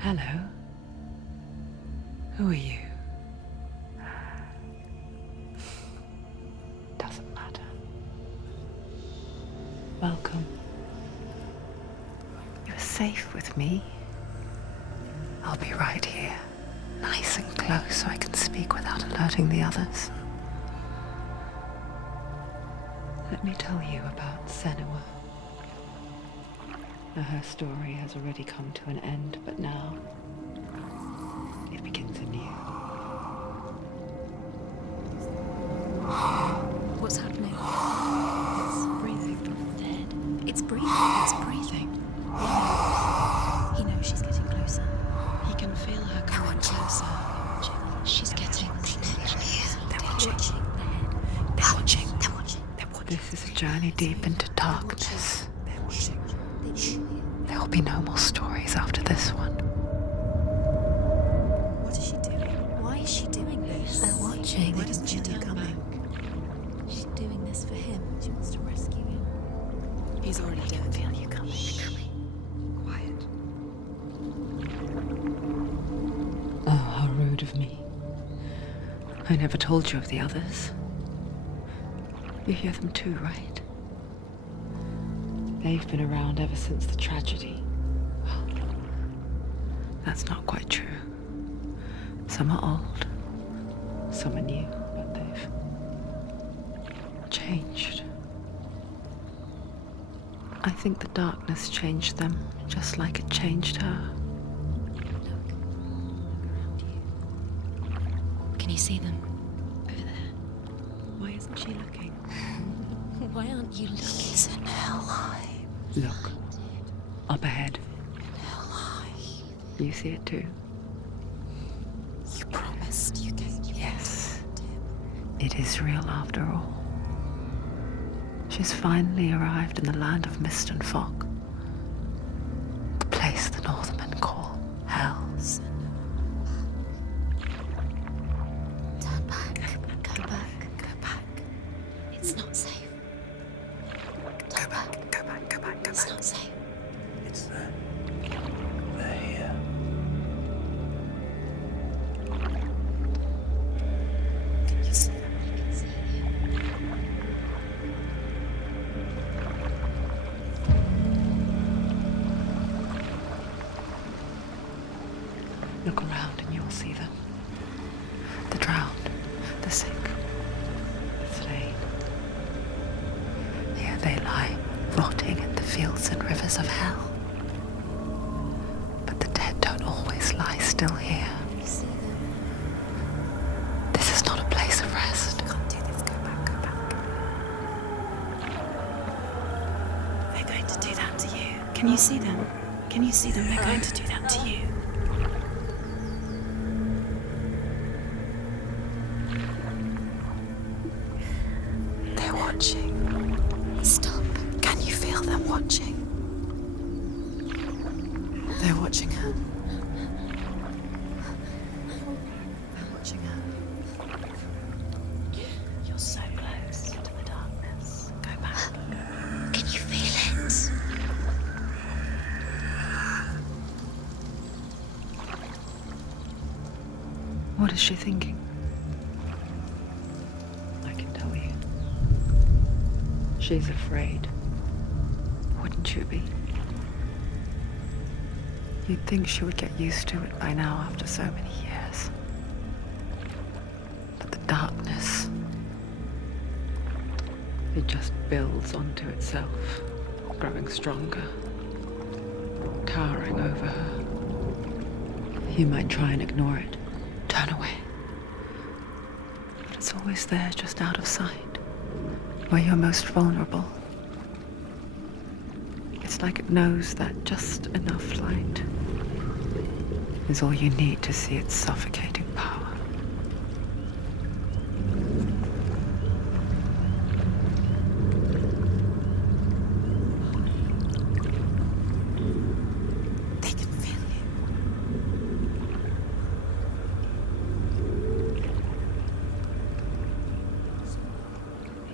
Hello. Who are you? Doesn't matter. Welcome. You're safe with me. I'll be right here, nice and close so I can speak without alerting the others. Let me tell you about Senua. Her story has already come to an end, but now it begins anew. What's happening? It's breathing. Dead. It's breathing. It's breathing. Yeah. He knows she's getting closer. He can feel her coming closer. She's getting closer. They're watching. They're watching. They're watching. This is a journey deep into darkness. They're watching. There will be no more stories after this one. What is she doing? Why is she doing this? They're watching. Why doesn't she turn back? She's doing this for him. She wants to rescue him. He's already dead. I feel you coming. Quiet. Oh, how rude of me. I never told you of the others. You hear them too, right? They've been around ever since the tragedy. Well, that's not quite true. Some are old, some are new, but they've changed. I think the darkness changed them, just like it changed her. Can you see them? Over there. Why isn't she looking? Why aren't you looking? He's in Helheim. Look, up ahead. Helheim. You see it too? You promised you gave you. Yes. It is real after all. She's finally arrived in the land of mist and fog. The place the Northmen call Hell. Turn back. Go back. Go back. It's not safe. Go back, go back, go back, go It's back. not safe. It's there. They're here. Can you see them? I can see you. Look around and you'll see them. The drowned, the sick, the slain. Here they lie, rotting in the fields and rivers of hell. But the dead don't always lie still here. You see them? This is not a place of rest. Can't do this. Go back. Go back. They're going to do that to you. Can you see them? Can you see them? They're going to do that to you. They're watching. Stop. Can you feel them watching? They're watching her. They're watching her. You're so close to the darkness. Go back. Can you feel it? What is she thinking? I can tell you. She's afraid. Wouldn't you be? You'd think she would get used to it by now after so many years. But the darkness, it just builds onto itself, growing stronger, towering over her. You might try and ignore it, turn away. But it's always there, just out of sight, where you're most vulnerable. It's like it knows that just enough light is all you need to see its suffocating power. They can feel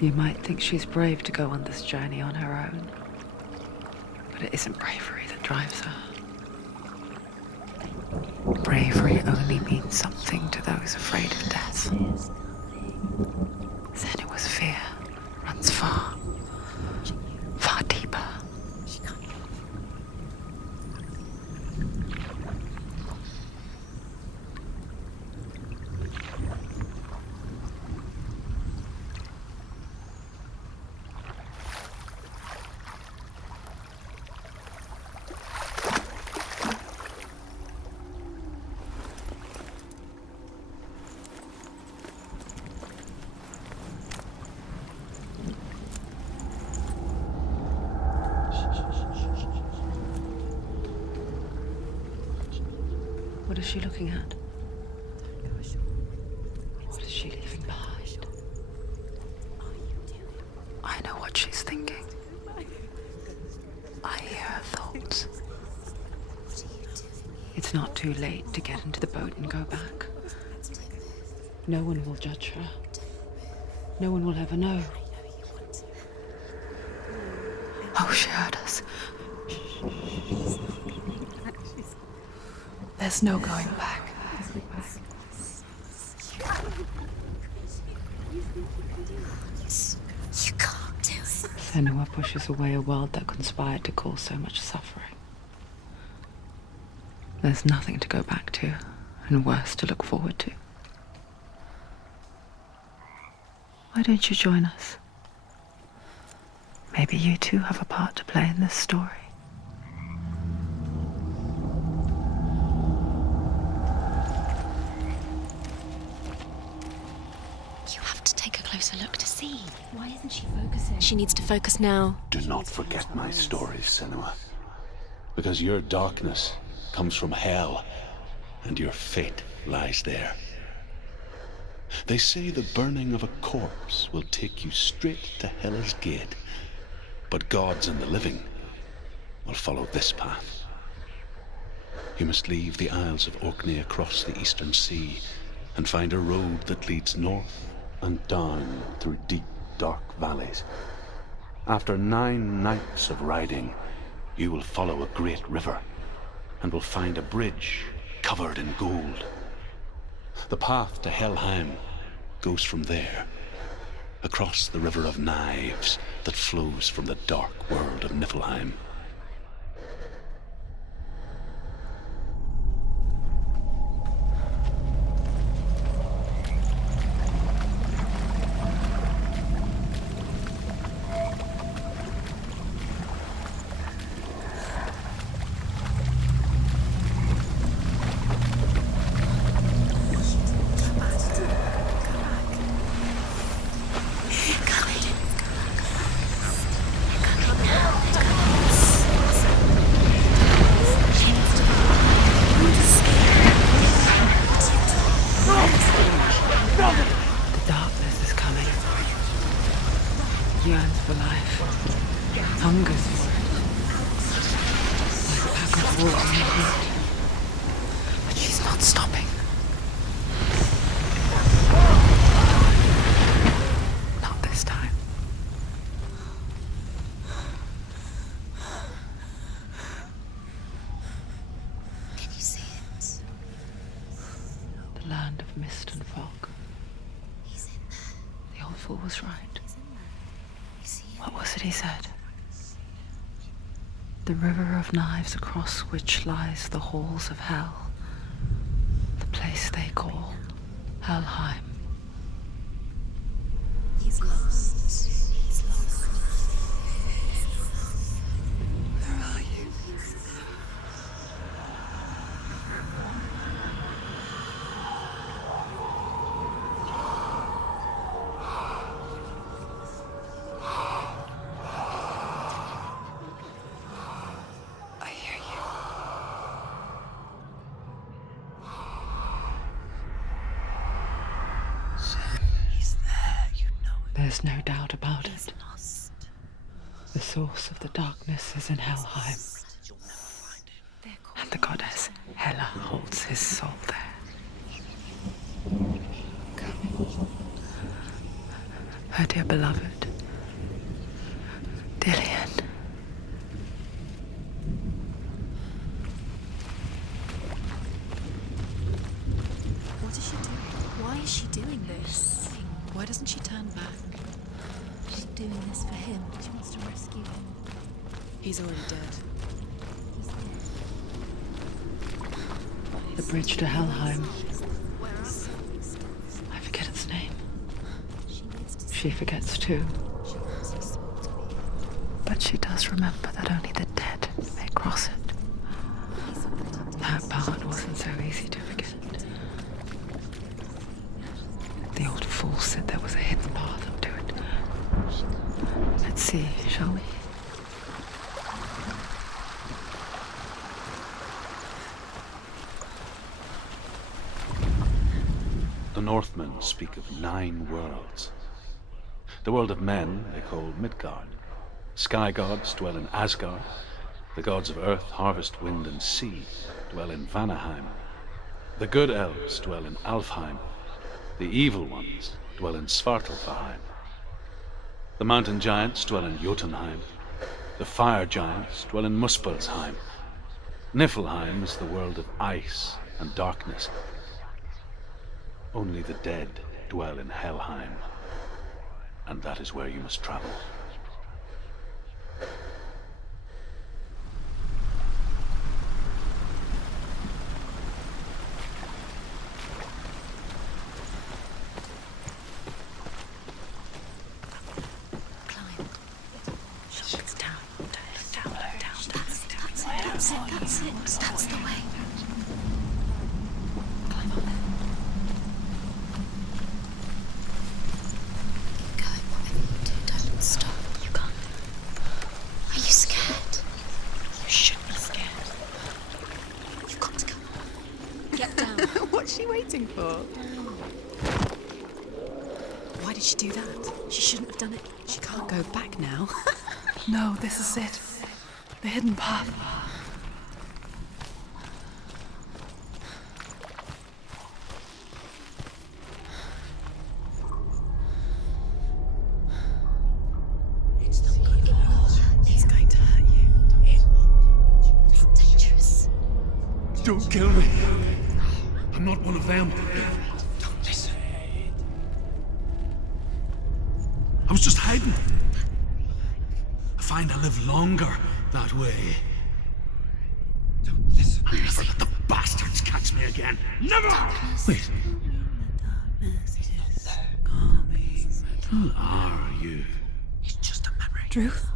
you. You might think she's brave to go on this journey on her own, but it isn't bravery that drives her. bravery only means something to those afraid of death. Senua's fear runs far, far deeper. What is she looking at? What is she leaving behind? I know what she's thinking. I hear her thoughts. It's not too late to get into the boat and go back. No one will judge her. No one will ever know. Oh, she heard us. There's no going back. You can't do it. Senua pushes away a world that conspired to cause so much suffering. There's nothing to go back to, and worse to look forward to. Why don't you join us? Maybe you too have a part to play in this story. You have to take a closer look to see. Why isn't she focusing? She needs to focus now. Do not forget my stories, Senua. Because your darkness comes from hell, and your fate lies there. They say the burning of a corpse will take you straight to Hela's gate, but gods and the living will follow this path. You must leave the Isles of Orkney across the eastern sea and find a road that leads north and down through deep, dark valleys. After 9 nights of riding, you will follow a great river and will find a bridge covered in gold. The path to Helheim goes from there, across the river of knives that flows from the dark world of Niflheim. Yearns for life, hungers for it, like a pack of wolves in the heat. But she's not stopping. Not this time. Can you see it? The land of mist and fog. He's in there. The old fool was right. You see it? What was it he said? The river of knives across which lies the halls of hell. The place they call Helheim. He's lost. He's lost. Where are you? I hear you. He's there, you know it. There's no doubt about He's it. lost. The source of the darkness is in Helheim, You'll never find him. and the goddess Hela holds his soul there. Her dear beloved, Dillian. she doing this? Why doesn't she turn back? She's doing this for him. She wants to rescue him. He's already dead. He's dead. The bridge to Helheim. I forget its name. She forgets too. But she does remember that only the dead may cross it. That part wasn't so easy to forget. The old fool said there was a hidden path up to it. Let's see, shall we? The Northmen speak of 9 worlds. The world of men they call Midgard. Sky gods dwell in Asgard. The gods of earth, harvest, wind, and sea dwell in Vanaheim. The good elves dwell in Alfheim. The evil ones dwell in Svartalfheim. The mountain giants dwell in Jotunheim. The fire giants dwell in Muspelheim. Niflheim is the world of ice and darkness. Only the dead dwell in Helheim, and that is where you must travel. That's the way. Climb up then. Keep going, whatever you do, don't stop. You can't. Are you scared? You should be scared. You've got to go. Get down. What's she waiting for? Why did she do that? She shouldn't have done it. She can't go back now. No, this is it. The hidden path. It's going to hurt you. It's dangerous. Don't kill me. I'm not one of them. Don't listen. I was just hiding. I find I live longer that way. Don't listen. I'll never let the bastards catch me again. Never! Wait. Who are you? It's just a memory. Druth?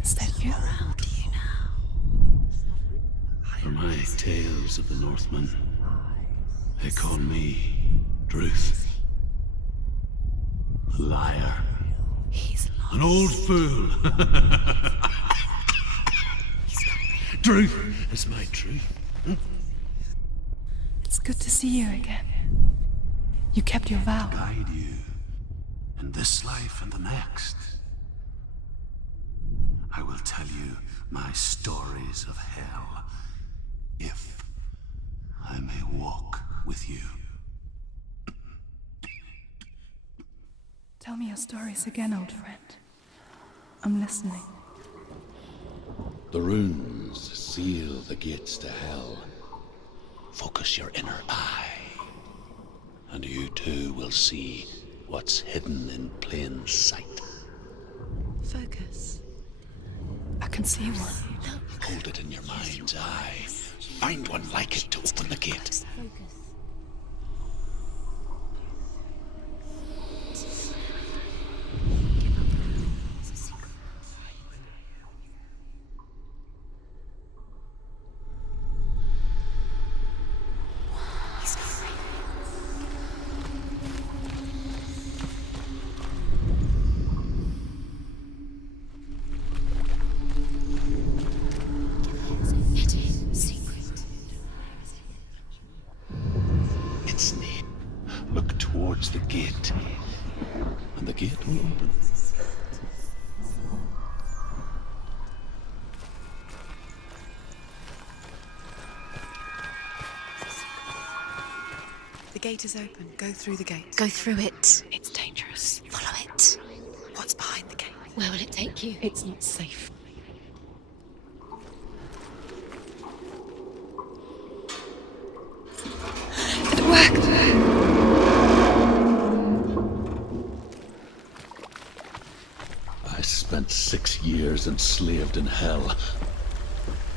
Is that you? Around you now. For my tales of the Northmen, they call me Druth. A liar. He's lost. An old fool. Druth is my truth. It's good to see you again. You kept your vow. Guide you in this life and the next. I will tell you my stories of hell, if I may walk with you. Tell me your stories again, old friend. I'm listening. The runes seal the gates to hell. Focus your inner eye, and you too will see what's hidden in plain sight. Focus. I can see one. Hold it in your mind's eye. Find one like it to open the gate. Focus. It's neat. Look towards the gate, and the gate will open. The gate is open. Go through the gate. Go through it. It's dangerous. Follow it. What's behind the gate? Where will it take you? It's not safe. It worked! enslaved in hell.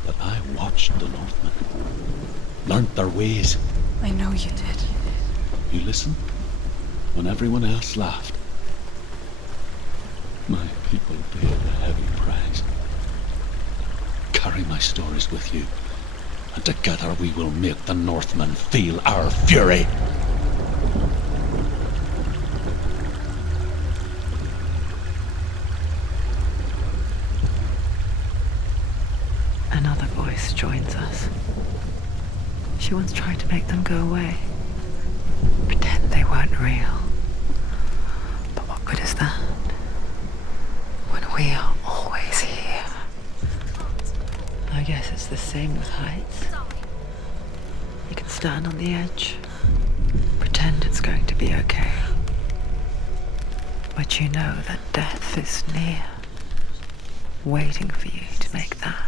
But I watched the Northmen, learnt their ways. I know you did. You listened when everyone else laughed. My people paid a heavy price. Carry my stories with you, and together we will make the Northmen feel our fury. Another voice joins us. She once tried to make them go away. Pretend they weren't real. But what good is that? When we are always here. I guess it's the same with heights. You can stand on the edge, pretend it's going to be okay. But you know that death is near, waiting for you to make that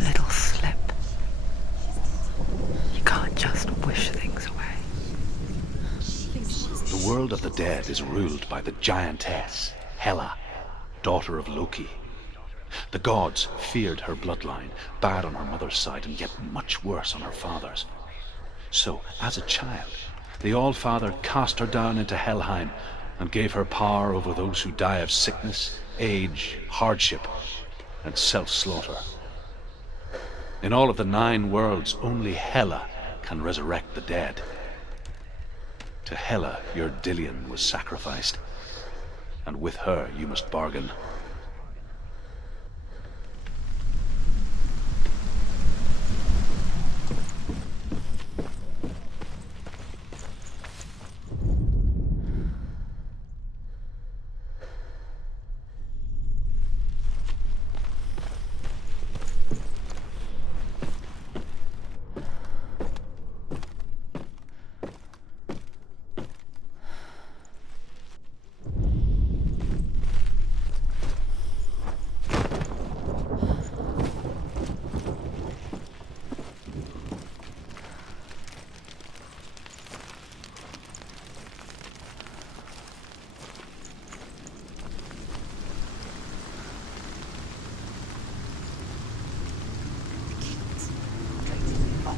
little slip. You can't just wish things away. The world of the dead is ruled by the giantess, Hela, daughter of Loki. The gods feared her bloodline, bad on her mother's side and yet much worse on her father's. So, as a child, the All-Father cast her down into Helheim and gave her power over those who die of sickness, age, hardship, and self-slaughter. In all of the 9 worlds, only Hela can resurrect the dead. To Hela, your Dillion was sacrificed, and with her you must bargain.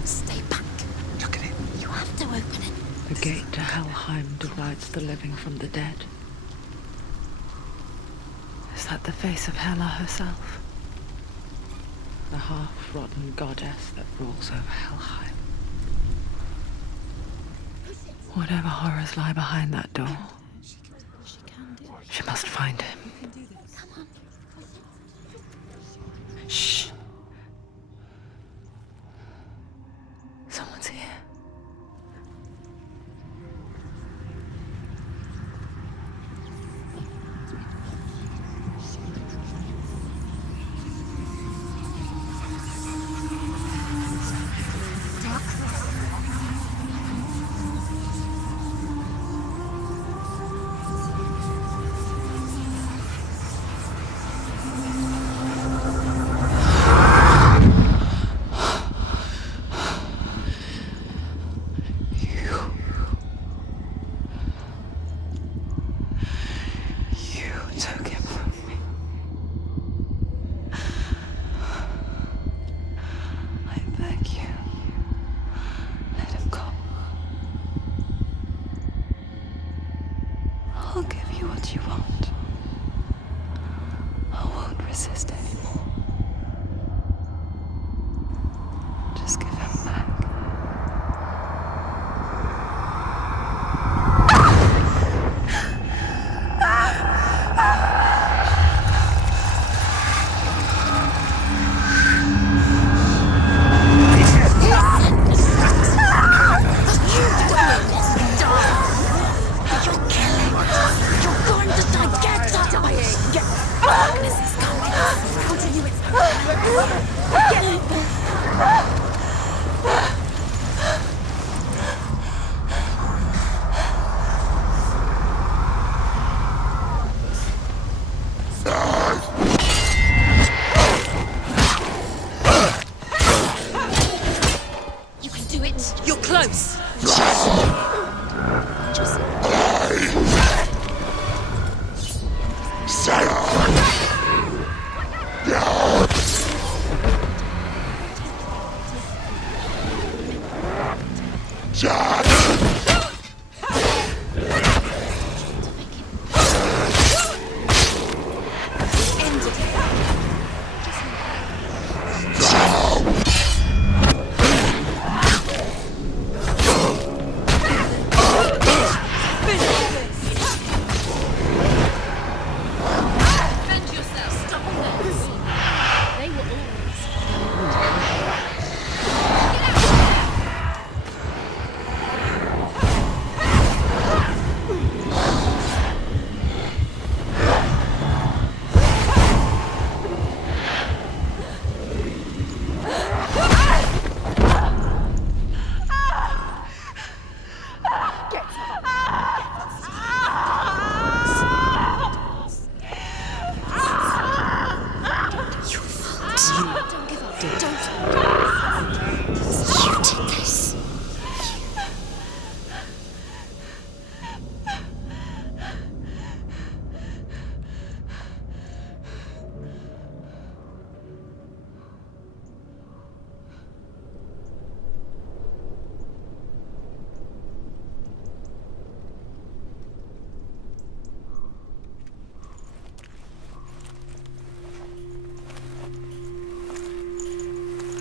Stay back. Look at it. You have to open it. The gate to Helheim divides the living from the dead. Is that the face of Hela herself? The half-rotten goddess that rules over Helheim. Whatever horrors lie behind that door, she must find him. Shh. Someone's here. I'll give you what you want. I won't resist anymore. Just give him back.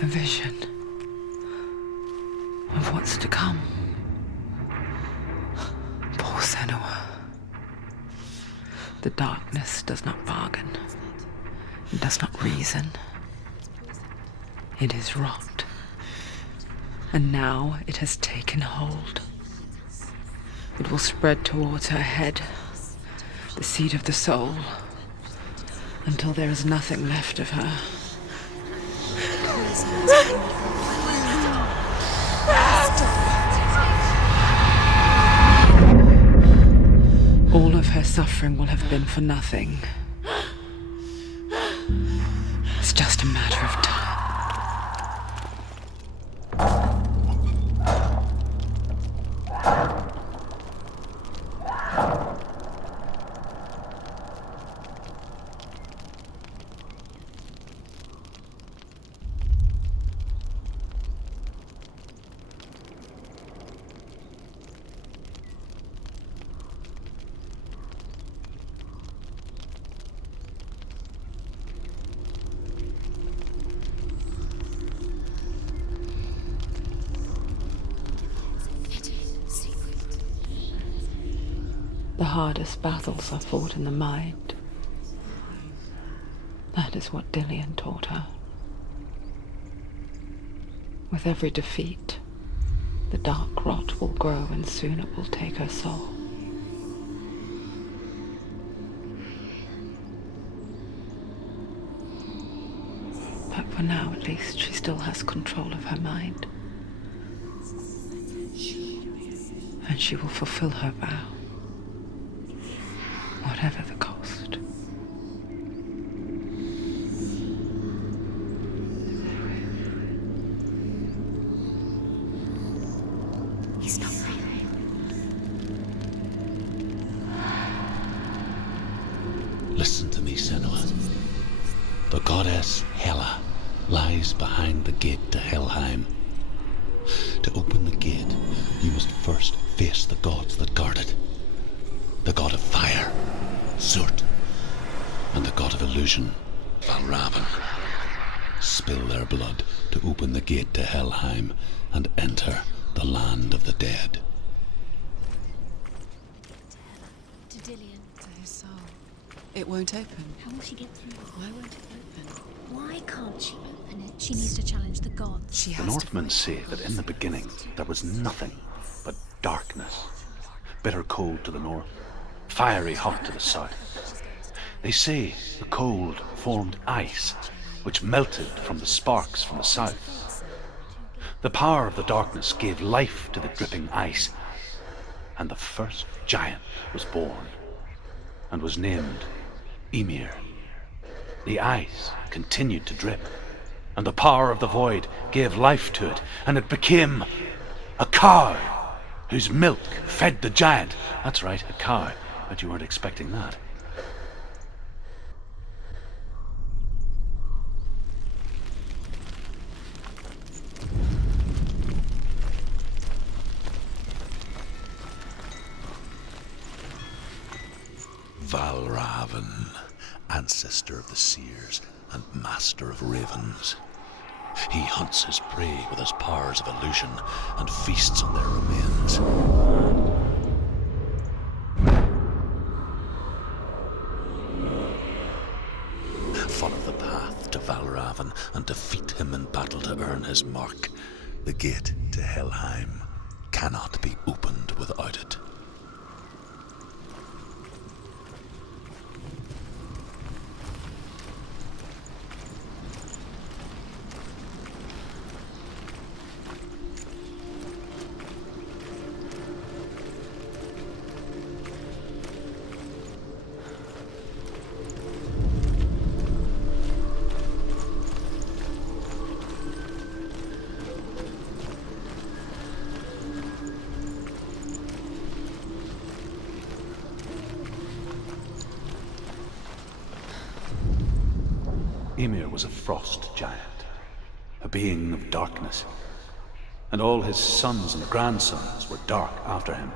A vision of what's to come. Poor Senua. The darkness does not bargain. It does not reason. It is rot. And now it has taken hold. It will spread towards her head, the seat of the soul, until there is nothing left of her. All of her suffering will have been for nothing. It's just a matter of time. The hardest battles are fought in the mind. That is what Dillian taught her. With every defeat, the dark rot will grow and soon it will take her soul. But for now, at least, she still has control of her mind. And she will fulfill her vow. Whatever the cost. He's not breathing. Listen to me, Senua. The goddess Hela lies behind the gate to Helheim. To open the gate, you must first face the gods that guard it. The god of fire, Surtr, and the god of illusion, Valravyn. Spill their blood to open the gate to Helheim and enter the land of the dead. To Dillian. To his soul. It won't open. How will she get through? Why won't it open? Why can't she open it? She needs to challenge the gods. She The has Northmen to say that in the beginning there was nothing but darkness. Bitter cold to the north, fiery hot to the south. They say the cold formed ice, which melted from the sparks from the south. The power of the darkness gave life to the dripping ice, and the first giant was born, and was named Ymir. The ice continued to drip, and the power of the void gave life to it, and it became a cow, whose milk fed the giant. That's right, a cow. But you weren't expecting that. Valravyn, ancestor of the seers and master of ravens. He hunts his prey with his powers of illusion and feasts on their remains. Follow the path to Valravyn and defeat him in battle to earn his mark. The gate to Helheim cannot be opened without it. Ymir was a frost giant, a being of darkness, and all his sons and grandsons were dark after him.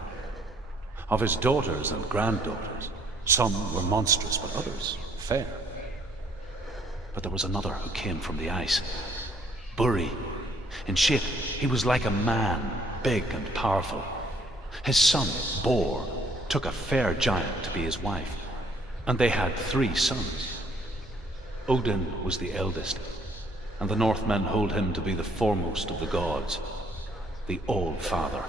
Of his daughters and granddaughters, some were monstrous, but others fair. But there was another who came from the ice. Buri. In shape, he was like a man, big and powerful. His son, Bor, took a fair giant to be his wife, and they had 3 sons. Odin was the eldest, and the Northmen hold him to be the foremost of the gods, the All-Father.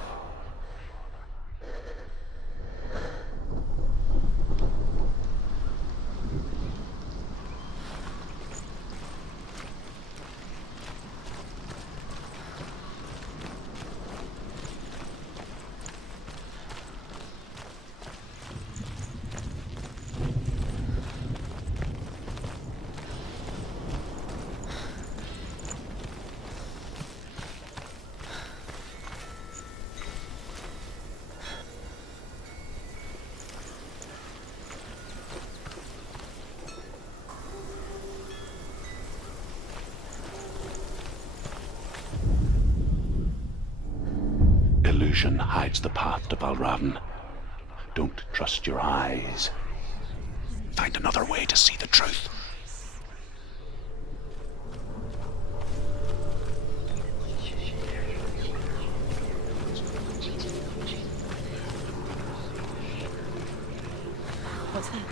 Illusion hides the path to Valravyn. Don't trust your eyes. Find another way to see the truth. What's that?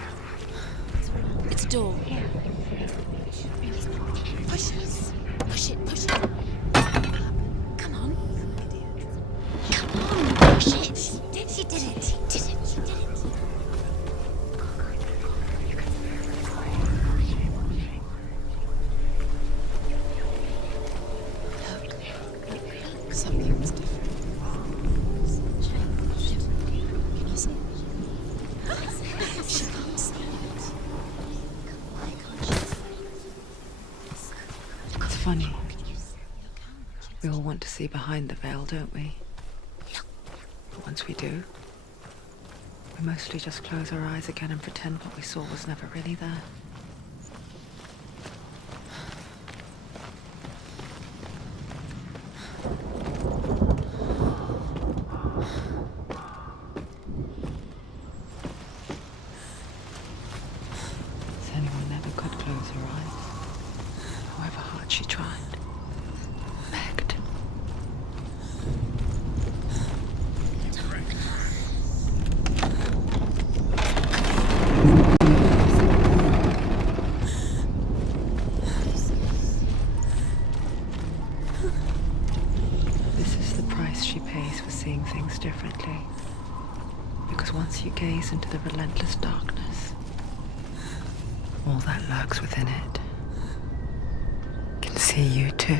It's a door. Push it. Push it. Push it. Come on. Come on. Push it. She did it. She did it. She did it. Look. Something's different. Can you see it? She can't see it. It's funny. We all want to see behind the veil, don't we? But once we do, we mostly just close our eyes again and pretend what we saw was never really there. Senua never could close her eyes, however hard she tried. Begged. This is the price she pays for seeing things differently. Because once you gaze into the relentless darkness, all that lurks within it can see you too.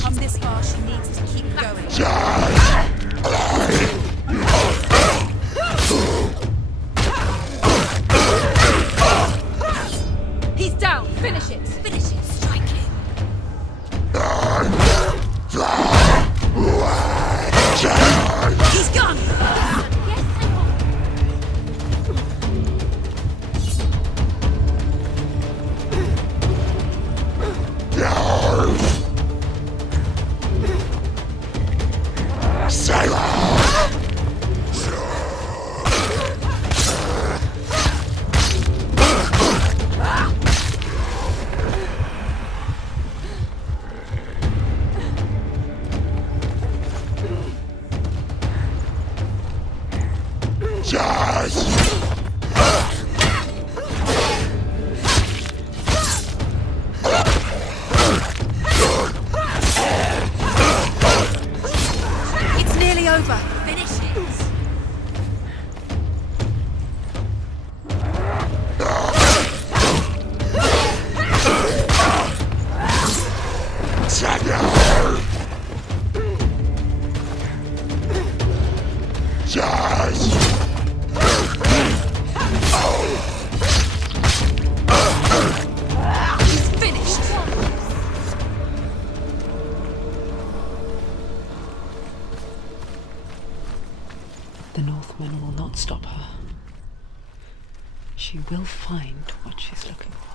Come this far, she needs to keep going. He's down. Finish it. Finish it. Strike him. It's nearly over. Finish it. He's finished. The Northmen will not stop her. She will find what she's looking for.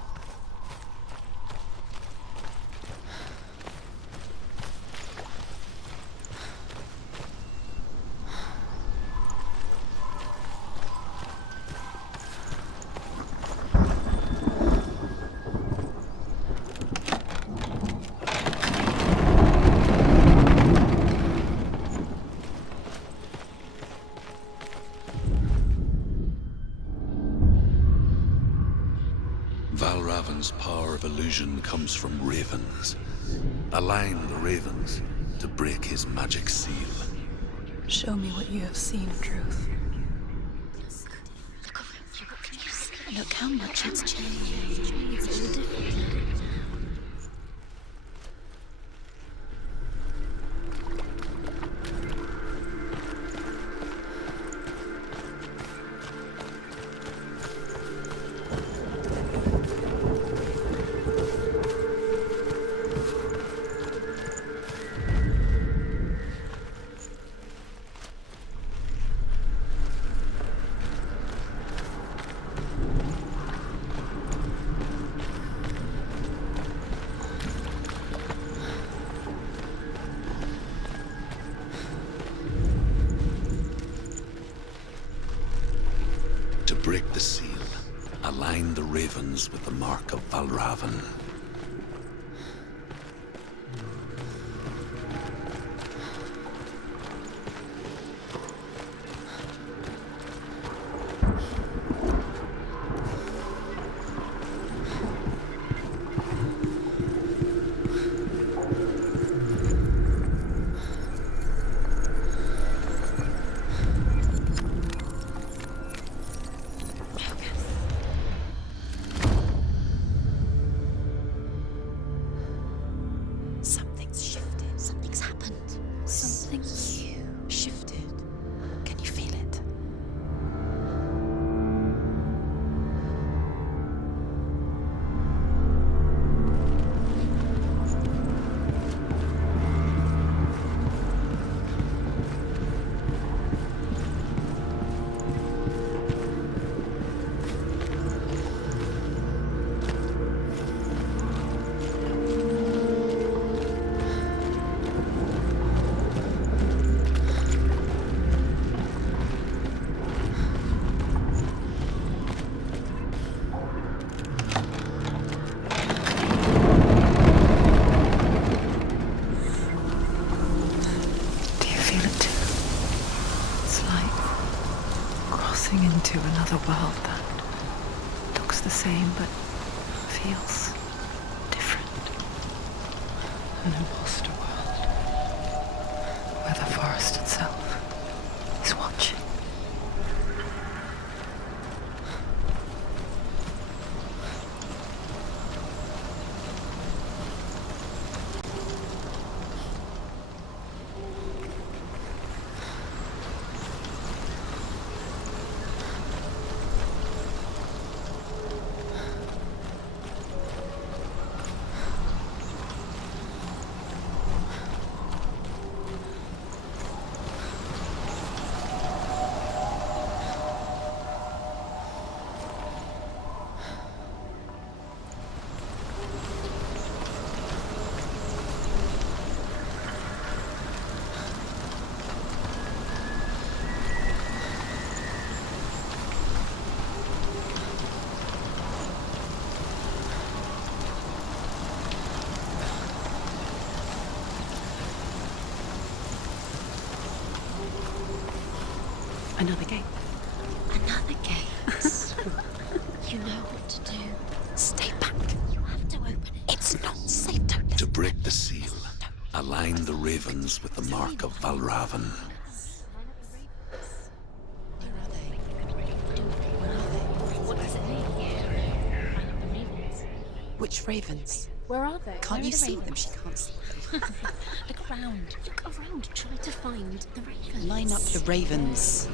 Valravyn's power of illusion comes from ravens. Align the ravens to break his magic seal. Show me what you have seen, Truth. Look how much it's changed. It's all different. To break the seal, align the ravens with the mark of Valravyn. Something's shifted. Something's happened. Something new. Shifted. Can you feel it? Do you feel it too? It's like crossing into another world that looks the same but feels different. An imposter world where the forest itself is watching. Another gate. Another gate. You know what to do. Stay back. You have to open it. It's not safe. Don't To listen. break the seal, align the ravens with the mark of Valravyn. What does it mean? Line up the ravens. Which ravens? Where are they? Can't Where you are the see them? ravens? She can't see them. Look around. Look around. Try to find the ravens. Line up the ravens.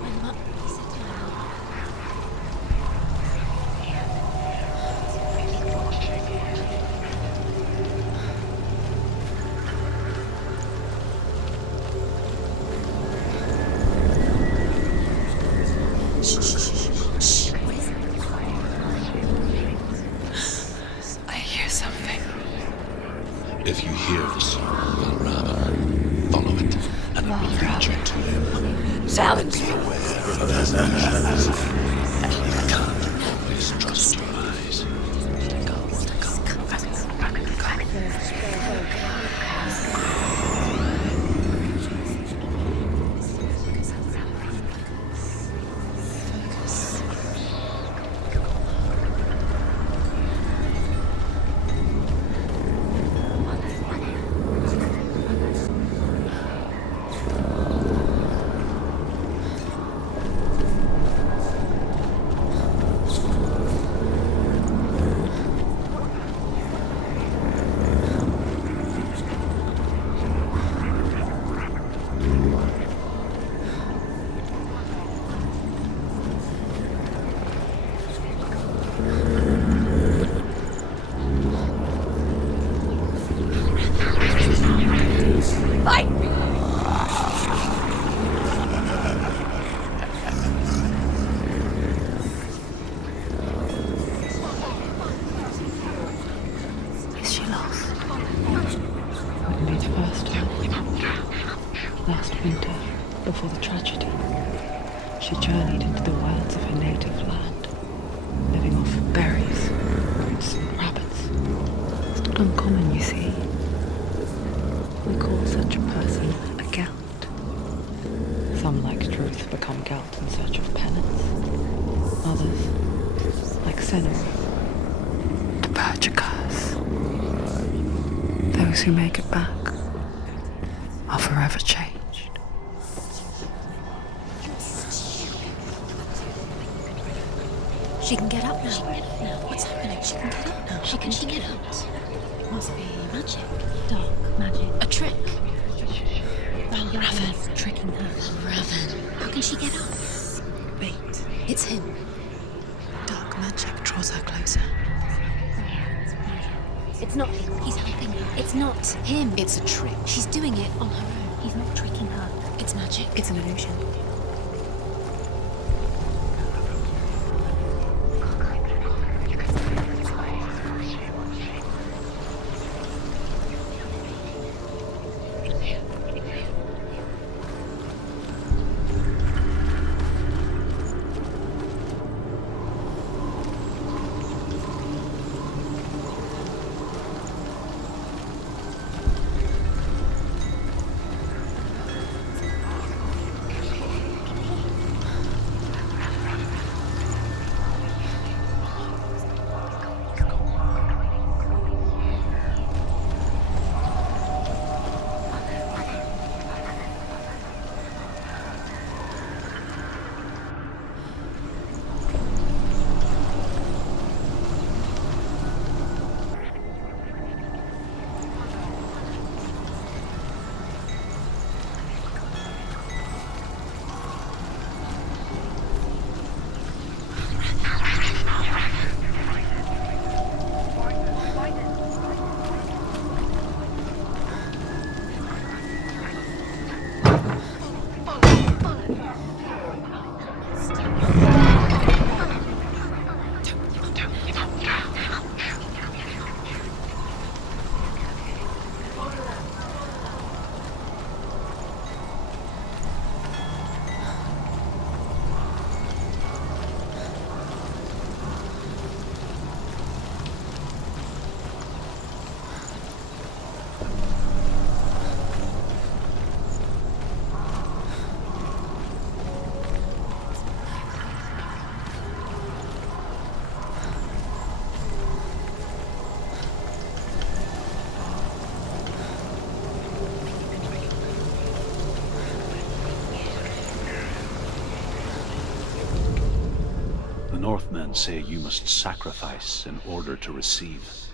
Line them up. He said to line them up. Shh, shh, shh, shh. What is it? I hear something. If you hear the song Valravyn, follow it, and it will lead you to him. Silence! Be aware of his actions. You can't always trust your eyes. Is she lost? Odin's first time. Last winter, before the tragedy, she journeyed into the wilds of her native land, living off berries, roots, and rabbits. It's not uncommon, you see. We call such a person a Gelt. Some, like Truth, become Gelt in search of penance. Others, like Senua, to purge a curse. Those who make it back are forever changed. She can get up now. What's happening? She can get up now. She can get up. It must be Magic. Dark magic. a trick. Valravyn tricking her. Valravyn. How can she get up? Wait. It's him. Dark magic draws her closer. It's not him. He's helping her. It's not him. It's a trick. She's doing it on her own. He's not tricking her. It's magic. It's an illusion. Northmen say you must sacrifice in order to receive.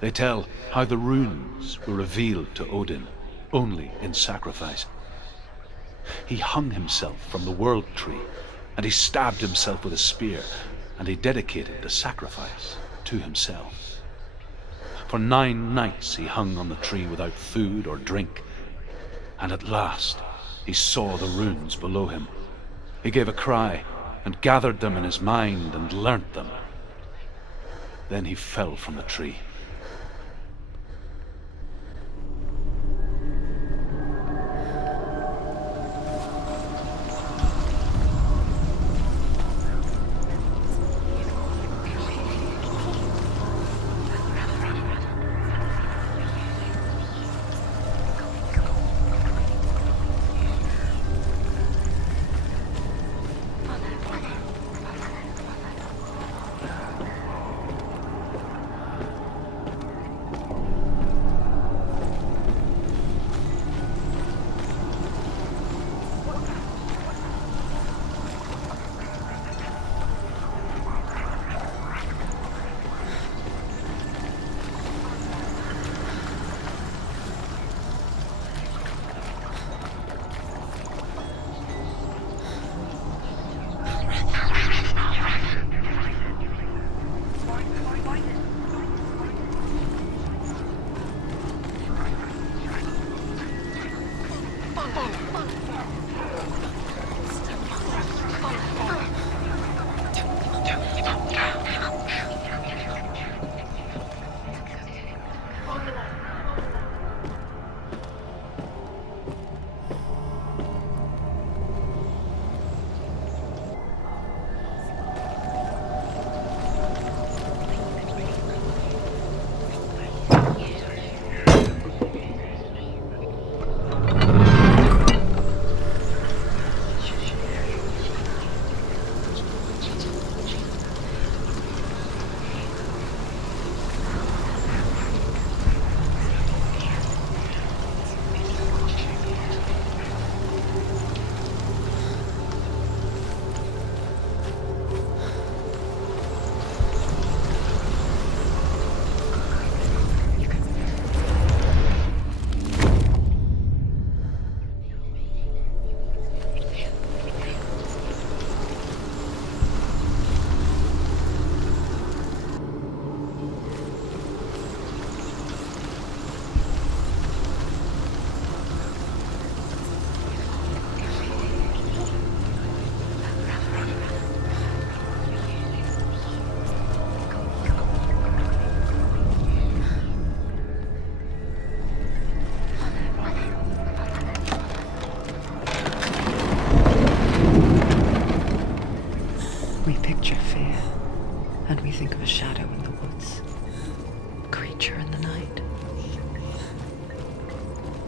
They tell how the runes were revealed to Odin only in sacrifice. He hung himself from the world tree, and he stabbed himself with a spear, and he dedicated the sacrifice to himself. For 9 nights he hung on the tree without food or drink, and at last he saw the runes below him. He gave a cry and gathered them in his mind and learnt them. Then he fell from the tree. think of a shadow in the woods, a creature in the night.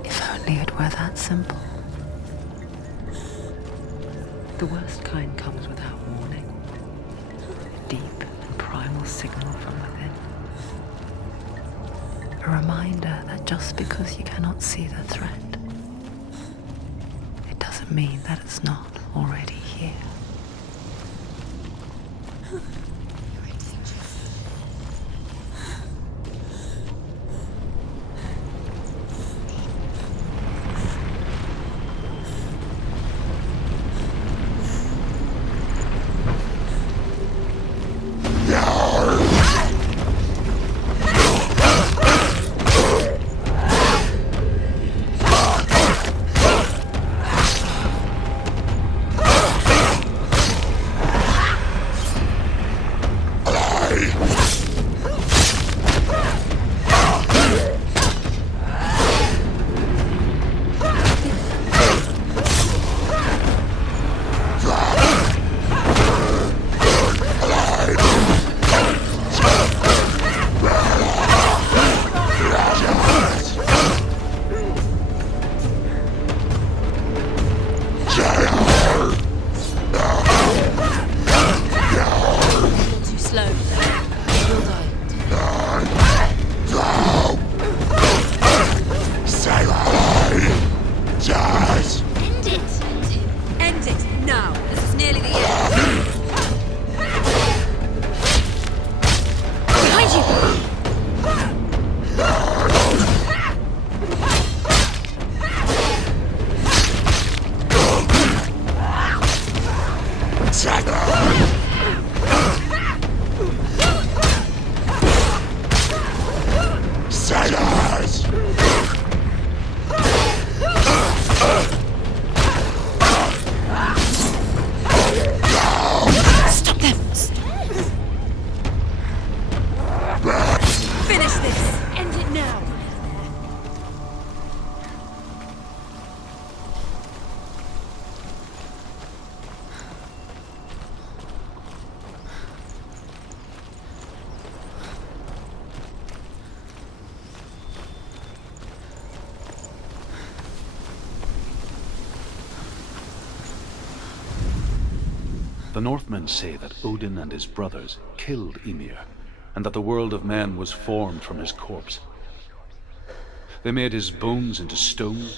If only it were that simple. The worst kind comes without warning. A deep and primal signal from within. A reminder that just because you cannot see the threat, it doesn't mean that it's not already here. The Northmen say that Odin and his brothers killed Ymir, and that the world of men was formed from his corpse. They made his bones into stone,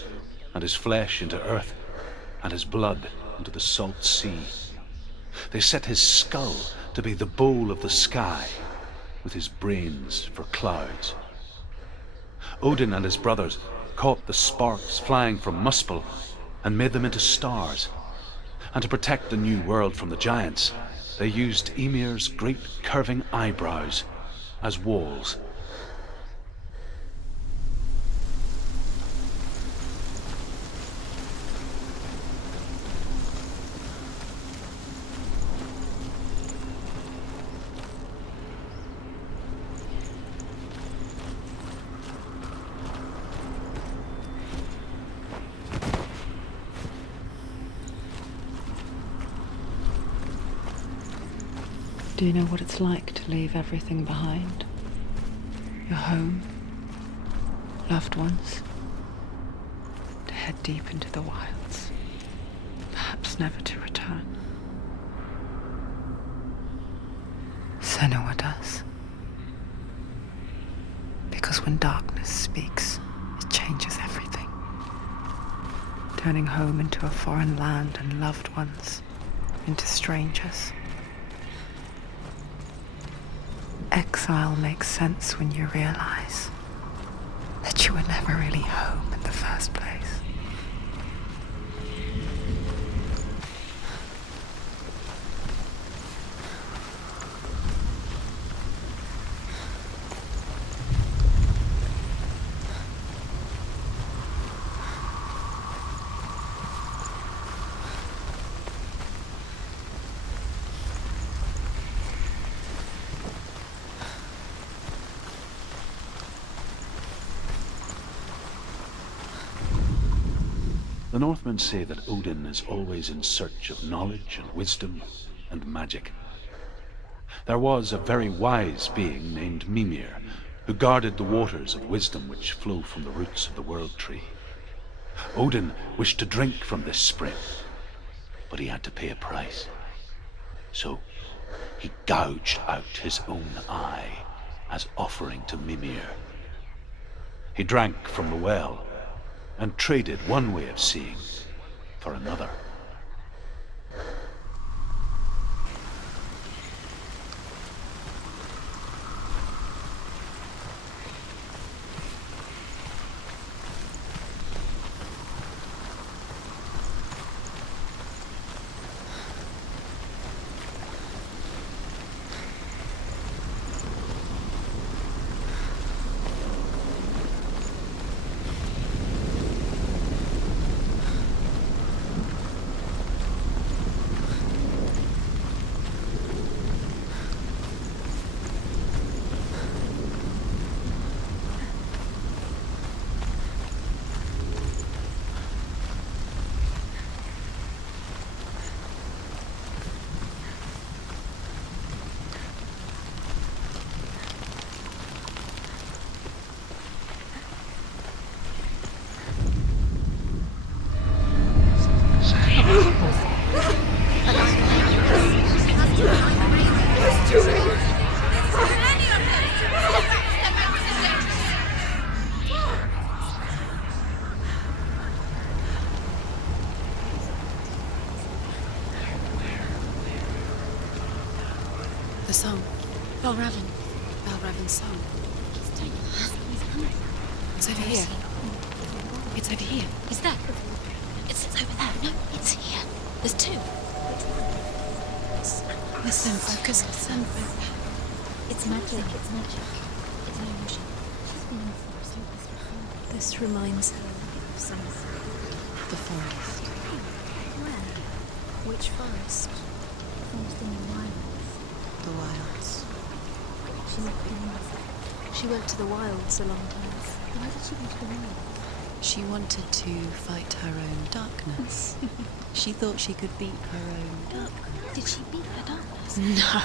and his flesh into earth, and his blood into the salt sea. They set his skull to be the bowl of the sky, with his brains for clouds. Odin and his brothers caught the sparks flying from Muspel and made them into stars. And to protect the new world from the giants, they used Ymir's great curving eyebrows as walls. Do you know what it's like to leave everything behind? Your home, loved ones, to head deep into the wilds, perhaps never to return. Senua does. Because when darkness speaks, it changes everything, turning home into a foreign land and loved ones into strangers. Exile makes sense when you realize that you were never really home in the first place. The Northmen say that Odin is always in search of knowledge and wisdom and magic. There was a very wise being named Mimir, who guarded the waters of wisdom which flow from the roots of the world tree. Odin wished to drink from this spring, but he had to pay a price. So he gouged out his own eye as offering to Mimir. He drank from the well and traded one way of seeing for another. The song. Valravyn. Valravyn's song. It's over here. It's over here. Is that? It's over there. No, it's here. There's two. Listen, focus, listen. It's magic. It's magic. It's an illusion. She's been in forest like this before. This reminds her of something. The forest. Where? Which forest? The forest in the wilds. The wilds. She went to the wilds a long time. Why did she go to the wilds? She wanted to fight her own darkness. She thought she could beat her own darkness. Did she beat her darkness? No.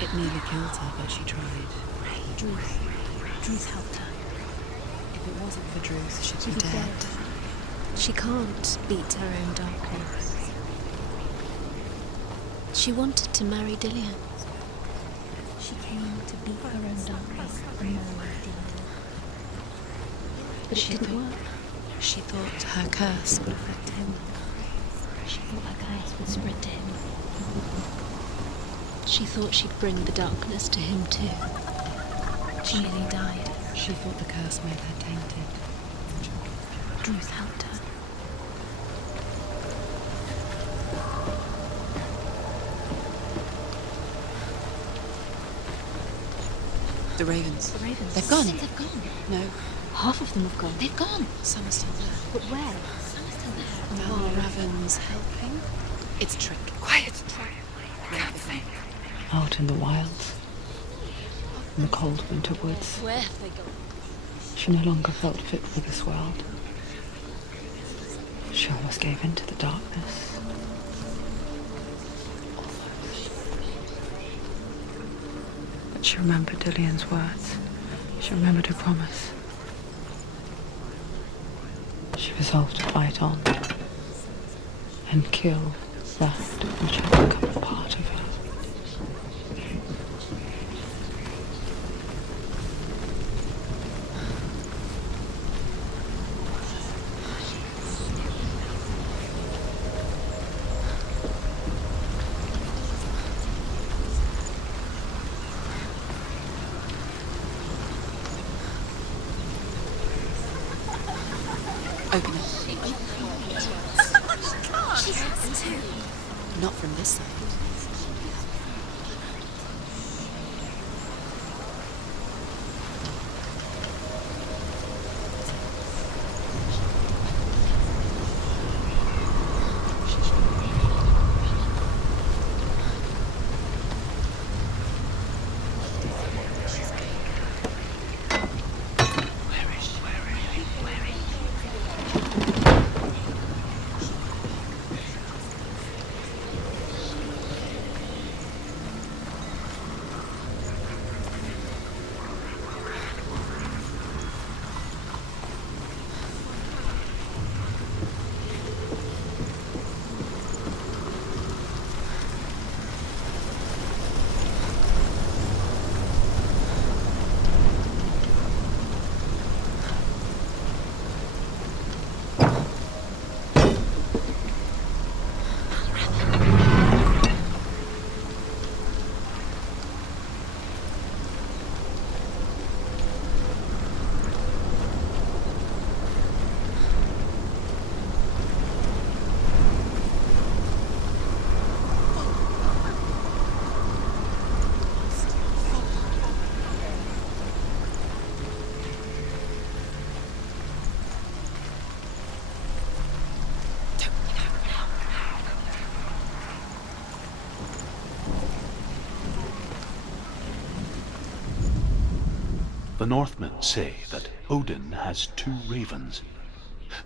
It nearly killed her, but she tried. Druth helped her. If it wasn't for Druth, she'd be dead. She can't beat her own darkness. She wanted to marry Dillian. She came to beat her own darkness and marry Dillian. But it didn't work. She thought her curse would affect him. She thought her curse would spread to him. She thought she'd bring the darkness to him too. She nearly died. She thought the curse made her tainted. Druth helped her. The ravens. The ravens. They've gone. They've gone. No, Half of them have gone. they've gone. Some are still there. But where? Some are still there. Valravyn's helping. It's a trick. Quiet. I can't think. Out in the wilds, in the cold winter woods, Where have they gone? she no longer felt fit for this world. She almost gave in to the darkness. But she remembered Dillian's words. She remembered her promise. She resolved to fight on and kill that which had become a part of her. Open it. She has to. Not from this side. The Northmen say that Odin has two ravens.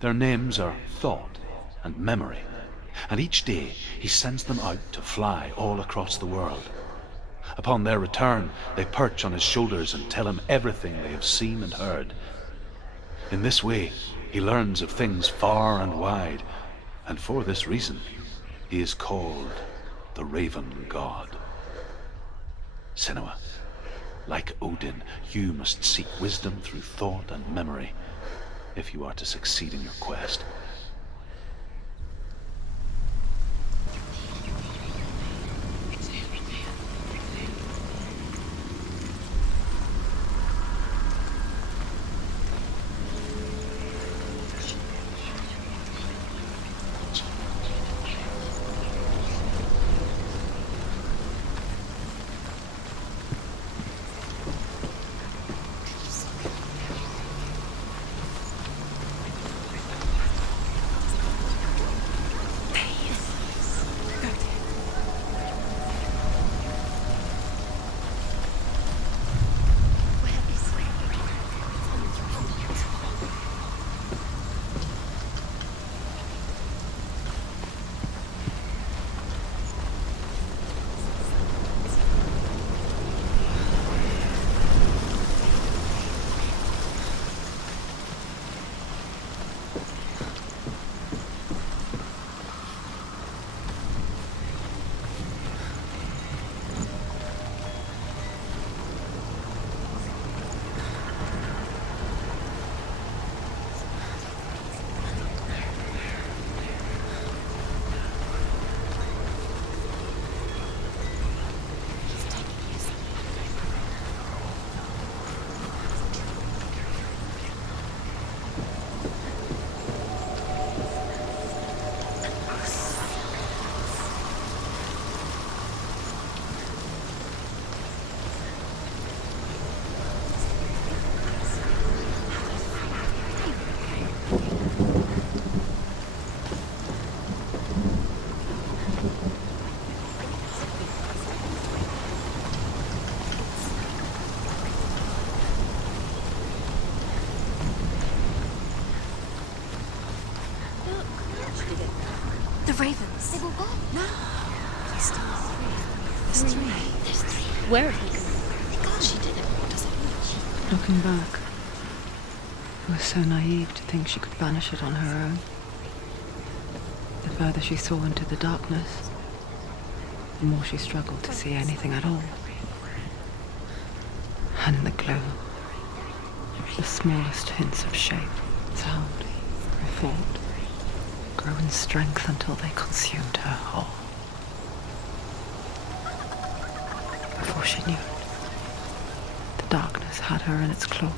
Their names are Thought and Memory, and each day he sends them out to fly all across the world. Upon their return, they perch on his shoulders and tell him everything they have seen and heard. In this way, he learns of things far and wide, and for this reason, he is called the Raven God. Senua, like Odin, you must seek wisdom through thought and memory if you are to succeed in your quest. did it. The ravens. They've all gone. No. There's still three. There's three. There's three. Where have they gone? She did it. What does it mean? Looking back, I was so naive to think she could banish it on her own. The further she saw into the darkness, the more she struggled to see anything at all. And in the gloom, the smallest hints of shape, sound, or thought grew in strength until they consumed her whole. Before she knew it, the darkness had her in its claws.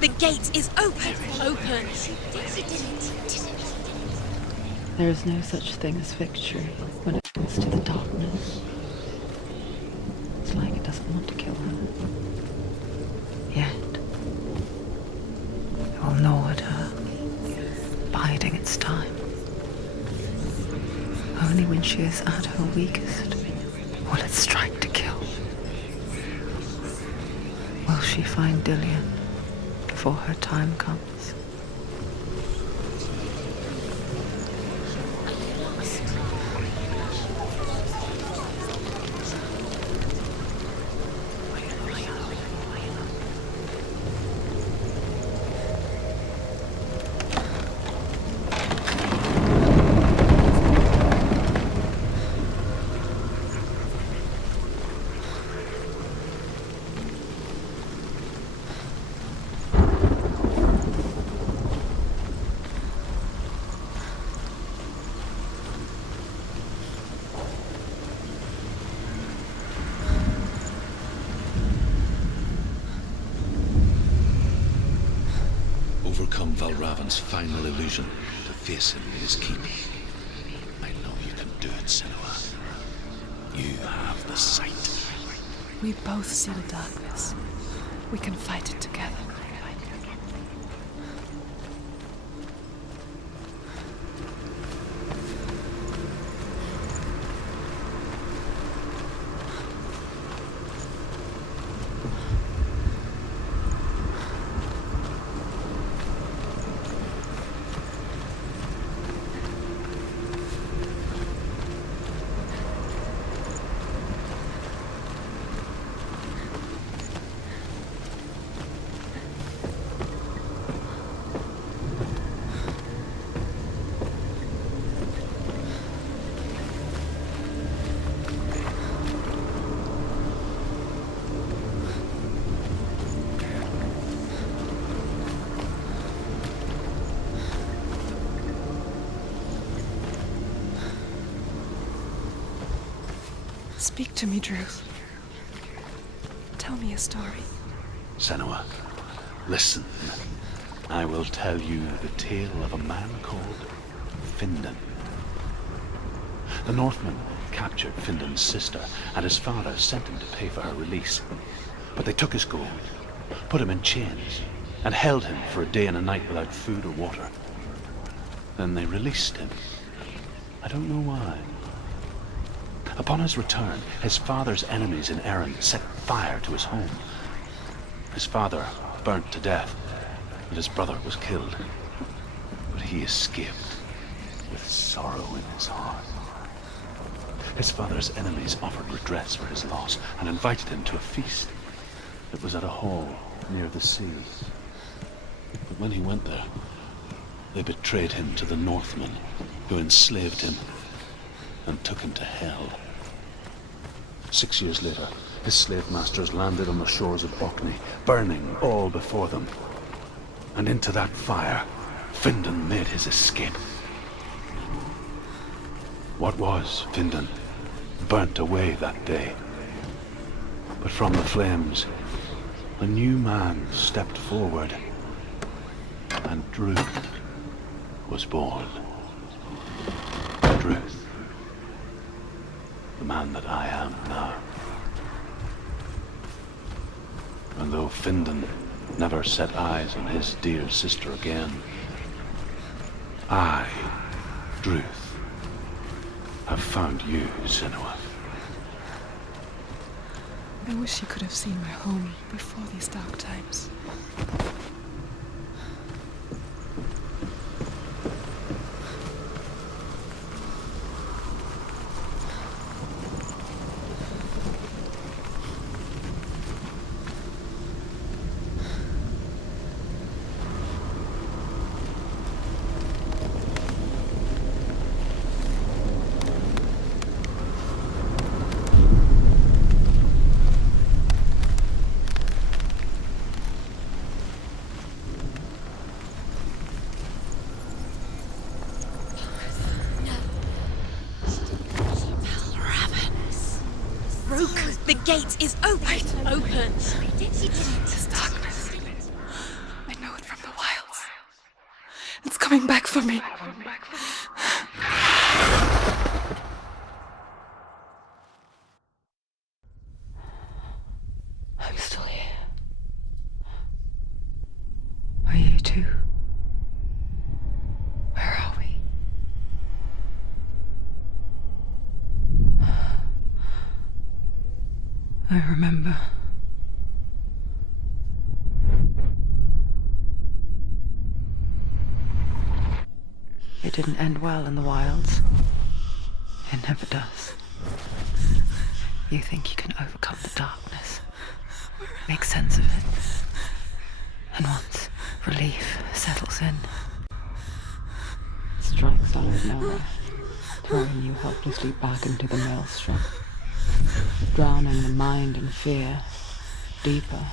The gate is open. Open. There is no such thing as victory when it comes to the darkness. It's like it doesn't want to kill her. Yet, it will gnaw at her, biding its time. Only when she is at her weakest will it strike to kill. Will she find Dillion before her time comes? Overcome Valravyn's final illusion to face him in his keep. I know you can do it, Senua. You have the sight. We both see the darkness. We can fight it together. Speak to me, Druth. Tell me a story. Senua, listen. I will tell you the tale of a man called Findan. The Northmen captured Findan's sister, and his father sent him to pay for her release. But they took his gold, put him in chains, and held him for a day and a night without food or water. Then they released him. I don't know why. Upon his return, his father's enemies in Erin set fire to his home. His father burnt to death, and his brother was killed. But he escaped with sorrow in his heart. His father's enemies offered redress for his loss and invited him to a feast. It was at a hall near the sea. But when he went there, they betrayed him to the Northmen, who enslaved him and took him to hell. 6 years later, his slave masters landed on the shores of Orkney, burning all before them. And into that fire, Findan made his escape. What was Findan burnt away that day. But from the flames, a new man stepped forward, and Druth was born. Druth, the man that I am now. And though Findan never set eyes on his dear sister again, I, Druth, have found you, Senua. I wish you could have seen my home before these dark times. The gate is open. Open. This darkness. I know it from the wilds. It's coming back for me. I'm still here. Are you too? Where are we? I remember. It didn't end well in the wilds. It never does. You think you can overcome the darkness, make sense of it, and once relief settles in, it strikes out of nowhere, throwing you helplessly back into the maelstrom, drowning the mind in fear, deeper,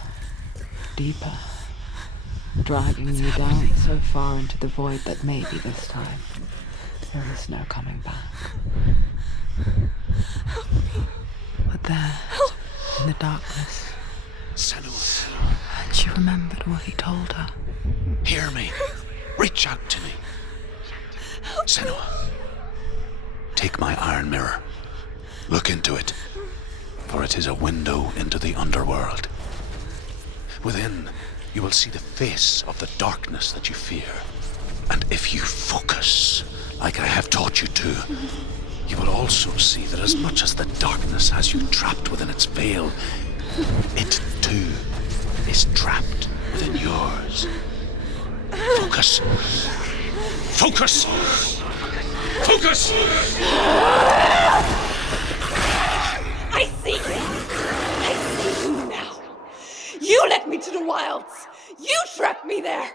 deeper, dragging you down so far into the void that maybe this time there is no coming back. But there, in the darkness, Senua, and she remembered what he told her. hear me. Reach out to me. Senua, take my iron mirror. Look into it, for it is a window into the underworld. Within, you will see the face of the darkness that you fear. And if you focus, like I have taught you to, you will also see that as much as the darkness has you trapped within its veil, it too is trapped within yours. Focus. Focus! Focus! I see you! I see you now! You led me to the wilds! You trapped me there!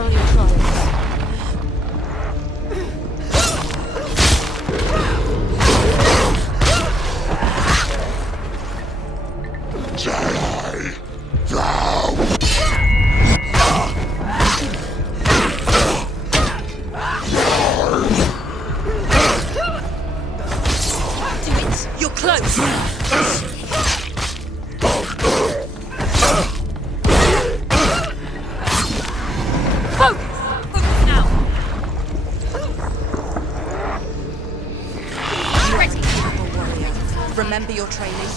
warrior tribes. Jedi, thou! Do it! You're close! Focus now! Ready, powerful warrior. Remember your training.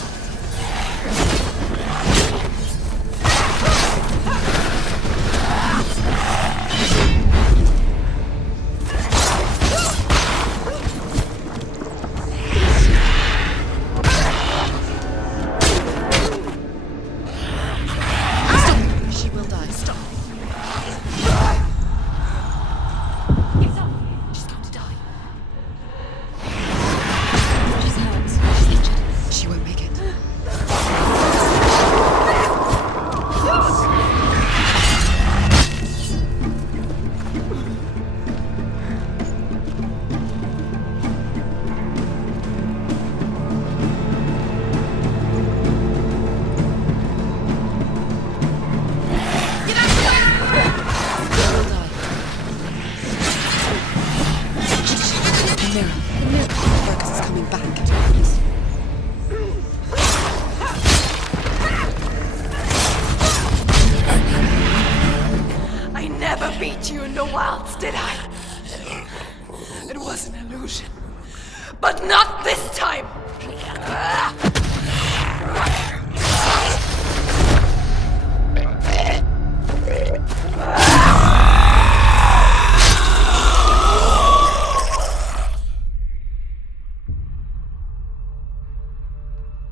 But not this time!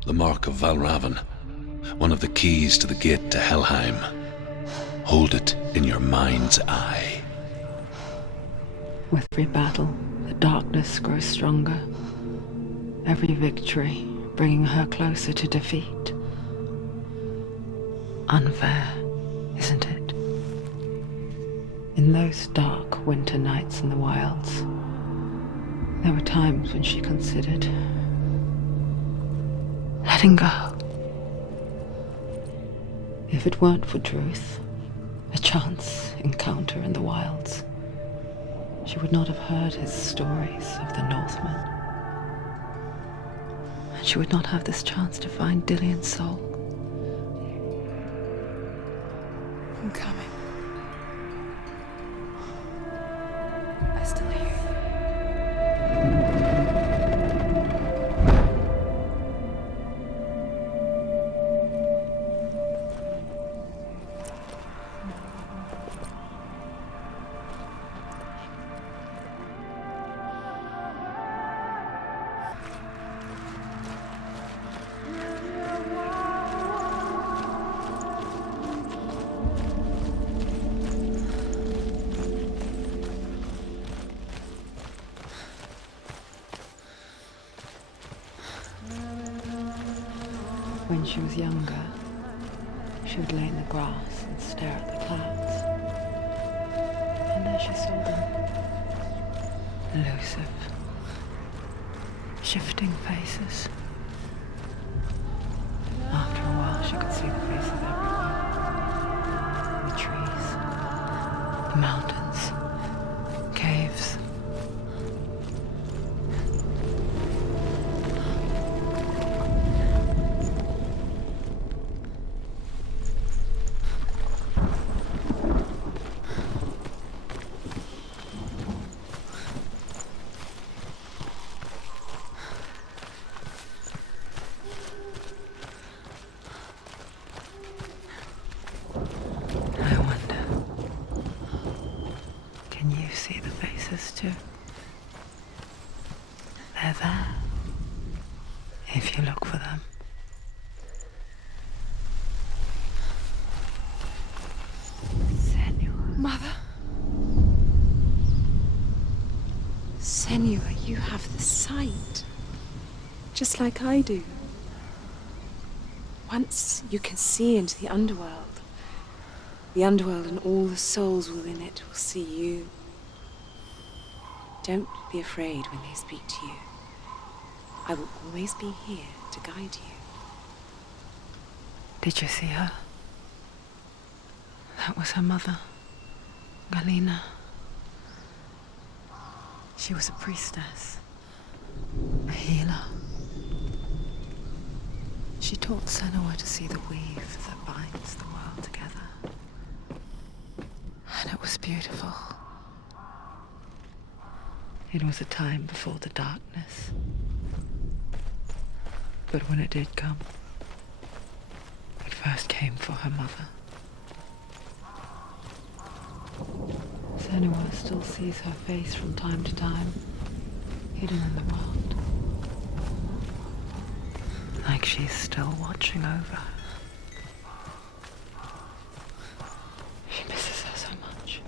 The mark of Valravyn, one of the keys to the gate to Helheim. Hold it in your mind's eye. With every battle, the darkness grows stronger. Every victory bringing her closer to defeat. Unfair, isn't it? In those dark winter nights in the wilds, there were times when she considered letting go. If it weren't for Truth, a chance encounter in the wilds, she would not have heard his stories of the Northmen. And she would not have this chance to find Dillion's soul. I'm coming. I still hear you. When she was younger, she would lay in the grass and stare at the clouds. And there she saw them. Elusive, shifting faces. After a while, she could see the faces everywhere. The trees, the mountains, caves. Too. They're there, if you look for them. Senua. Mother? Senua, you have the sight. Just like I do. Once you can see into the underworld, The underworld and all the souls within it will see you. Don't be afraid when they speak to you. I will always be here to guide you. Did you see her? That was her mother, Galina. She was a priestess, a healer. She taught Senua to see the weave that binds the world together. And it was beautiful. It was a time before the darkness. But when it did come, it first came for her mother. Senua still sees her face from time to time, hidden in the world. Like she's still watching over her. She misses her so much.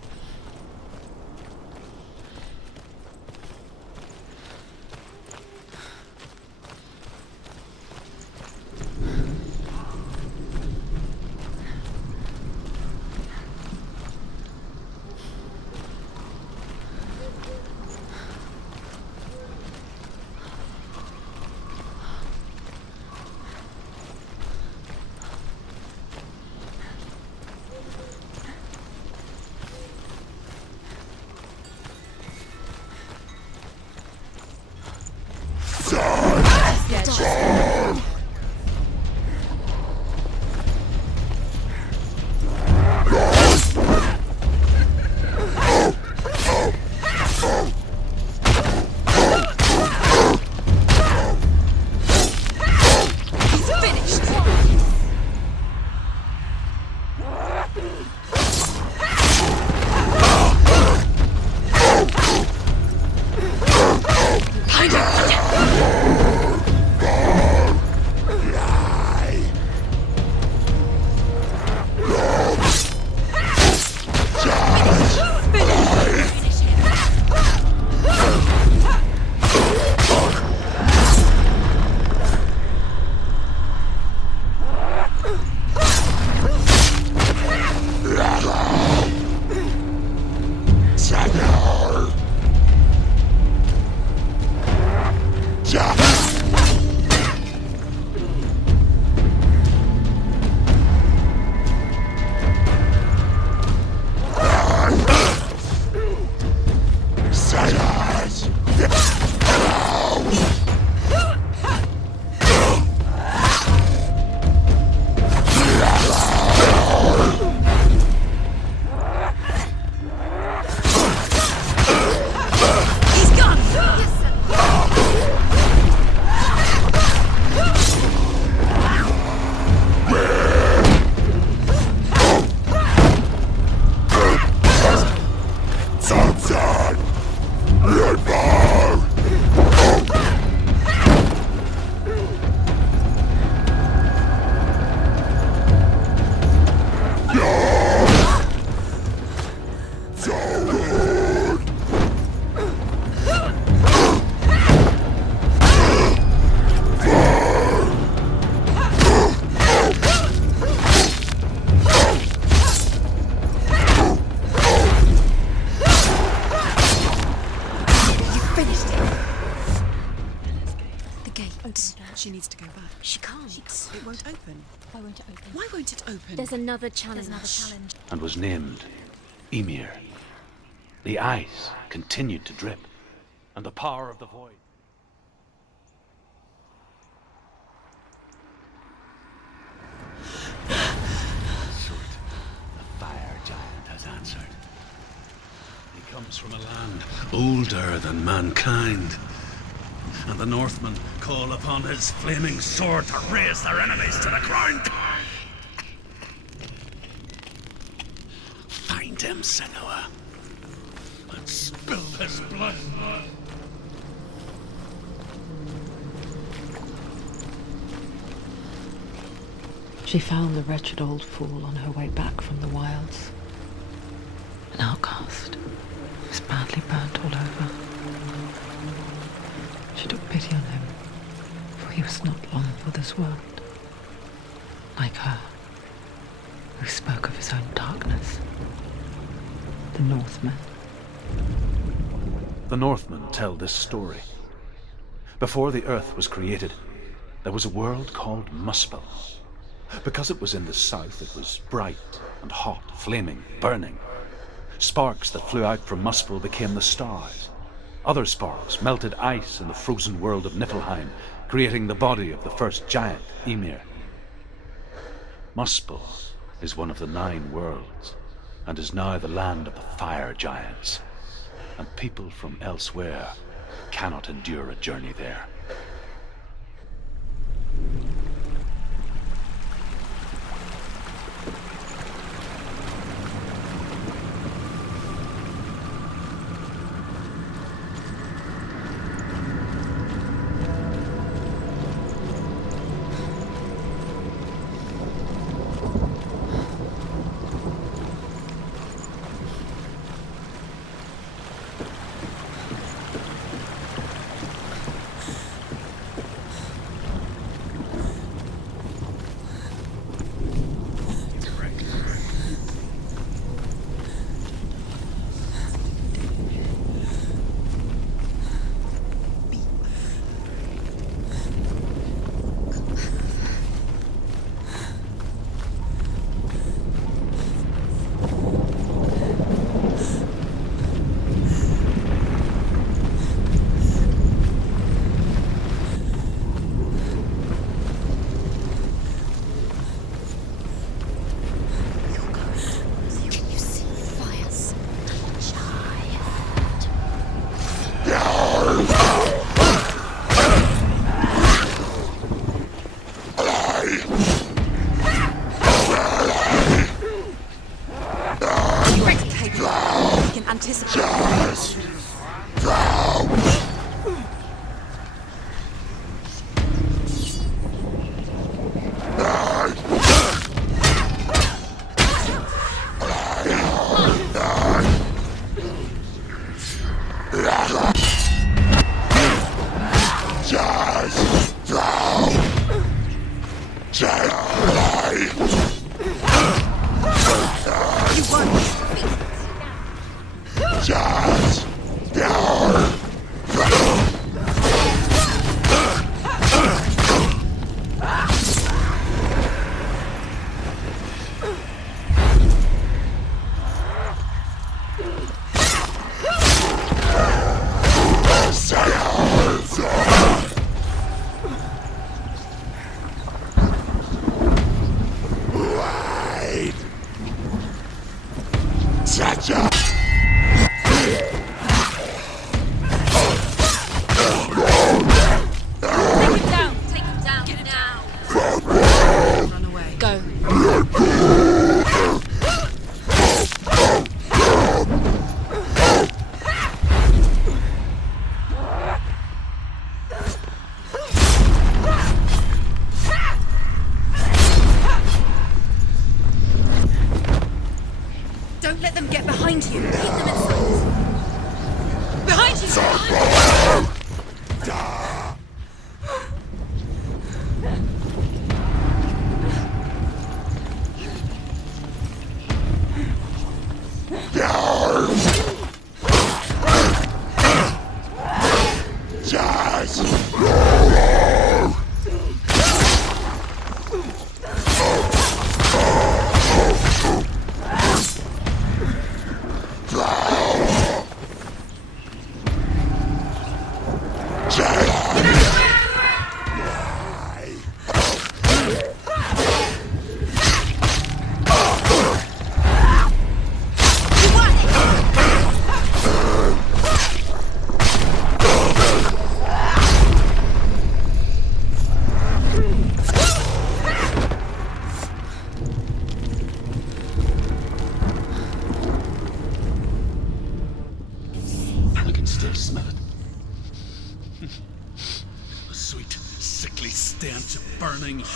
She needs to go back. She can't. It won't open. Why won't it open? Why won't it open? There's another challenge. And was named Ymir. The ice continued to drip, and the power of the void. Surtr, the fire giant, has answered. He comes from a land older than mankind, and the Northmen call upon his flaming sword to raze their enemies to the ground. Find him, Senua, and spill his blood. She found the wretched old fool on her way back from the wilds. An outcast. He was badly burnt all over. She took pity on him, for he was not long for this world. Like her, who spoke of his own darkness. The Northmen. The Northmen tell this story. Before the earth was created, there was a world called Muspel. Because it was in the south, it was bright and hot, flaming, burning. Sparks that flew out from Muspel became the stars. Other sparks melted ice in the frozen world of Niflheim, creating the body of the first giant, Ymir. Muspel is one of the 9 worlds, and is now the land of the fire giants. And people from elsewhere cannot endure a journey there.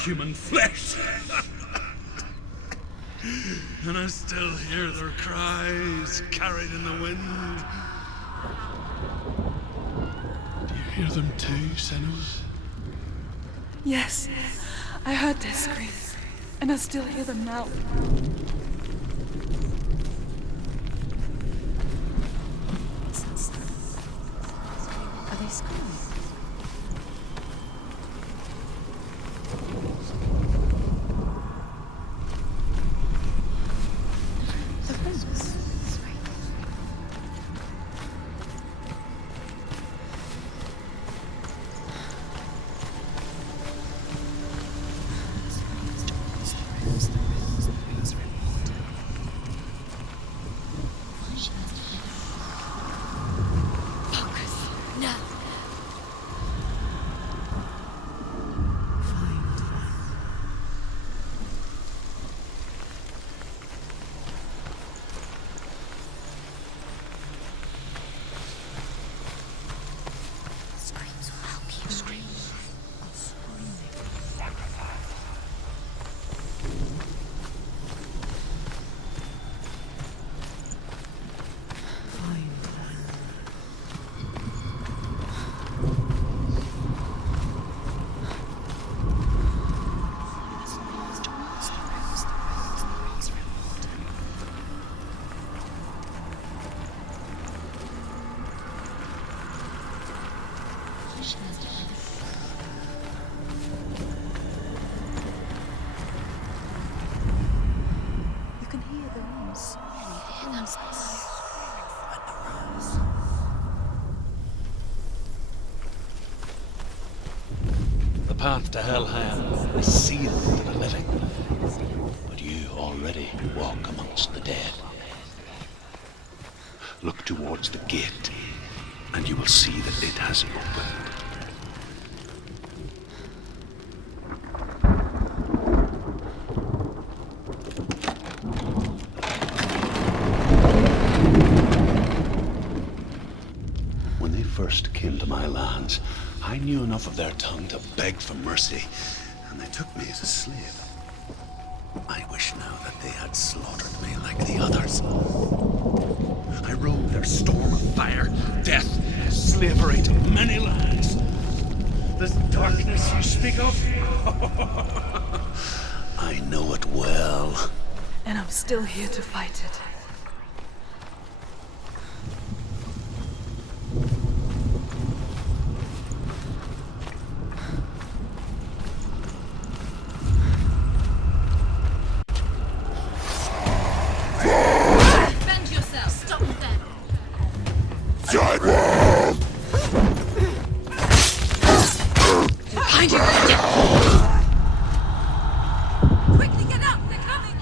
Human flesh. And I still hear their cries carried in the wind. Do you hear them too, Senua? Yes, I heard their screams. And I still hear them now. Are they screaming? The rooms. You can hear the rooms. Hear them The path to Helheim is sealed to the living, but you already walk amongst the dead. Look towards the gate, and you will see that it has opened. When they first came to my lands, I knew enough of their tongue to beg for mercy, and they took me as a slave. I wish now that they had slaughtered me like the others. I rode their storm of fire, death, slavery to many lands. This darkness you speak of, I know it well. And I'm still here to fight it. Defend yourself! Stop them! Behind you! Quickly get up! They're coming!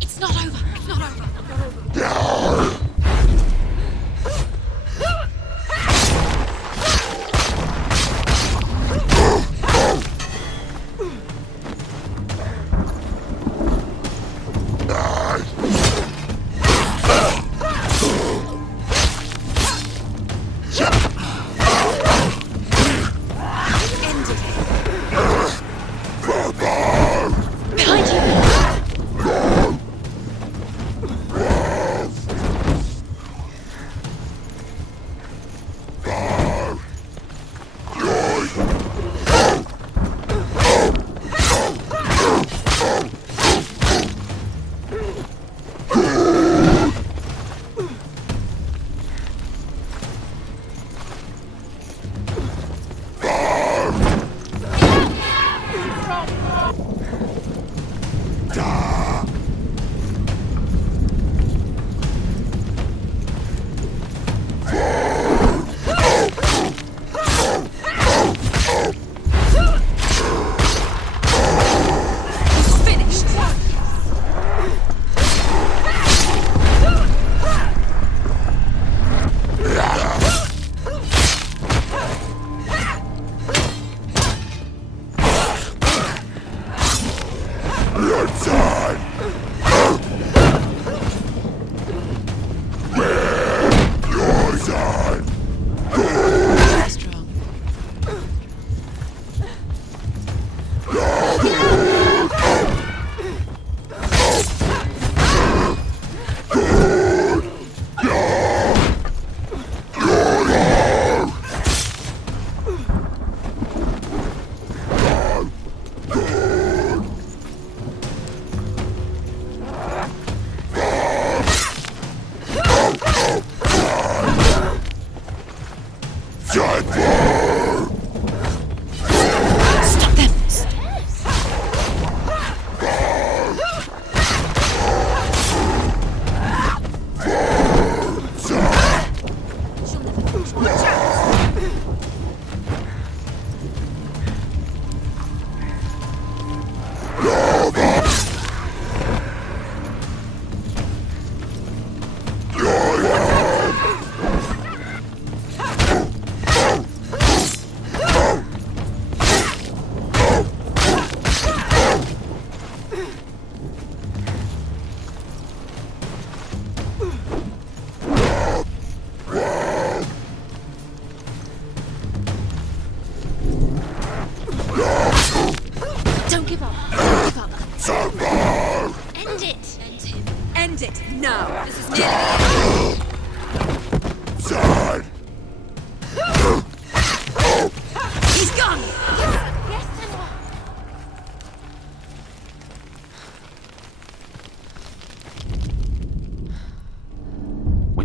It's not over! It's not over!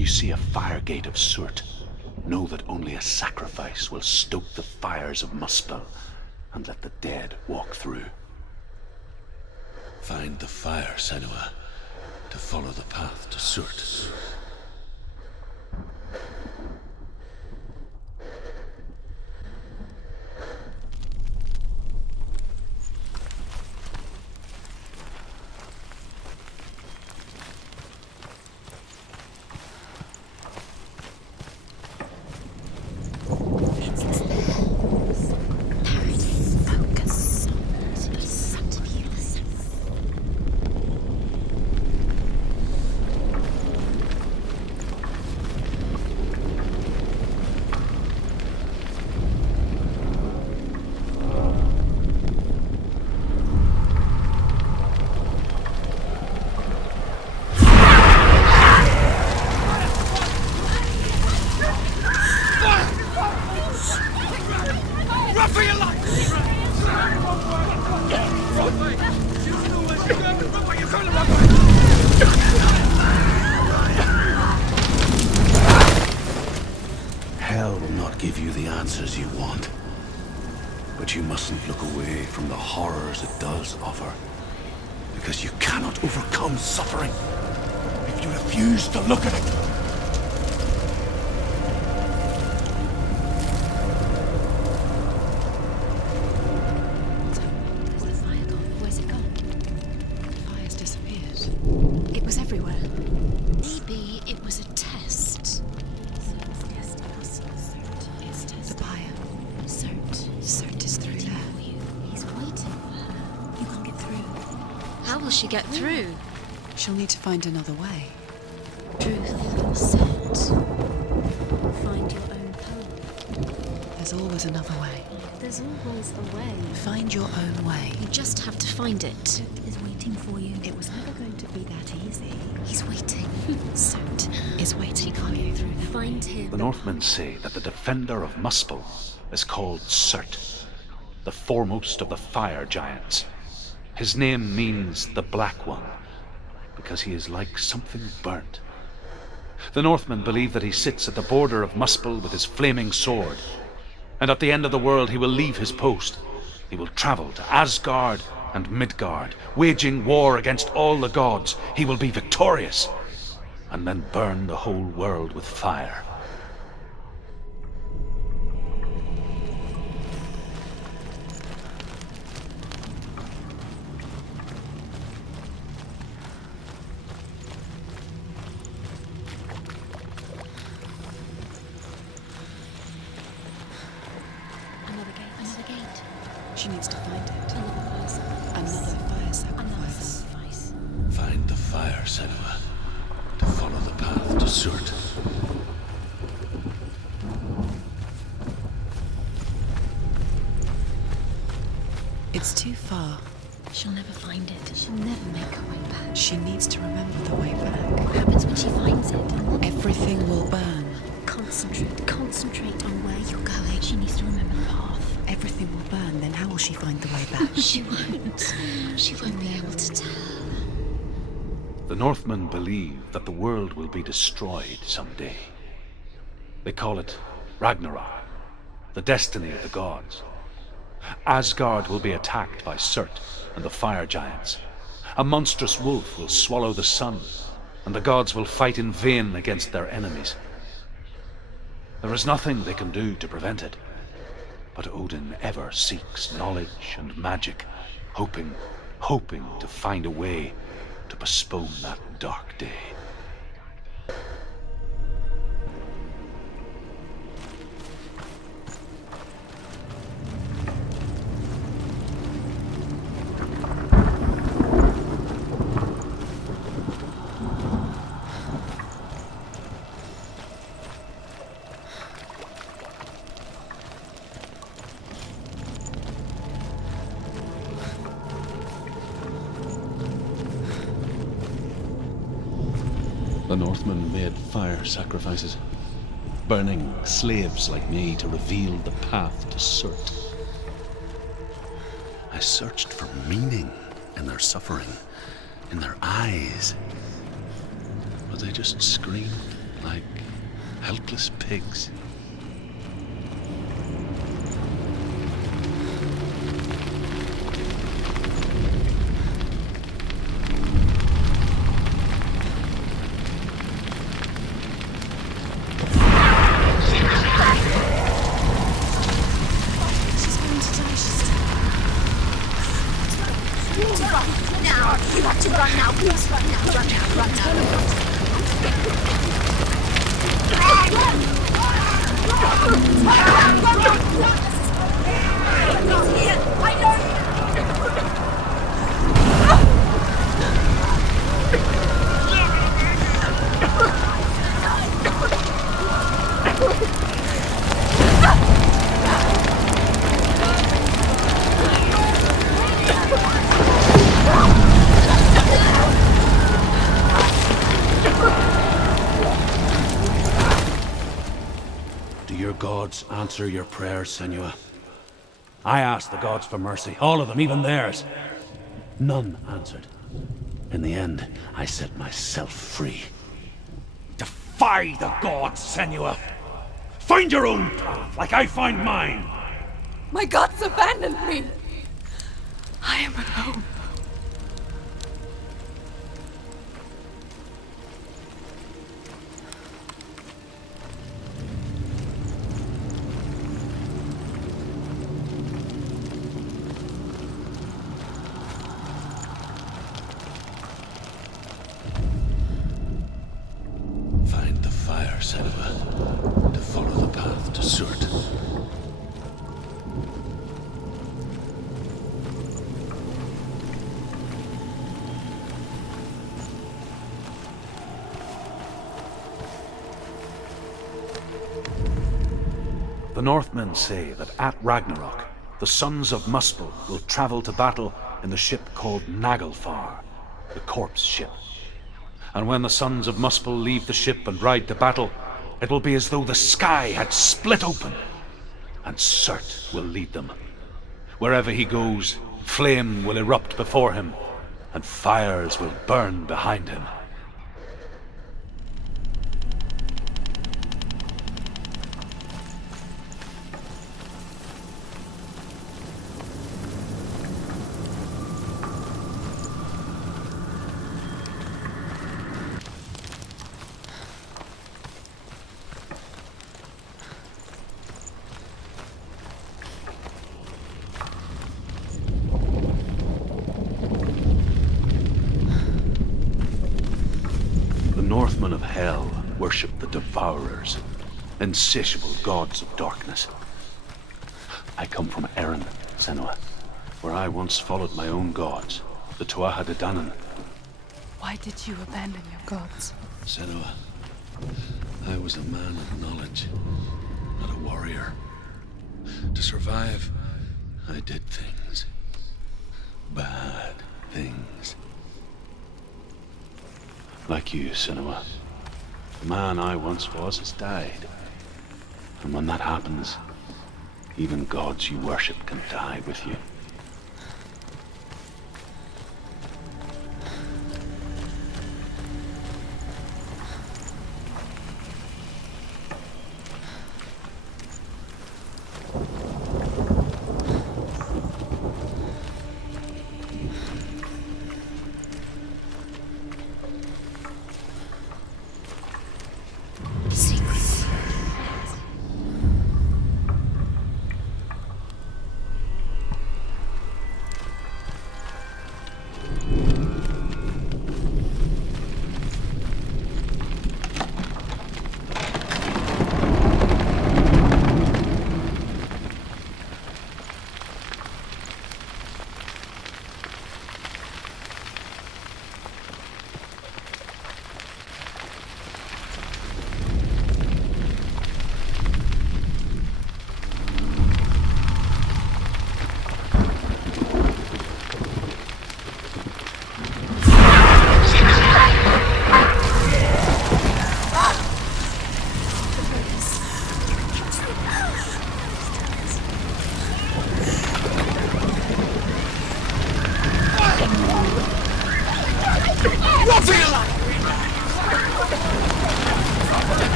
you see a fire gate of Surtr, know that only a sacrifice will stoke the fires of Muspel and let the dead walk through. Find the fire, Senua, to follow the path to Surtr. Hell will not give you the answers you want. But you mustn't look away from the horrors it does offer. Because you cannot overcome suffering if you refuse to look at it. Get through. She'll need to find another way. Truth set. Find your own path. There's always another way. There's always a way. Find your own way. You just have to find it. Surtr is waiting for you. It was never going to be that easy. He's waiting. Surtr Is waiting can't get through. Find him. The Northmen say that the defender of Muspel is called Surtr, the foremost of the fire giants. His name means the Black One, because he is like something burnt. The Northmen believe that he sits at the border of Muspel with his flaming sword, and at the end of the world he will leave his post. He will travel to Asgard and Midgard, waging war against all the gods. He will be victorious, and then burn the whole world with fire. She needs to find it. Another fire sacrifice. Find the fire, Senua, to follow the path to Surtr. It's too far. She'll never find it. She'll never make her way back. She needs to remember the way back. What happens when she finds it? Everything will burn. Concentrate on where you're going. She needs to remember the path. Everything will burn, then how will she find the way back? She won't. She won't be able to tell. The Northmen believe that the world will be destroyed someday. They call it Ragnarok, the destiny of the gods. Asgard will be attacked by Surtr and the fire giants. A monstrous wolf will swallow the sun, and the gods will fight in vain against their enemies. There is nothing they can do to prevent it. But Odin ever seeks knowledge and magic, hoping to find a way to postpone that dark day. The Northmen made fire sacrifices, burning slaves like me to reveal the path to Surtr. I searched for meaning in their suffering, in their eyes, but they just screamed like helpless pigs. Answer your prayers, Senua. I asked the gods for mercy, all of them, even theirs. None answered. In the end, I set myself free. Defy the gods, Senua! Find your own path, like I find mine! My gods abandoned me! I am alone. Senua, to follow the path to Surtr. The Northmen say that at Ragnarok, the sons of Muspel will travel to battle in the ship called Naglfar, the corpse ship. And when the sons of Muspel leave the ship and ride to battle, it will be as though the sky had split open, and Surtr will lead them. Wherever he goes, flame will erupt before him, and fires will burn behind him. Northmen of Hell worship the Devourers, insatiable gods of darkness. I come from Erin, Senua, where I once followed my own gods, the Tuatha De Danann. Why did you abandon your gods? Senua, I was a man of knowledge, not a warrior. To survive, I did things. Bad things. Like you, Senua. The man I once was has died. And when that happens, even gods you worship can die with you.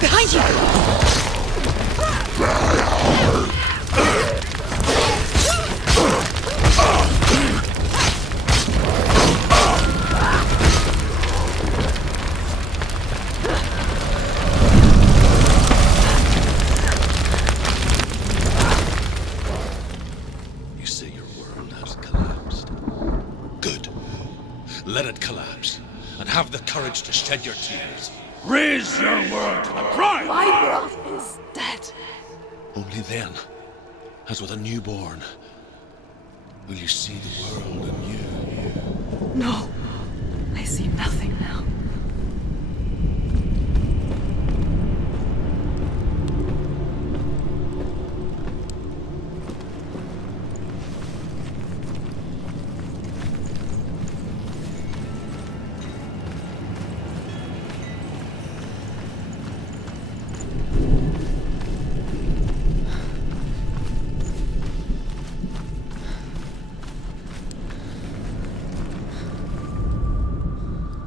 Behind you! You say your world has collapsed. Good. Let it collapse, and have the courage to shed your tears. Raise your world to the prime! My world is dead. Only then, as with a newborn, will you see the world anew. No, I see nothing now.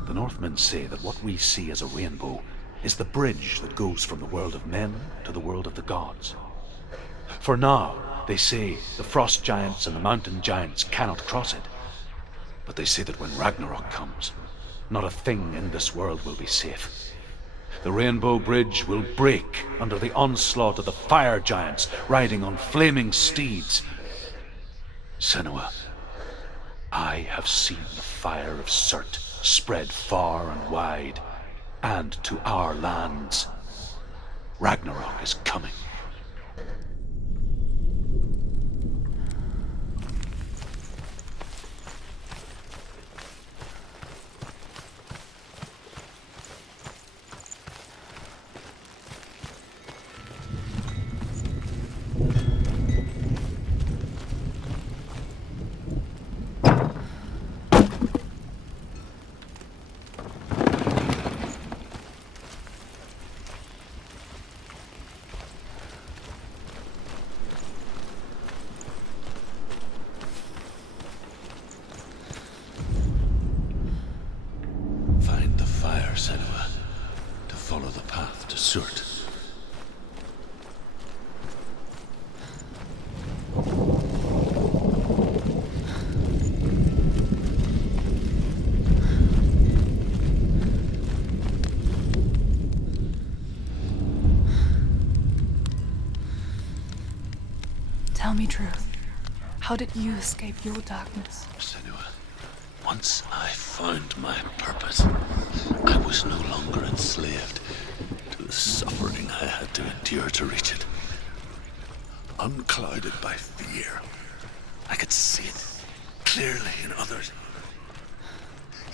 The Northmen say that what we see as a rainbow is the bridge that goes from the world of men to the world of the gods. For now, they say, the frost giants and the mountain giants cannot cross it. But they say that when Ragnarok comes, not a thing in this world will be safe. The rainbow bridge will break under the onslaught of the fire giants riding on flaming steeds. Senua, I have seen the fire of Surtr spread far and wide, and to our lands. Ragnarok is coming. Find the fire, Senua, to follow the path to Surtr. Tell me truth. How did you escape your darkness? Senua, once I found my purpose, I was no longer enslaved to the suffering I had to endure to reach it. Unclouded by fear, I could see it clearly in others.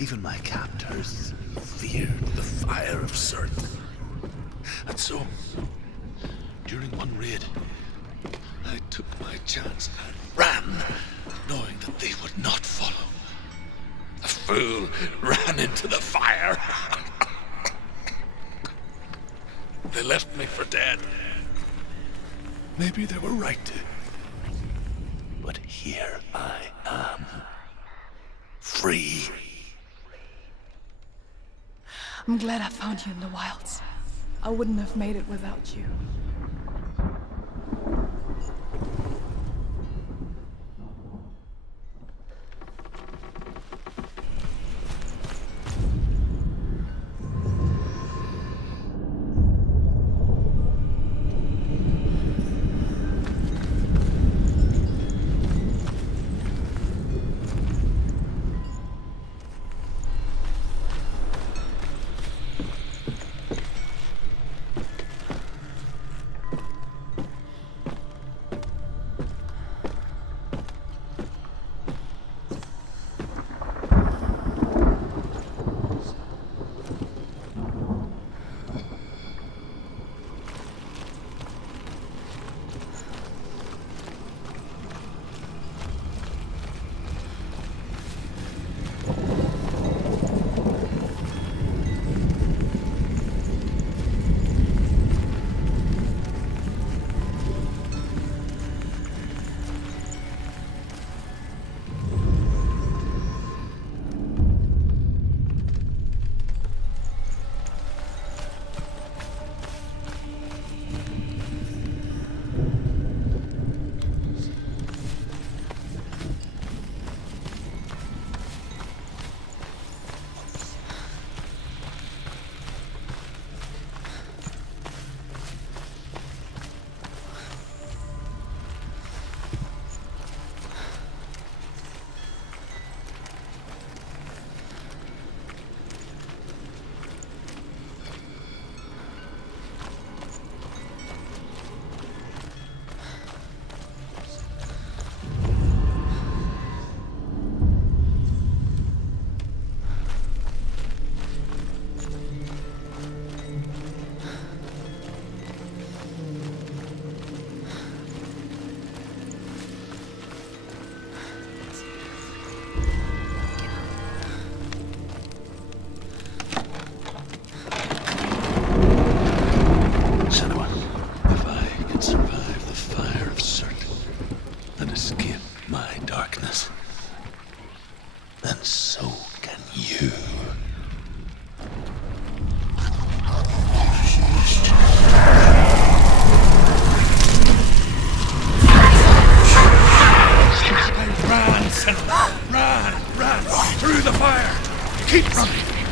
Even my captors feared the fire of Surtr. And so, during one raid, I took my chance and ran, knowing that they would not follow. The fool ran into the fire. They left me for dead. Maybe they were right to. But here I am. Free. I'm glad I found you in the wilds. I wouldn't have made it without you.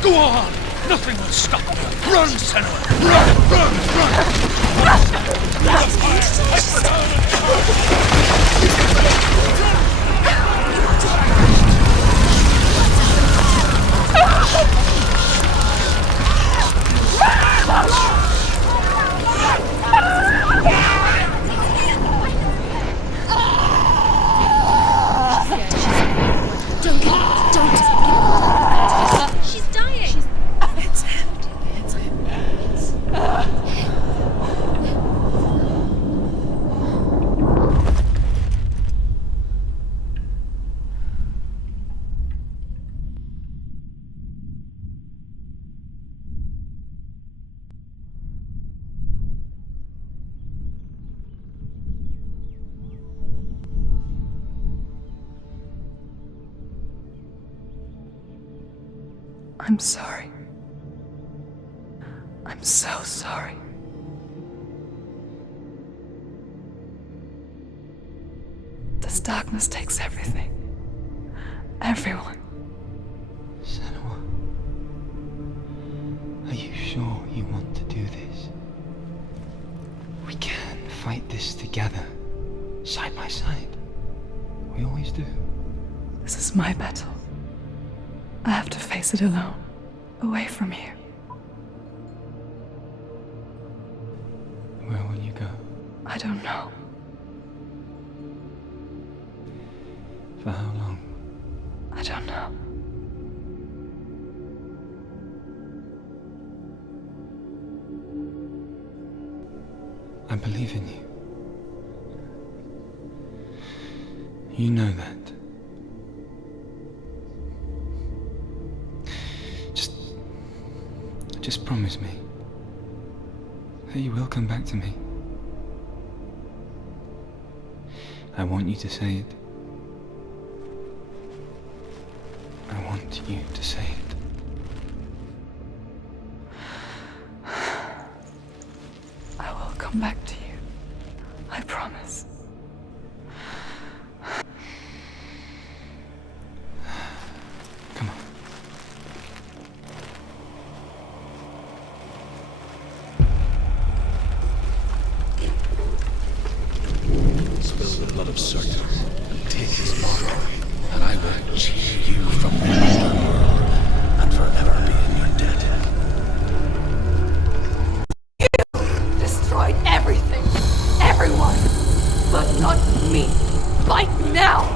Go on! Nothing will stop you! Run, Senua! Run! She's dying! It's him. It's him. I'm sorry. I'm so sorry. This darkness takes everything. Everyone. Senua, are you sure you want to do this? We can fight this together, side by side. We always do. This is my battle. I have to face it alone, away from you. Where will you go? I don't know. For how long? I don't know. I believe in you. You know that. Just promise me that you will come back to me. I want you to say it. I want you to say it. I will come back to you. I promise. Come on. Spill the blood of Surtr and take his mark, and I will cheer you from the underworld and forever be in your debt. Destroyed everything, everyone, but not me. Fight now!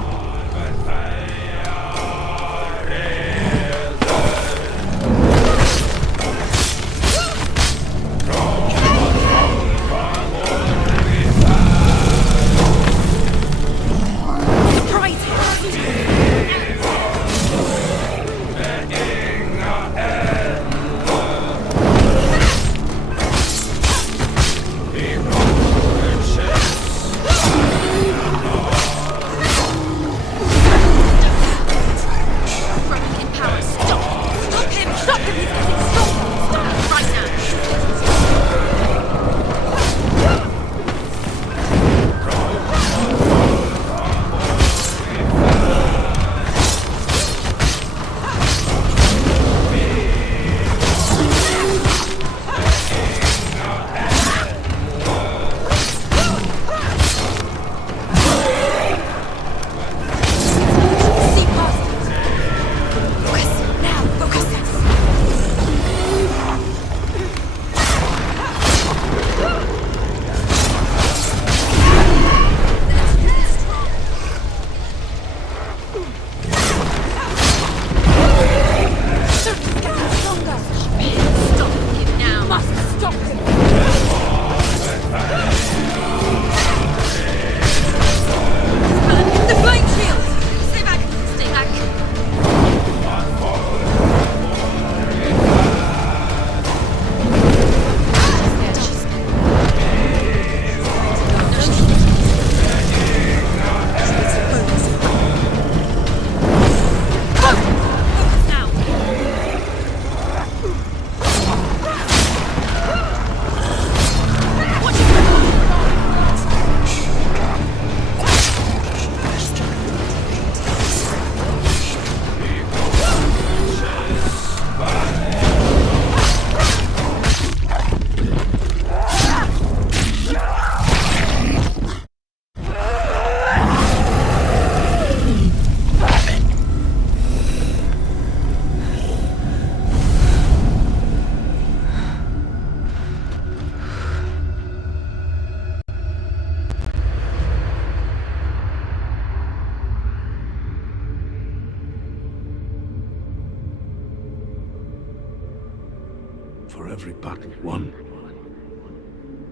For every battle won,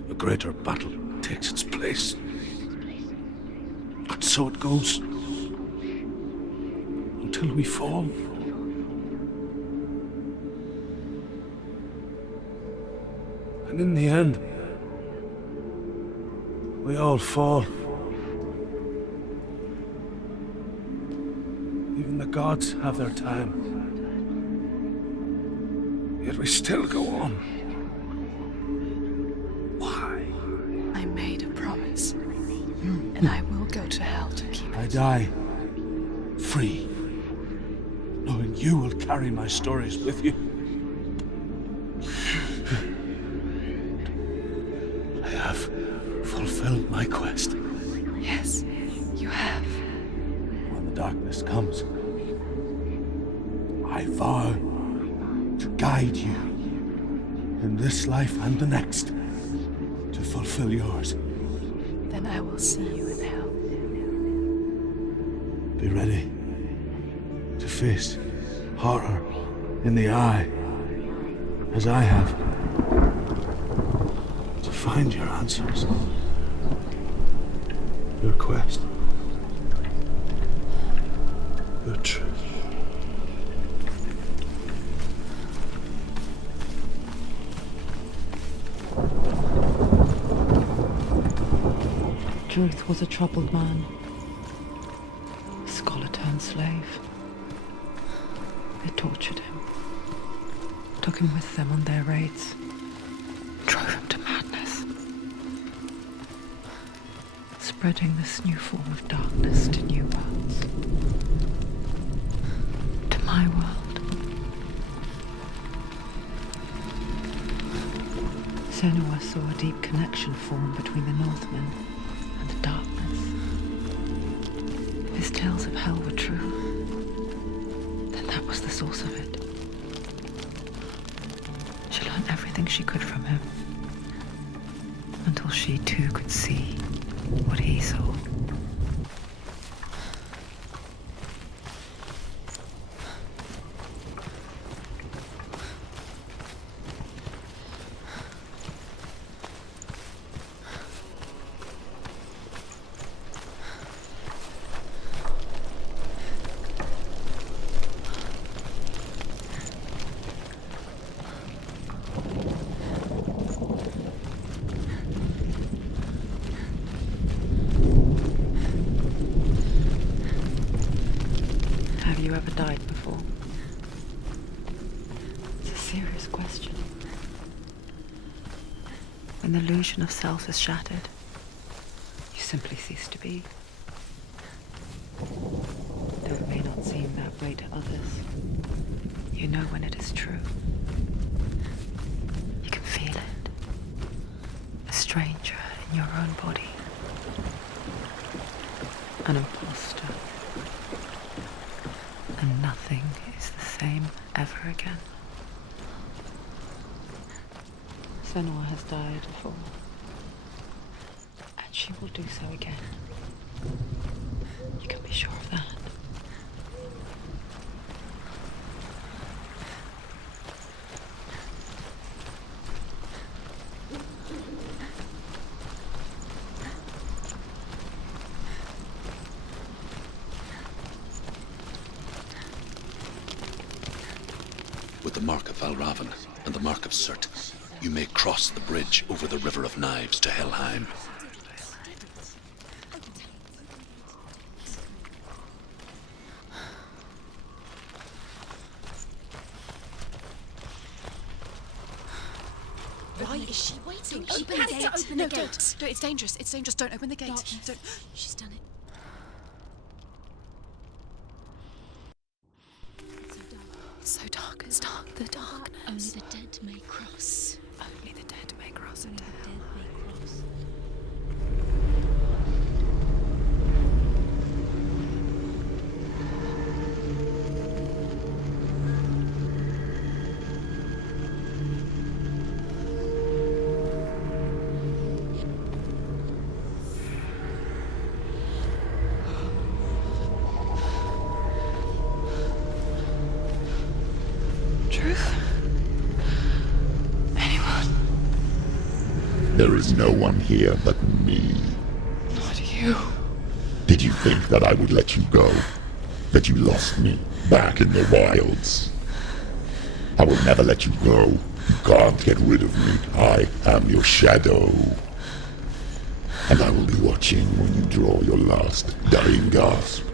a greater battle takes its place. And so it goes. Until we fall. And in the end, we all fall. Even the gods have their time. Yet we still go on. Why? I made a promise. And I will go to hell to keep I it. die free, knowing you will carry my stories with you. I have fulfilled my quest. Yes, you have. When the darkness comes, I vow to guide you in this life and the next to fulfill yours. Then I will see you in hell. Be ready to face horror in the eye, as I have, to find your answers, your quest, your truth. Truth was a troubled man, a scholar turned slave. They tortured him, took him with them on their raids, drove him to madness, spreading this new form of darkness to new worlds, to my world. Senua saw a deep connection form between the Northmen and the darkness. His tales of hell were true. Then that was the source of it. She learned everything she could from him, until she too could see what he saw. Have you ever died before? It's a serious question. When the illusion of self is shattered, you simply cease to be. Though it may not seem that way to others, you know when it is true. You can feel it. A stranger in your own body. An imposter. And nothing is the same ever again. Senua has died before, and she will do so again. You can be sure of that. With the mark of Valravyn and the mark of Surtr, you may cross the bridge over the River of Knives to Helheim. Why is she waiting? She Open the has gate. to open No, the gate. don't. No, it's dangerous. It's dangerous. Don't open the gate. Don't. She's done it. It's so dark. It's dark. The darkness. Only the dead may cross. Only the dead may cross Only into the hell. dead may cross. Truth? There is no one here but me. Not you. Did you think that I would let you go? That you lost me back in the wilds? I will never let you go. You can't get rid of me. I am your shadow. And I will be watching when you draw your last dying gasp.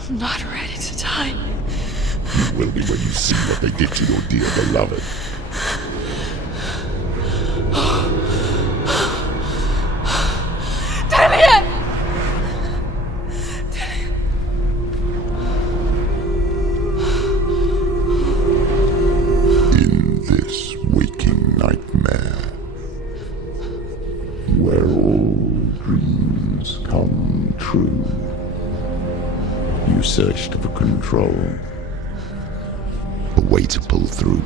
I'm not ready to die. You will be when you see what they did to your dear beloved. Damien! In this waking nightmare, where all dreams come true, you searched for control, a way to pull through.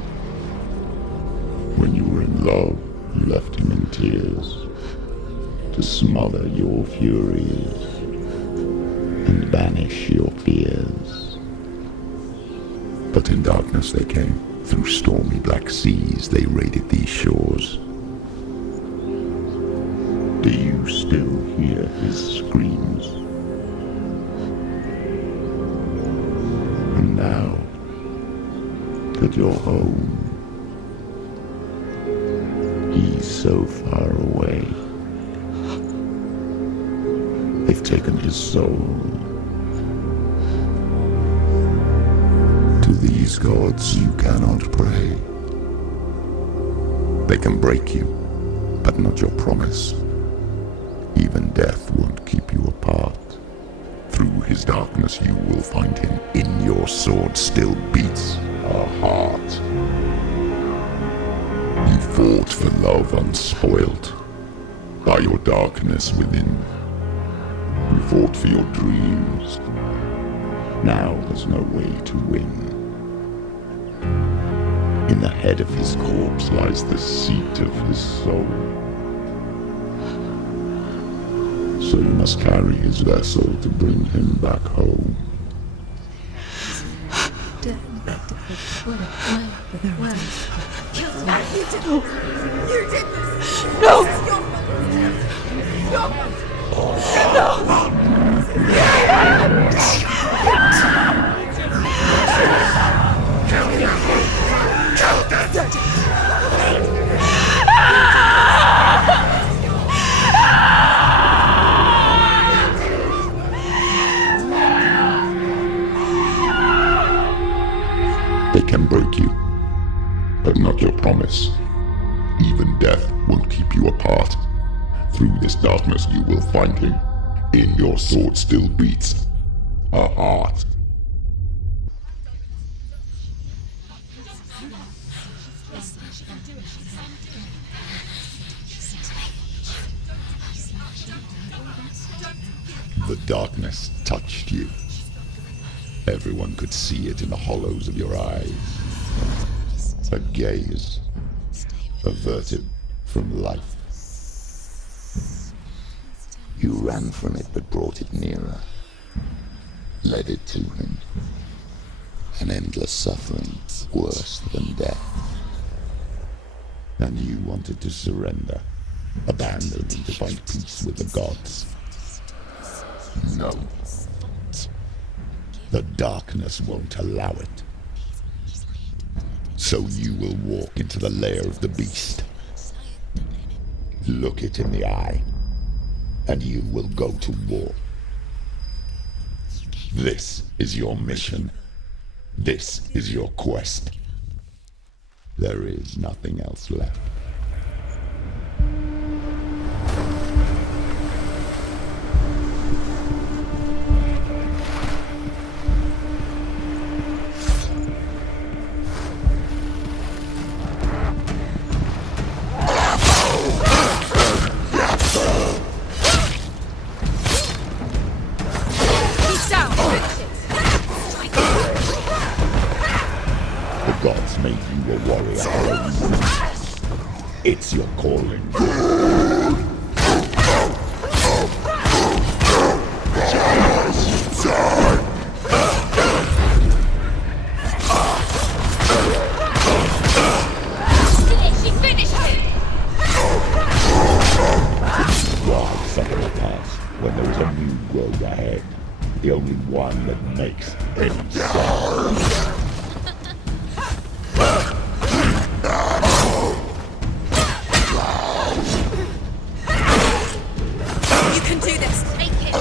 When you were in love, you left him in tears, to smother your furies and banish your fears. But in darkness they came, through stormy black seas they raided these shores. Do you still hear his screams? And now that you're home, he's so far away. They've taken his soul. To these gods you cannot pray. They can break you, but not your promise. Even death won't keep you apart. Through his darkness you will find him. In your sword still beats a heart. You fought for love unspoilt by your darkness within. You fought for your dreams. Now there's no way to win. In the head of his corpse lies the seat of his soul. So you must carry his vessel to bring him back home. You did this! No! They can break you, but not your promise. Even death won't keep you apart. Through this darkness you will find him. In your sword still beats a heart. The darkness touched you. Everyone could see it in the hollows of your eyes. A gaze averted from life. You ran from it but brought it nearer. Led it to him. An endless suffering, worse than death. And you wanted to surrender, abandon and to find peace with the gods. No. The darkness won't allow it. So you will walk into the lair of the beast. Look it in the eye, and you will go to war. This is your mission. This is your quest. There is nothing else left. It's your calling. She finished him! the only one that makes any sense. You can do this. Take it.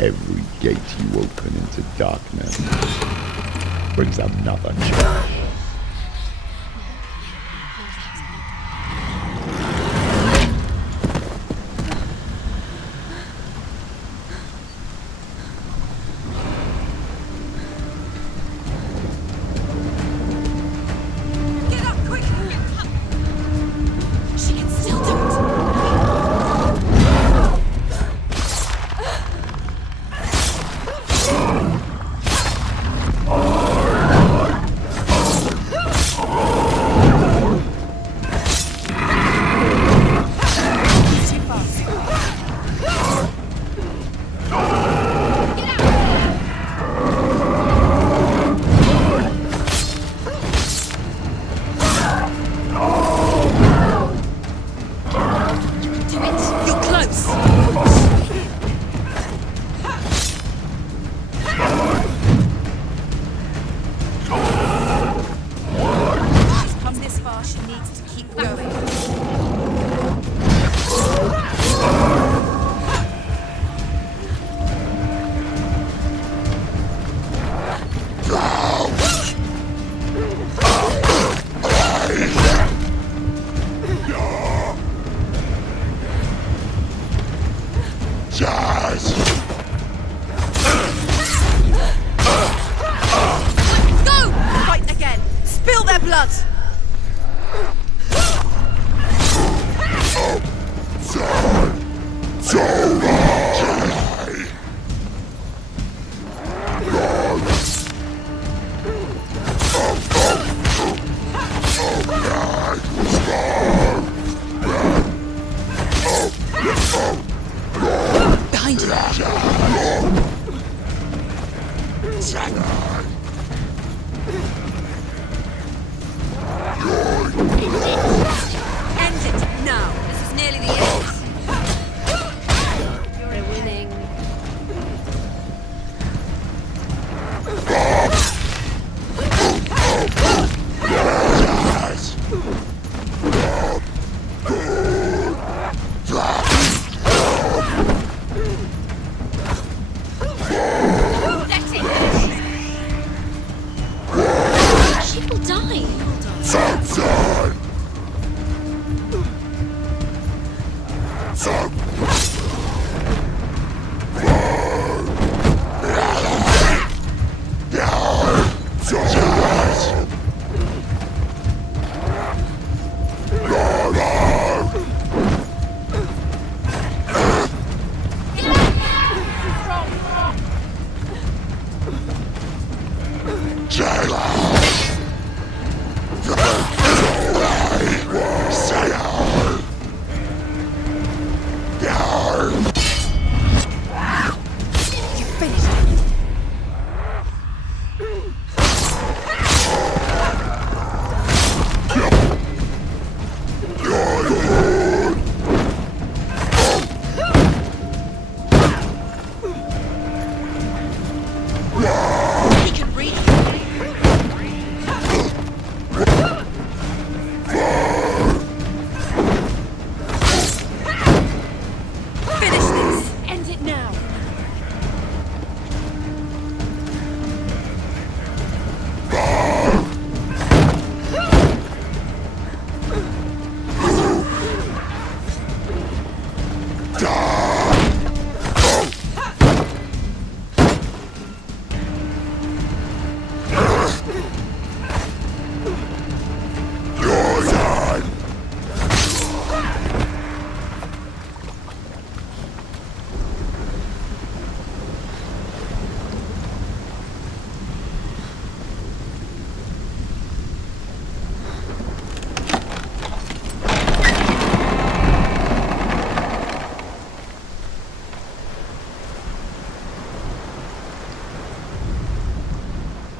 Every gate you open into darkness brings another change. Get up, quick! She can still do it.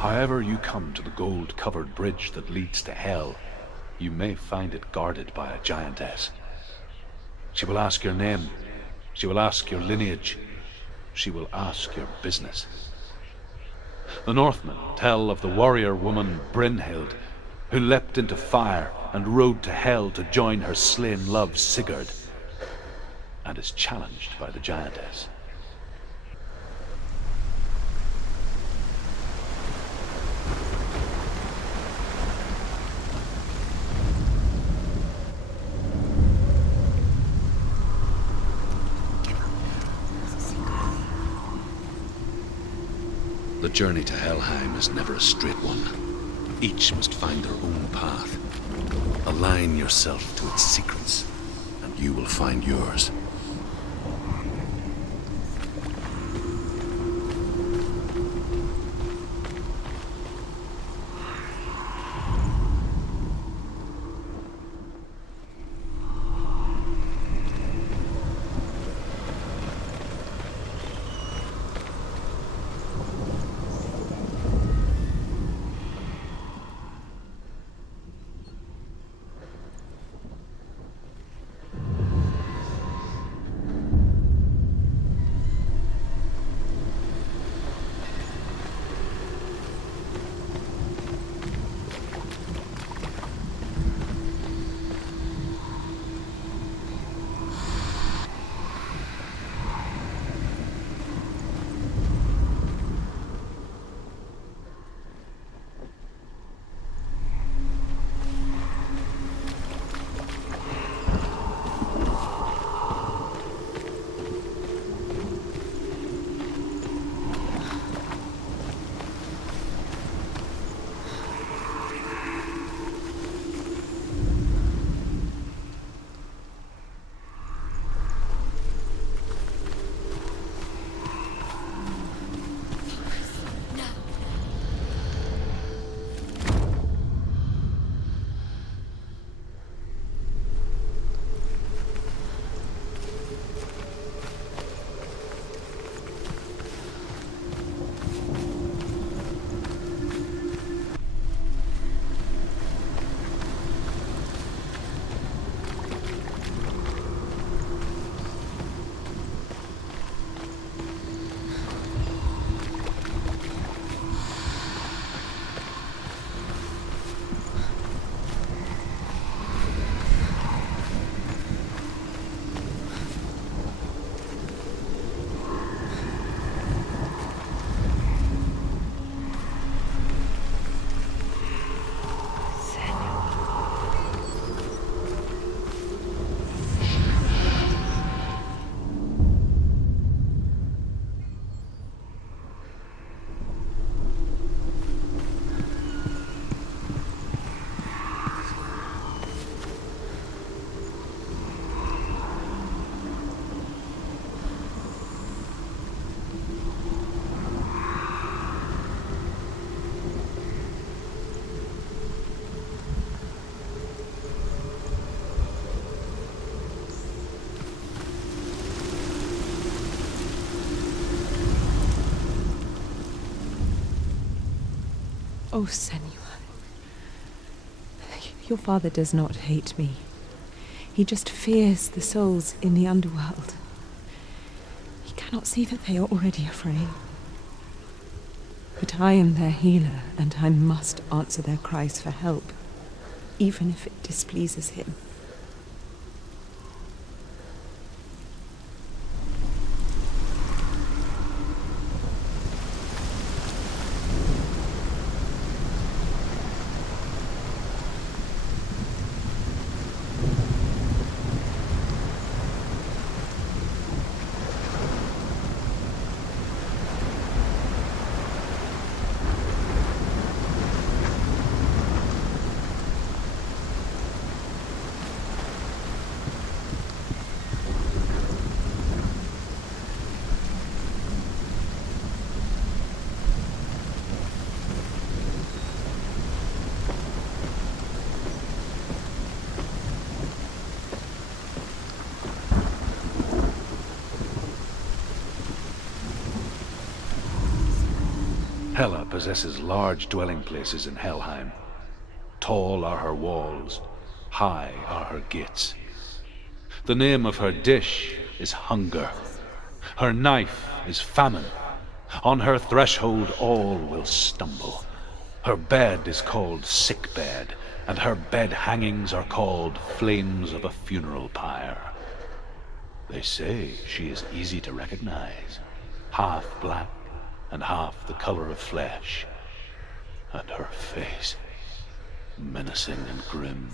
However you come to the gold-covered bridge that leads to Hell, you may find it guarded by a giantess. She will ask your name. She will ask your lineage. She will ask your business. The Northmen tell of the warrior woman Brynhild, who leapt into fire and rode to Hell to join her slain love Sigurd, and is challenged by the giantess. The journey to Helheim is never a straight one. Each must find their own path. Align yourself to its secrets, and you will find yours. Oh, Senua. Your father does not hate me. He just fears the souls in the underworld. He cannot see that they are already afraid. But I am their healer, and I must answer their cries for help, even if it displeases him. Hela possesses large dwelling places in Helheim. Tall are her walls, high are her gates. The name of her dish is hunger. Her knife is famine. On her threshold all will stumble. Her bed is called sick bed, and her bed hangings are called flames of a funeral pyre. They say she is easy to recognize, half black and half the color of flesh, and her face menacing and grim.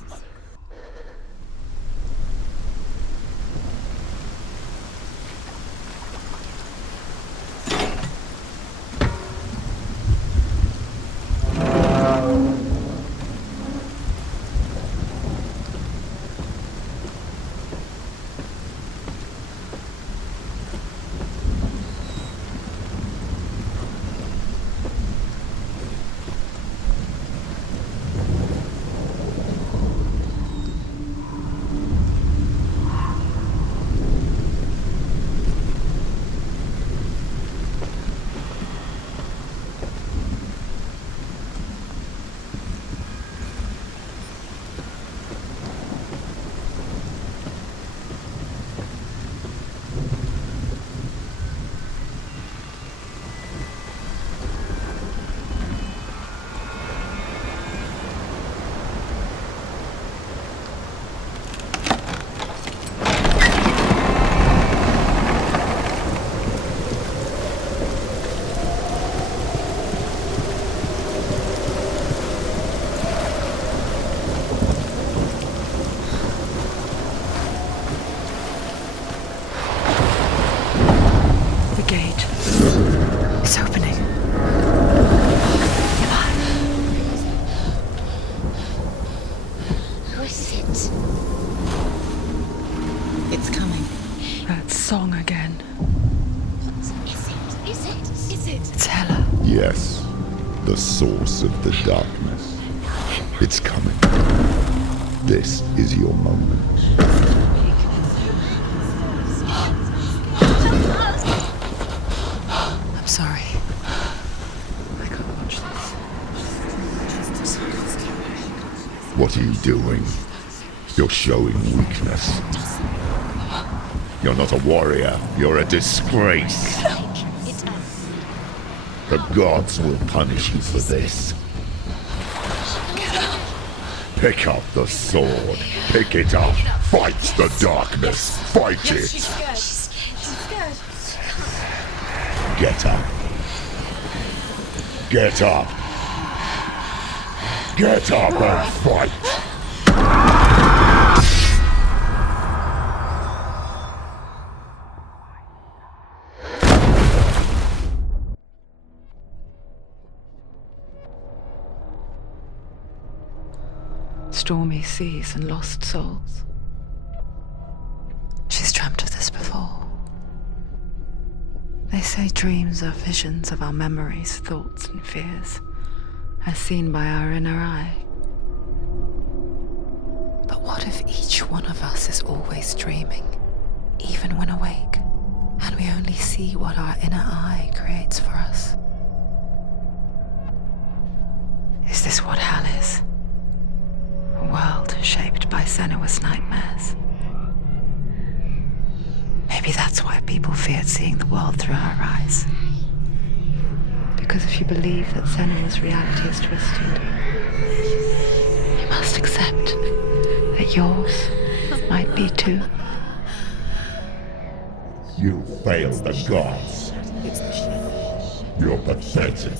Yes, the source of the darkness. It's coming. This is your moment. I'm sorry. I can't watch this. What are you doing? You're showing weakness. You're not a warrior. You're a disgrace. The gods will punish you for this. Pick up the sword. Pick it up. Fight the darkness. Fight it. She's scared. Get up. Get up. Get up and fight. Stormy seas and lost souls. She's dreamt of this before. They say dreams are visions of our memories, thoughts and fears, as seen by our inner eye. But what if each one of us is always dreaming, even when awake, and we only see what our inner eye creates for us? Is this what hell is? A world shaped by Senua's nightmares. Maybe that's why people feared seeing the world through her eyes. Because if you believe that Senua's reality is twisted, you must accept that yours might be too. You failed the gods. You're pathetic.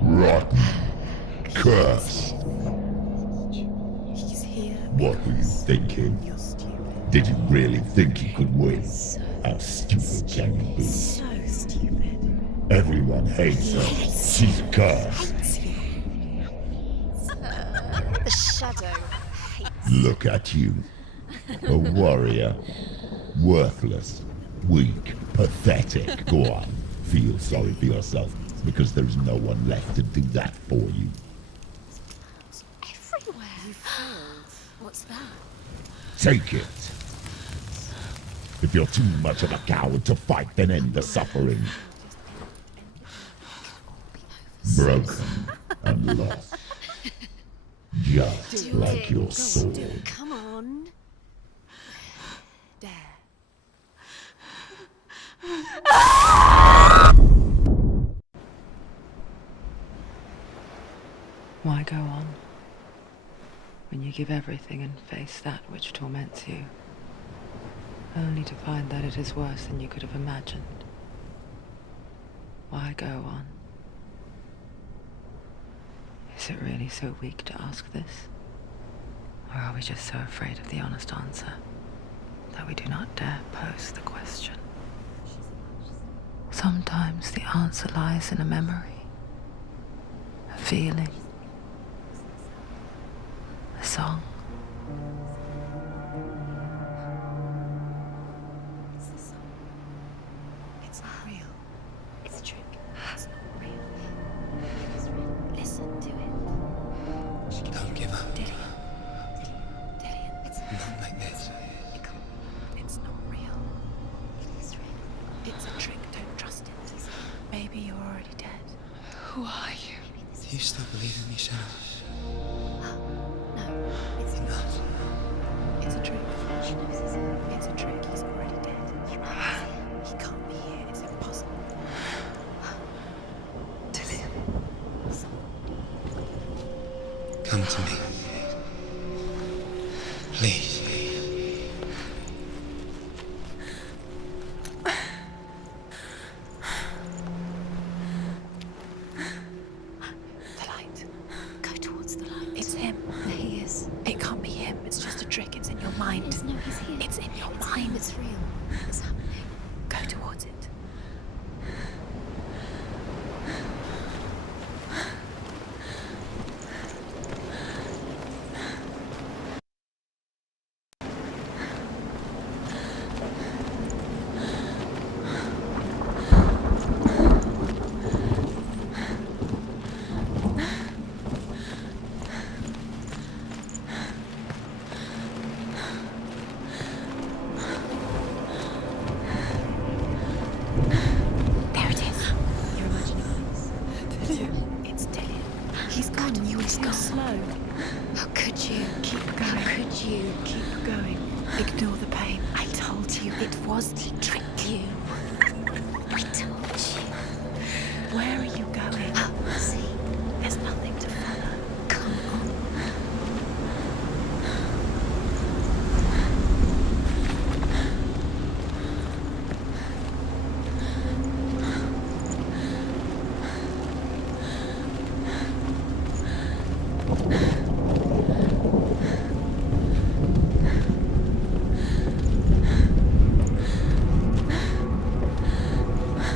Rotten. Cursed. What were you thinking? Did you really think you could win? How stupid can you be? So stupid. Everyone hates her. She's cursed. The shadow hates. Look at you. A warrior. Worthless. Weak. Pathetic. Go on. Feel sorry for yourself, because there's no one left to do that for you. Everywhere. You failed. What's that? Take it. If you're too much of a coward to fight, then end the suffering. broken and lost. Just like your soul. Come on. Dare. Why go on when you give everything and face that which torments you, only to find that it is worse than you could have imagined? Why go on? Is it really so weak to ask this? Or are we just so afraid of the honest answer that we do not dare pose the question? Sometimes the answer lies in a memory, a feeling, a song. It's the song. It's not real. It's a trick. It's not real. It is real. Listen to it. Don't give up. Dillian. It's Not like this. It can't. It's not real. It is real. It's a trick. Don't trust it. Maybe you're already dead. Who are you? Do you still believe in me, Senua? No, it's Enough. It's a trick. She knows it's a trick. He's already dead. He can't be here. It's impossible. Dillian. Come to me. Please. The light. Go towards the light. It's him. There he is. It can't be him. It's just a trick. It's in your mind. No, he's here. It's in your mind. It's real. It's happening. Go towards it. There it is. You're imagining this. Dillian. It's Dillian. He's gone. You were too slow. How could you? Keep going. How could you? Keep going. Ignore the pain. I told you it was to trick you. I told you. Where are you going? See, there's nothing to follow. Come on.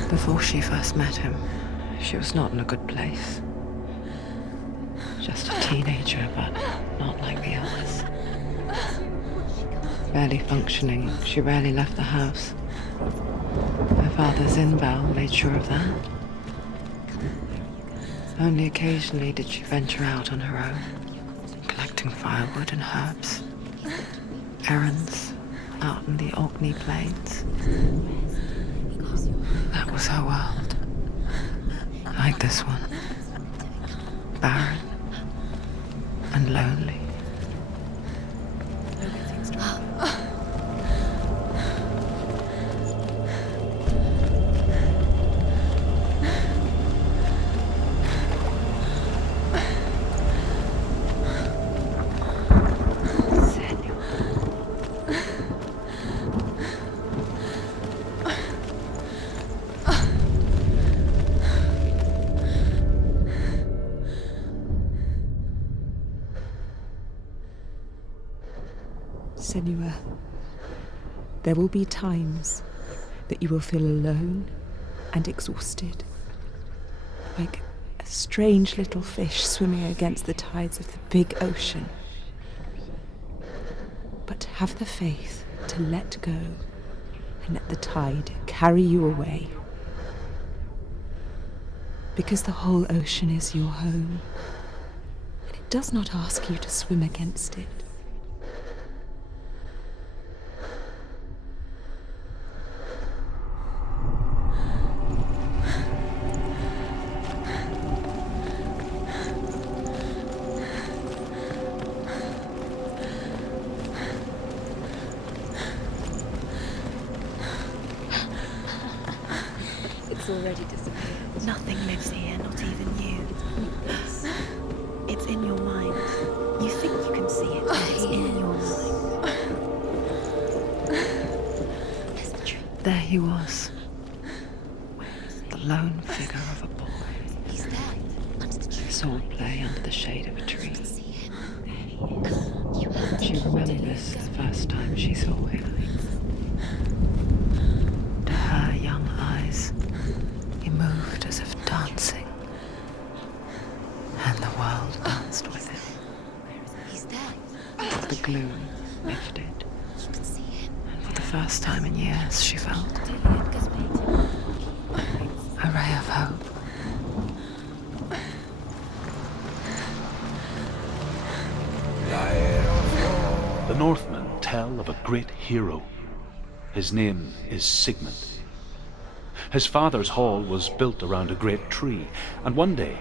Before she first met him, she was not in a good place. Just a teenager, but not like the others. Barely functioning, she rarely left the house. Her father's inval made sure of that. Only occasionally did she venture out on her own, collecting firewood and herbs. Errands out in the Orkney Plains. That was her world. Like this one. Barren and lonely. Senua, there will be times that you will feel alone and exhausted, like a strange little fish swimming against the tides of the big ocean. But have the faith to let go and let the tide carry you away. Because the whole ocean is your home, and it does not ask you to swim against it. Nothing lives here, not even you. It's in your mind. You think you can see it, but it's in your mind. There he was, the lone figure of a boy. He's there. His sword lay under the shade of a tree. She remembers the first time she saw him. To her young eyes, he moved as if dancing, and the world danced with him. He's there. The gloom lifted, and for the first time in years she felt a ray of hope. The Northmen tell of a great hero. His name is Sigmund. His father's hall was built around a great tree, and one day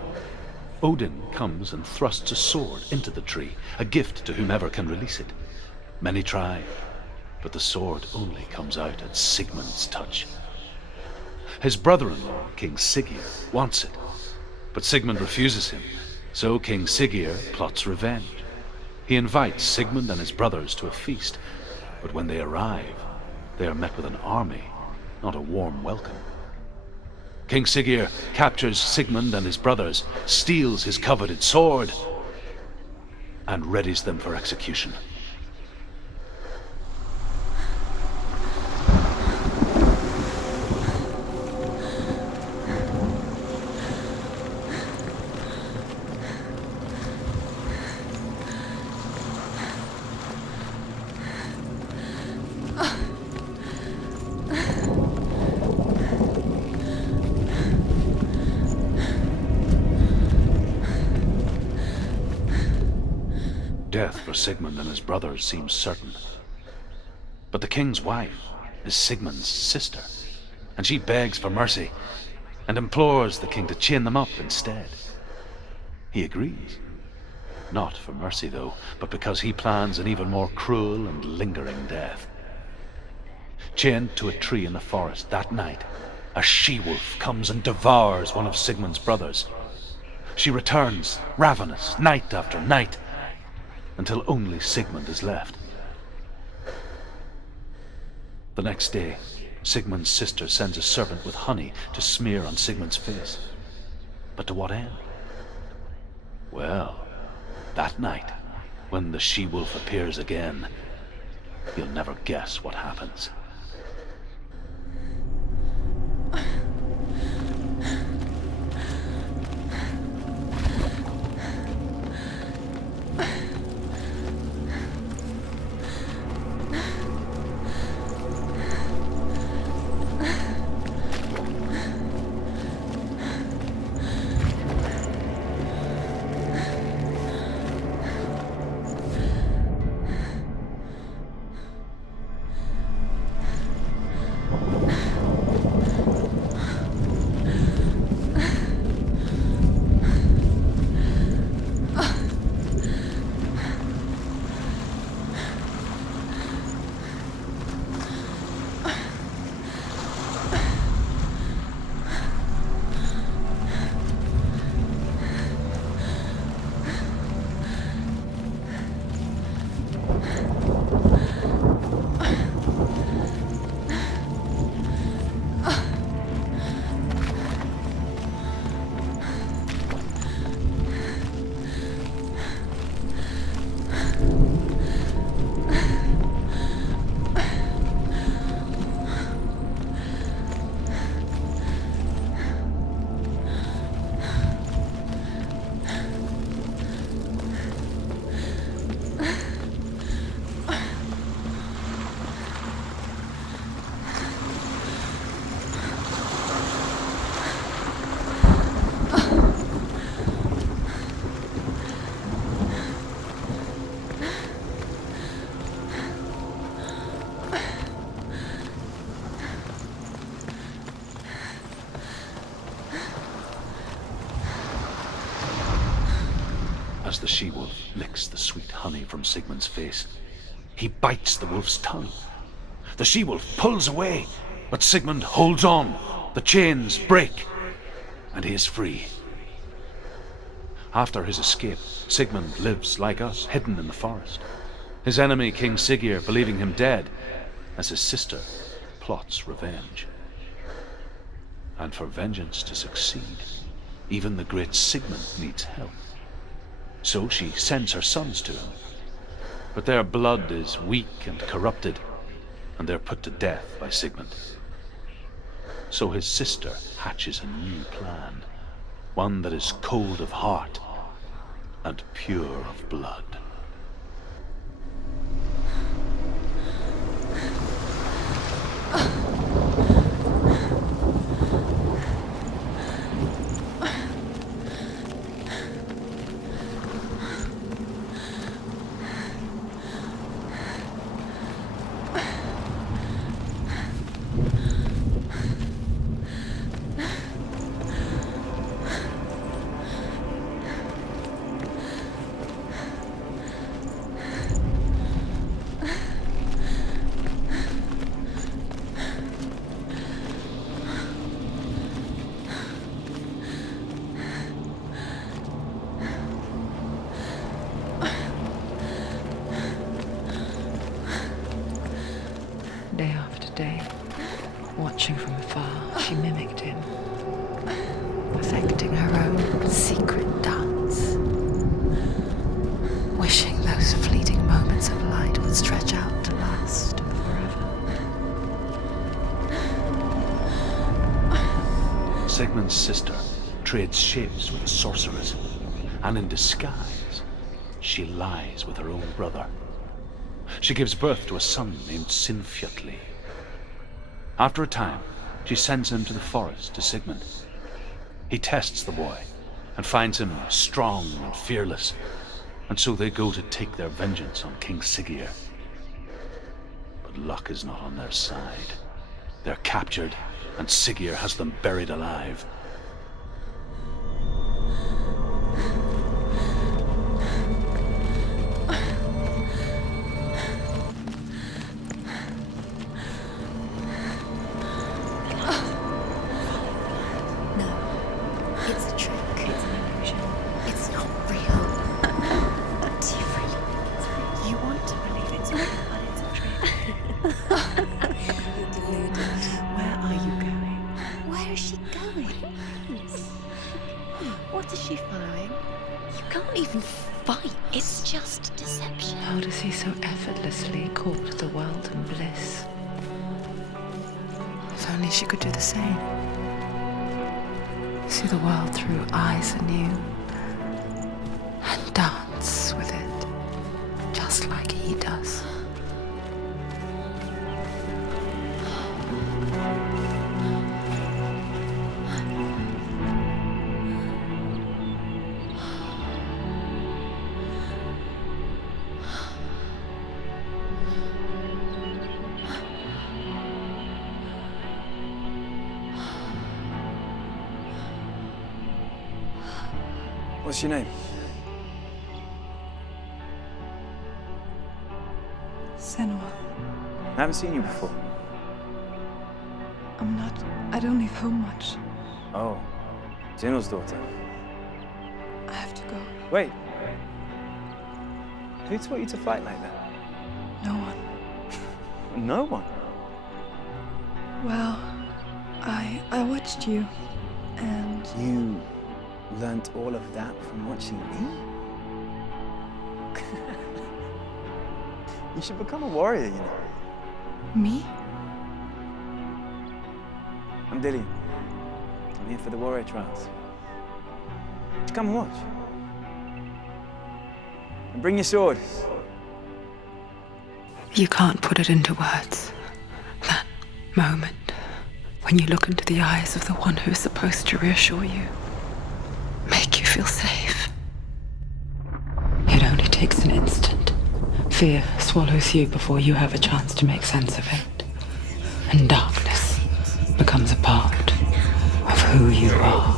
Odin comes and thrusts a sword into the tree, a gift to whomever can release it. Many try, but the sword only comes out at Sigmund's touch. His brother-in-law, King Siggeir, wants it, but Sigmund refuses him, so King Siggeir plots revenge. He invites Sigmund and his brothers to a feast, but when they arrive, they are met with an army, not a warm welcome. King Siggeir captures Sigmund and his brothers, steals his coveted sword, and readies them for execution. Death for Sigmund and his brothers seems certain. But the king's wife is Sigmund's sister, and she begs for mercy and implores the king to chain them up instead. He agrees. Not for mercy, though, but because he plans an even more cruel and lingering death. Chained to a tree in the forest that night, a she-wolf comes and devours one of Sigmund's brothers. She returns, ravenous, night after night, until only Sigmund is left. The next day, Sigmund's sister sends a servant with honey to smear on Sigmund's face. But to what end? Well, that night, when the she-wolf appears again, you'll never guess what happens. As the she-wolf licks the sweet honey from Sigmund's face, he bites the wolf's tongue. The she-wolf pulls away, but Sigmund holds on. The chains break. and he is free. After his escape, Sigmund lives like us, hidden in the forest. His enemy, King Siggeir, believing him dead, as his sister plots revenge. And for vengeance to succeed, even the great Sigmund needs help. So she sends her sons to him. But their blood is weak and corrupted, and they're put to death by Sigmund. So his sister hatches a new plan, one that is cold of heart and pure of blood. Day after day, watching from afar, she mimicked him, perfecting her own secret dance, wishing those fleeting moments of light would stretch out to last forever. Sigmund's sister trades shapes with a sorceress, and in disguise, she lies with her own brother. She gives birth to a son named Sinfjotli. After a time, she sends him to the forest to Sigmund. He tests the boy and finds him strong and fearless, and so they go to take their vengeance on King Siggeir. But luck is not on their side. They're captured, and Siggeir has them buried alive. How does he so effortlessly court the world and bliss? If only she could do the same. See the world through eyes anew and dance with it, just like he does. What's your name? Senua. I haven't seen you before. I don't leave home much. Oh, Jinnel's daughter. I have to go. Wait. Who taught you to fight like that? No one. No one? Well, I watched you, and... You learnt all of that from watching me? You should become a warrior, you know. Me? I'm Dillian. I'm here for the warrior trials. Just come and watch. And bring your sword. You can't put it into words. That moment when you look into the eyes of the one who is supposed to reassure you, make you feel safe. It only takes an instant. Fear swallows you before you have a chance to make sense of it. And darkness becomes a part of who you are.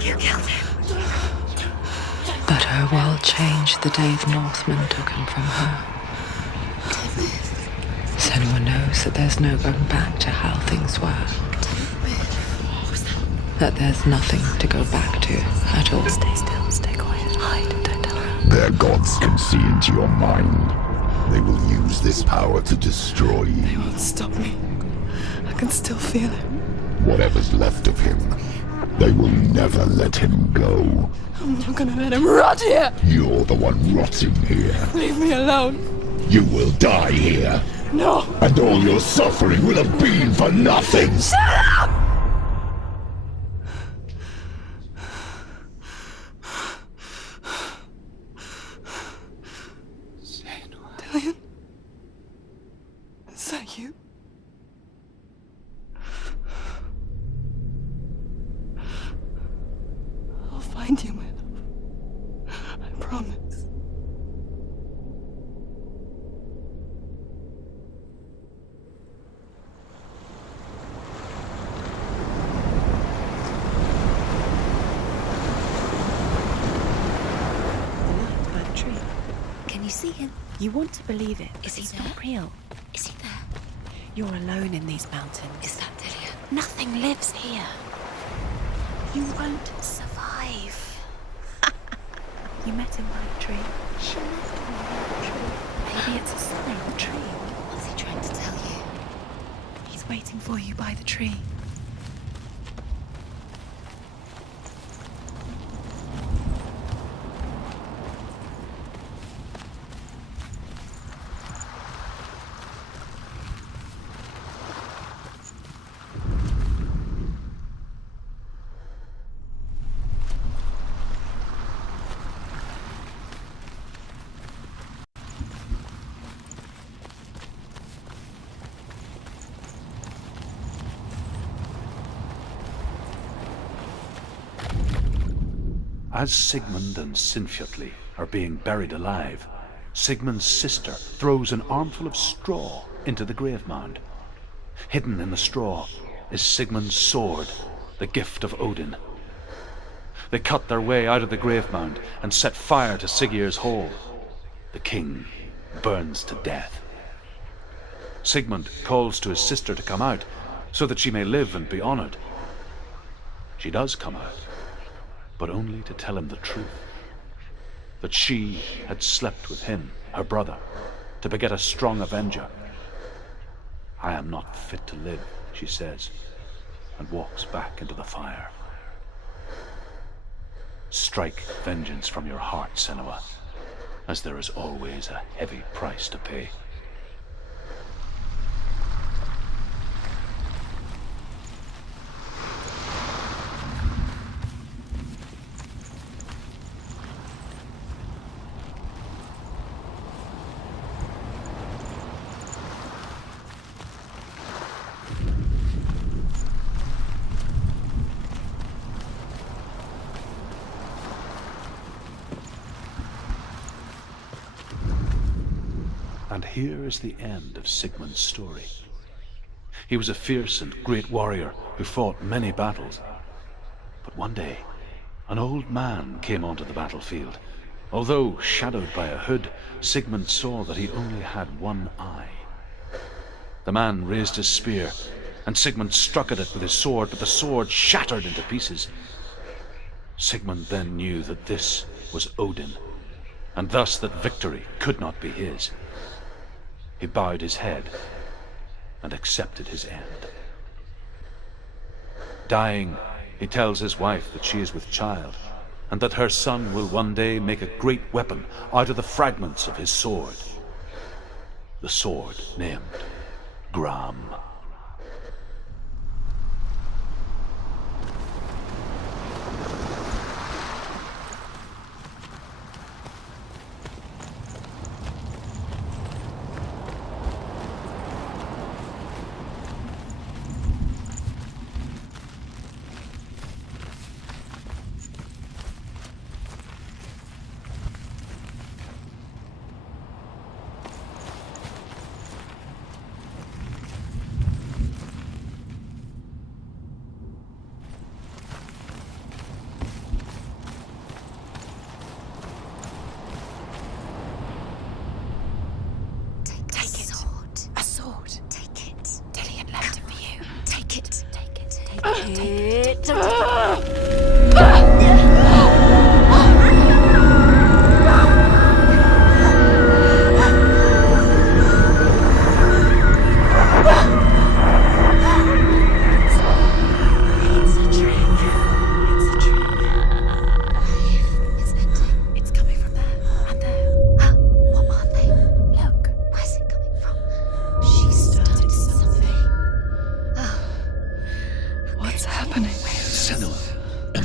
You killed him. But her world changed the day the Northmen took him from her. Senua knows that there's no going back to how things were. That there's nothing to go back to at all. Stay still, stay quiet, hide, don't tell her. Their gods can see into your mind. They will use this power to destroy you. They won't stop me. I can still feel it. Whatever's left of him, they will never let him go. I'm not gonna let him rot here! You're the one rotting here. Leave me alone. You will die here. No! And all your suffering will have been for nothing! Shut up! Dillian? Is that you? I'll find you, my love. I promise. Can you see him? You want to believe it. Is he It's there? not real. Is he there? You're alone in these mountains. Is that Dillian? Nothing lives here. You won't survive. You met him by a tree. She met him by a tree. Maybe it's a sign. A tree. What's he trying to tell you? He's waiting for you by the tree. As Sigmund and Sinfjotli are being buried alive, Sigmund's sister throws an armful of straw into the grave mound. Hidden in the straw is Sigmund's sword, the gift of Odin. They cut their way out of the grave mound and set fire to Siggeir's hall. The king burns to death. Sigmund calls to his sister to come out so that she may live and be honored. She does come out, but only to tell him the truth. That she had slept with him, her brother, to beget a strong avenger. I am not fit to live, she says, and walks back into the fire. Strike vengeance from your heart, Senua, as there is always a heavy price to pay. And here is the end of Sigmund's story. He was a fierce and great warrior who fought many battles. But one day, an old man came onto the battlefield. Although shadowed by a hood, Sigmund saw that he only had one eye. The man raised his spear, and Sigmund struck at it with his sword, but the sword shattered into pieces. Sigmund then knew that this was Odin, and thus that victory could not be his. He bowed his head and accepted his end. Dying, he tells his wife that she is with child, and that her son will one day make a great weapon out of the fragments of his sword. The sword named Gram. Take it.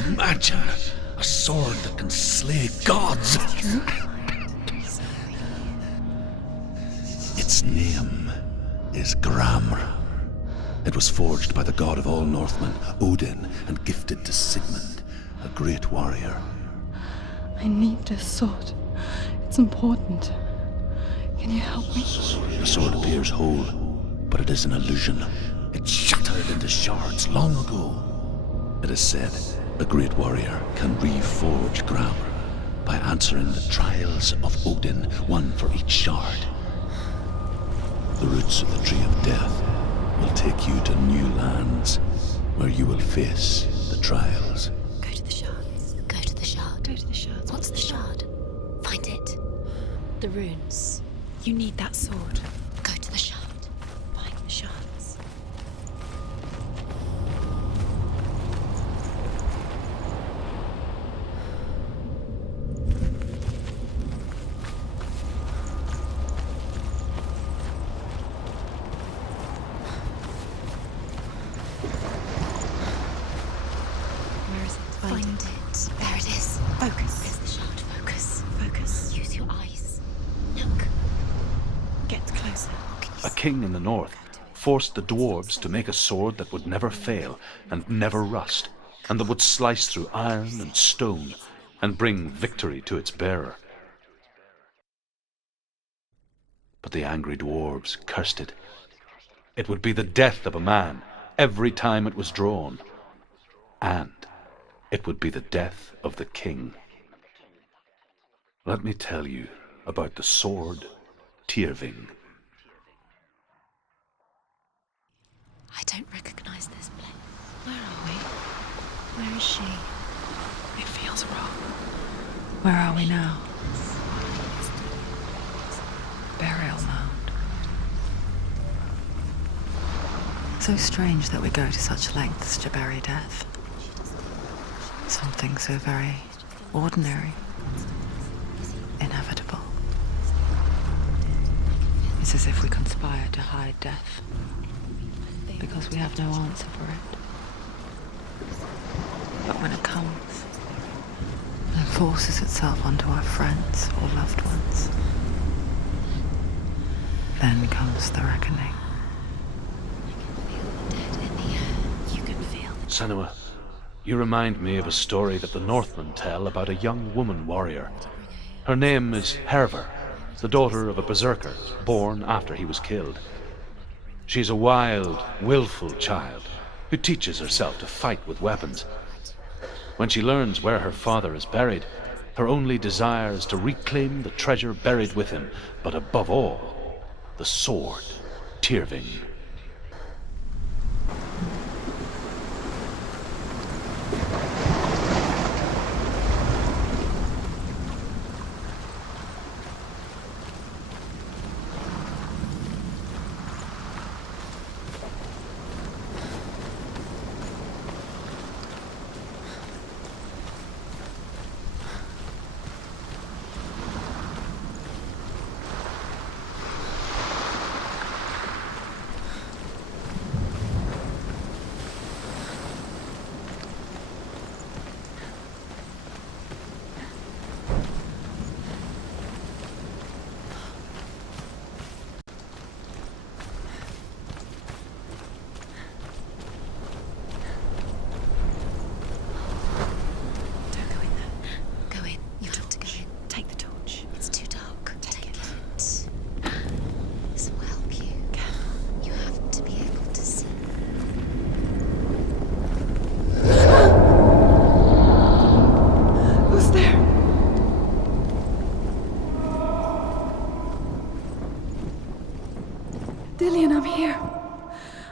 Imagine a sword that can slay gods. Its name is Gramr. It was forged by the god of all Northmen, Odin, and gifted to Sigmund, a great warrior. I need this sword. It's important. Can you help me? The sword appears whole, but it is an illusion. It shattered into shards long ago. It is said a great warrior can reforge Gramr by answering the trials of Odin, one for each shard. The roots of the Tree of Death will take you to new lands where you will face the trials. Go to the shards. Go to the shard. Go to the shards. What's the shard? Find it. The runes. You need that sword. Go to the shard. Find the shards. Where is it? Find it. There it is. Focus. Where's the shard? Focus. Focus. Use your eyes. Look. Get closer. A king in the north forced the dwarves to make a sword that would never fail and never rust, and that would slice through iron and stone and bring victory to its bearer. But the angry dwarves cursed it. It would be the death of a man every time it was drawn, and it would be the death of the king. Let me tell you about the sword Tyrving. I don't recognize this place. Where are we? Where is she? It feels wrong. Where are we now? Burial mound. So strange that we go to such lengths to bury death. Something so very ordinary, inevitable. It's as if we conspire to hide death, because we have no answer for it. But when it comes, and forces itself onto our friends or loved ones, then comes the reckoning. Dead in the air. You can feel. Senua, you remind me of a story that the Northmen tell about a young woman warrior. Her name is Hervor, the daughter of a berserker born after he was killed. She's a wild, willful child who teaches herself to fight with weapons. When she learns where her father is buried, her only desire is to reclaim the treasure buried with him, but above all, the sword, Tyrving.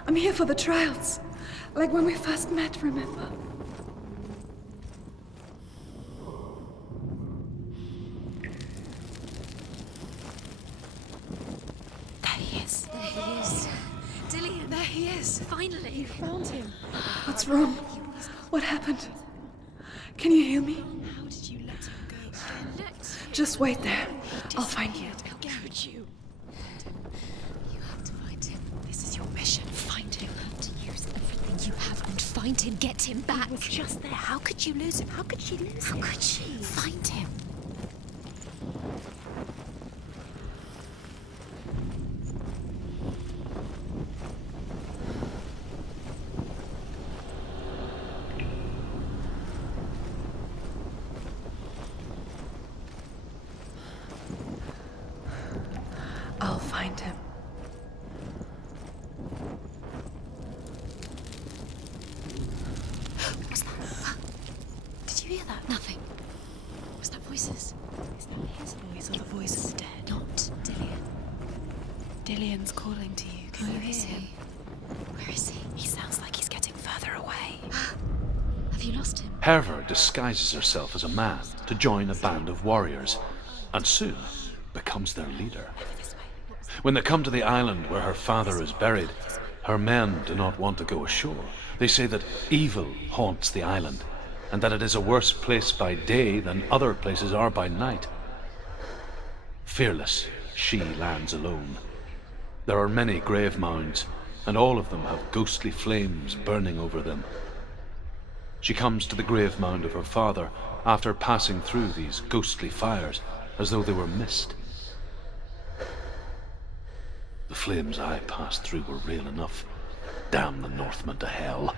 I'm here for the trials. Like when we first met, remember? There he is. There he is. Dillian. There he is. Finally. You found him. What's wrong? What happened? Can you hear me? How did you let him go? Just wait there. I'll find you. How could you? You have to find him. This is your mission. Find him. To use everything you have and Find him, get him back. He was just there. How could you lose him? How could she lose him? How could she? Find him. I'll find him. What's that? Did you hear that? Nothing. Was that voices? Is that his voice or the voice of the dead? Not Dillian. Dillian's calling to you. Can you Where hear is him? he? Where is he? He sounds like he's getting further away. Have you lost him? Hervor disguises herself as a man to join a band of warriors, and soon becomes their leader. When they come to the island where her father is buried, her men do not want to go ashore. They say that evil haunts the island, and that it is a worse place by day than other places are by night. Fearless, she lands alone. There are many grave mounds, and all of them have ghostly flames burning over them. She comes to the grave mound of her father after passing through these ghostly fires, as though they were mist. The flames I passed through were real enough. Damn the Northmen to hell.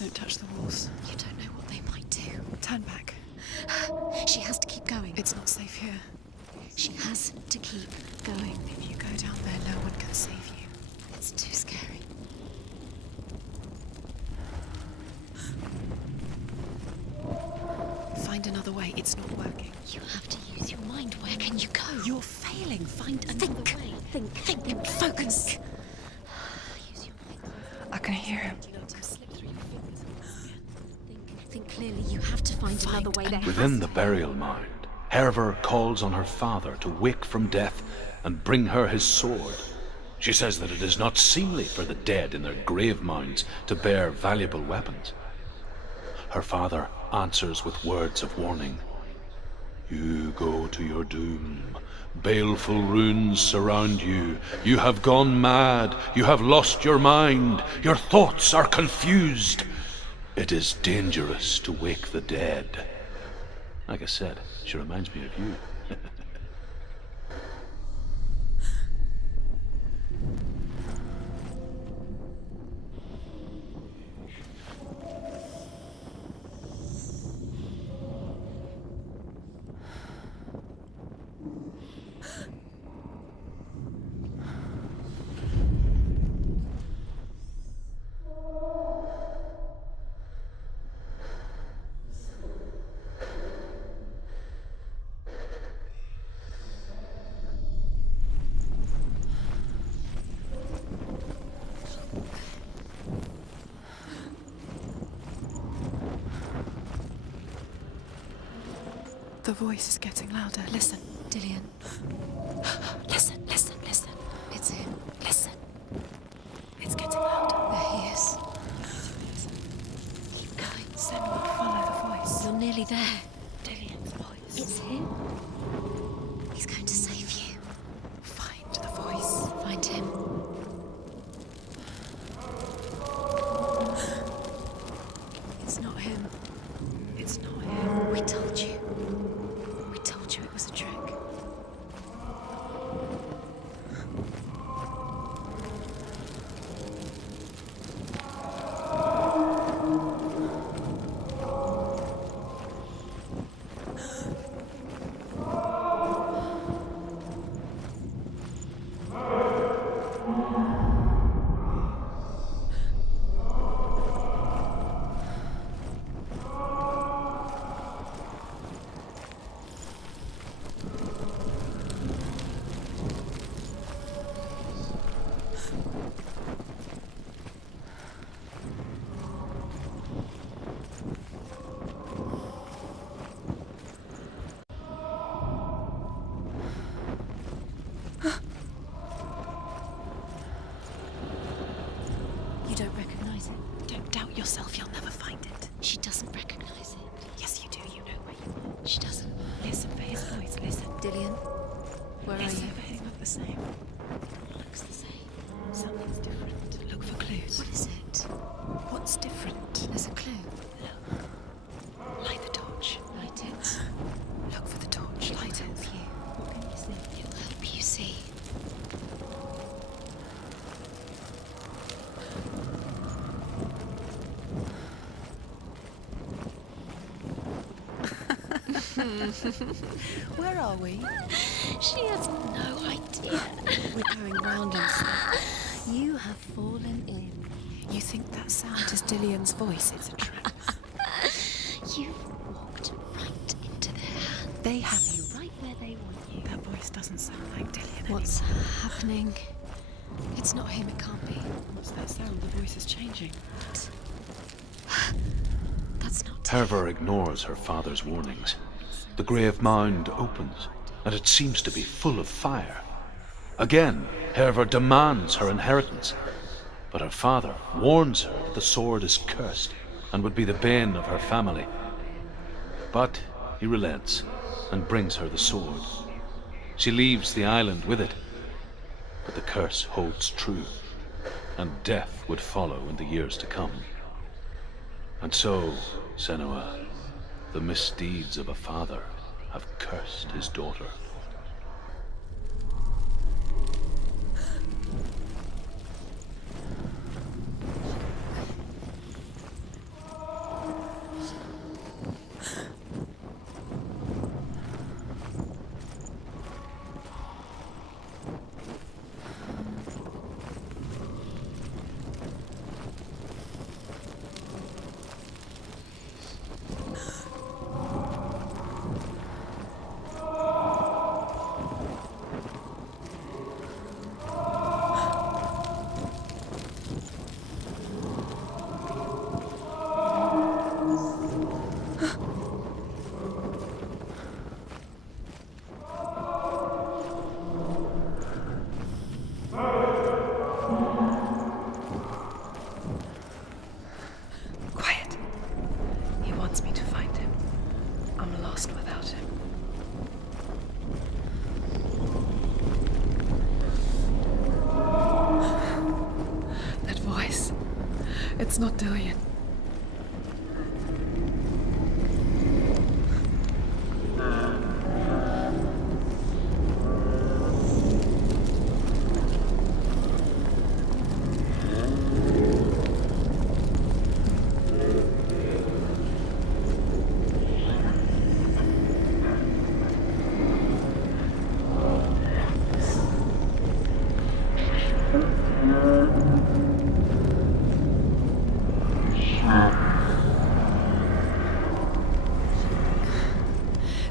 Don't touch the walls. You don't know what they might do. Turn back. She has to keep going. It's not safe here. She has to keep going. If you go down there, no one can save you. It's too scary. Find another way. It's not working. You have to use your mind. Where can you go? You're failing. Find another way. Think. Focus. Use your mind. I can hear him. Think clearly. You have to find another way. There Within the burial mound, Hervor calls on her father to wake from death and bring her his sword. She says that it is not seemly for the dead in their grave mounds to bear valuable weapons. Her father answers with words of warning. You go to your doom. Baleful runes surround you. You have gone mad. You have lost your mind. Your thoughts are confused. It is dangerous to wake the dead. Like I said, she reminds me of you. The voice is getting louder. Listen. Dillian. Listen. It's him. Listen. It's getting louder. There he is. Keep going. Senua, follow the voice. You're nearly there. Dillian's voice. It's him. He's going to save you. Find the voice. Find him. It's not him. It's not him. We told you. We told you it was a trick. recognize it. Don't doubt yourself, you'll never find it. She doesn't recognize it. Yes, you do, you know where you are. She doesn't. Listen for his voice, listen. Dillian, where are Listen you? for his look the same. Looks the same. Something's different. Look for clues. What is it? What's different? There's a clue. Light the torch. Light it. Look for the torch. Light it. Help you. What can you see? It'll help you see. Where are we? She has no idea. We're going round and circles. You have fallen in. You think that sound is Dillian's voice? It's a trap. You've walked right into their hands. They have you right where they want you. That voice doesn't sound like Dillian What's anymore. happening? It's not him, it can't be. What's that sound? The voice is changing. That's not Hervor ignores her father's warnings. The grave mound opens, and it seems to be full of fire. Again, Hervor demands her inheritance, but her father warns her that the sword is cursed and would be the bane of her family. But he relents and brings her the sword. She leaves the island with it, but the curse holds true, and death would follow in the years to come. And so, Senua, the misdeeds of a father have cursed his daughter. Quiet. He wants me to find him. I'm lost without him. That voice. It's not Dillian.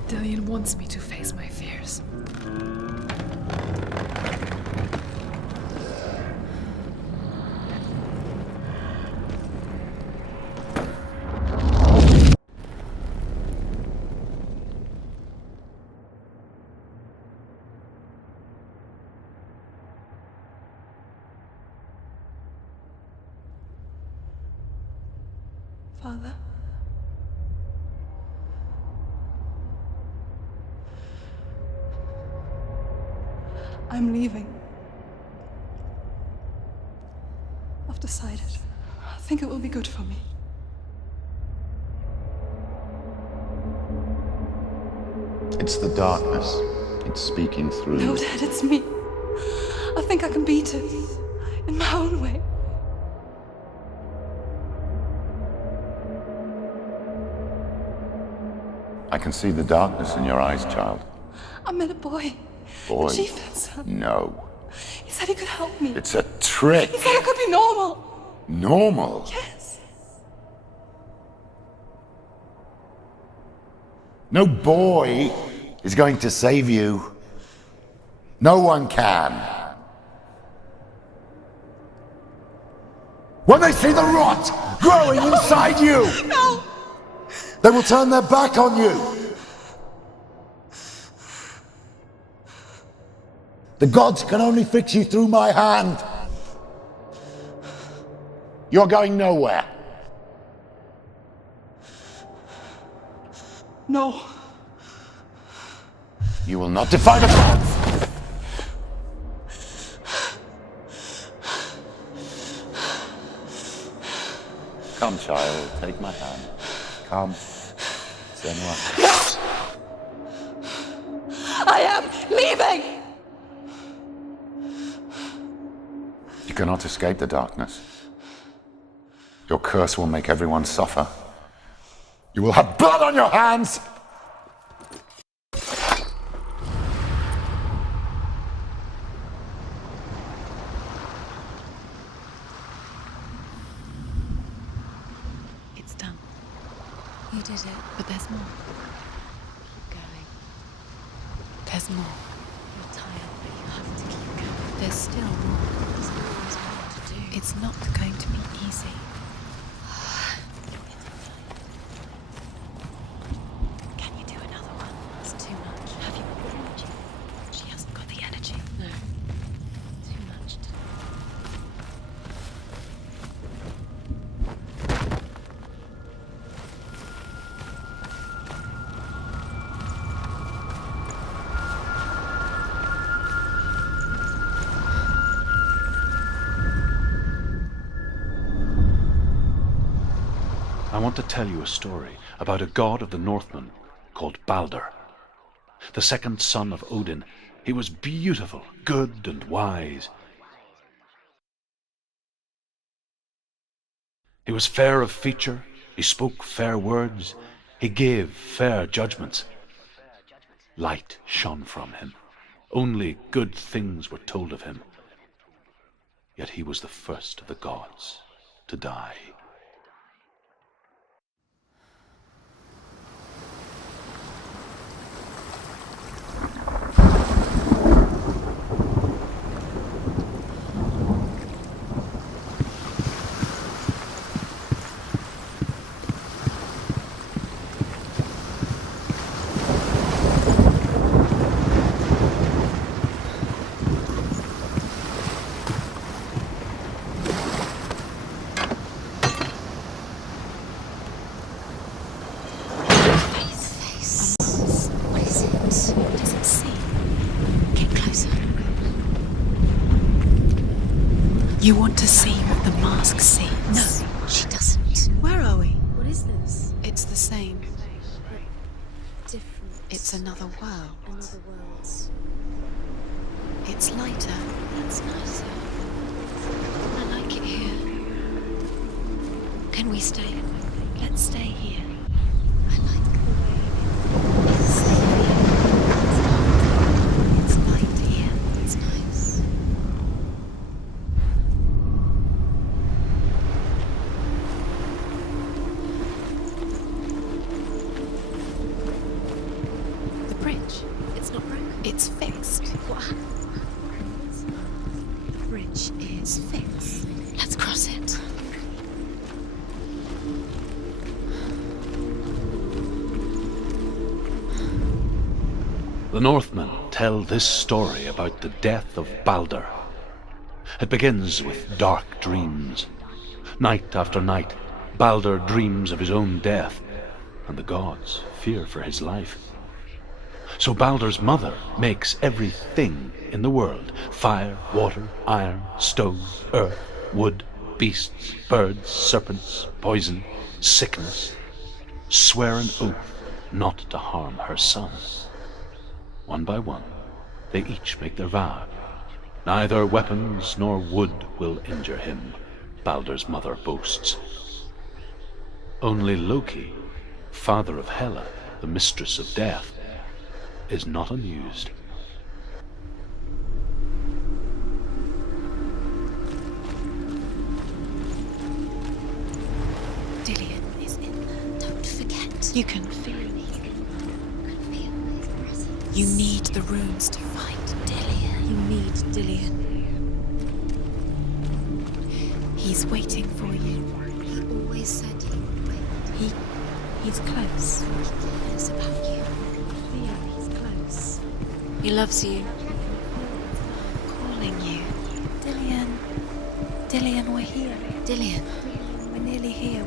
Dillian wants me to face my fears. Father? I'm leaving. I've decided. I think it will be good for me. It's the darkness. It's speaking through No, you. Dad, it's me. I think I can beat it. In my own way. I can see the darkness in your eyes, child. I met a boy. Boy. The chieftain's son. No. He said he could help me. It's a trick. He said I could be normal. Normal. Yes. No boy is going to save you. No one can. When they see the rot growing inside you, No! they will turn their back on you. The gods can only fix you through my hand. You're going nowhere. No. You will not defy the gods! Come, child, take my hand. Come, Senua. I am leaving! You cannot escape the darkness. Your curse will make everyone suffer. You will have blood on your hands! It's done. You did it. But there's more. Keep going. There's more. You're tired, but you have to keep going. There's still more. There's always more to do. It's not going to be easy. Can you do another one? It's too much. Have you got the energy? She hasn't got the energy. No. Too much to... I want to tell you a story about a god of the Northmen called Balder. The second son of Odin. He was beautiful, good, and wise. He was fair of feature, he spoke fair words, he gave fair judgments. Light shone from him. Only good things were told of him. Yet he was the first of the gods to die. You want to see what the mask sees? No, she doesn't. Where are we? What is this? It's the same. Different. It's another world. Another world. It's lighter. That's nicer. I like it here. Can we stay? Let's stay here. I like the way it's here. It's light here. It's nice. The bridge. It's not broken. It's fixed. What happened? The bridge is fixed. Let's cross it. The Northmen tell this story about the death of Balder. It begins with dark dreams. Night after night, Balder dreams of his own death, and the gods fear for his life. So Balder's mother makes everything in the world: fire, water, iron, stone, earth, wood, beasts, birds, serpents, poison, sickness, swear an oath not to harm her son. One by one, they each make their vow. Neither weapons nor wood will injure him, Balder's mother boasts. Only Loki, father of Hela, the mistress of death, is not amused. Dillion is in there. Don't forget. You can feel it. You You need the runes to fight Dillion. You need Dillion. He's waiting for you. He always said he would wait. He's close. He cares about you. Theo, he's close. He loves you. Calling you. Dillion. Dillion, we're here. Dillian. We're nearly here.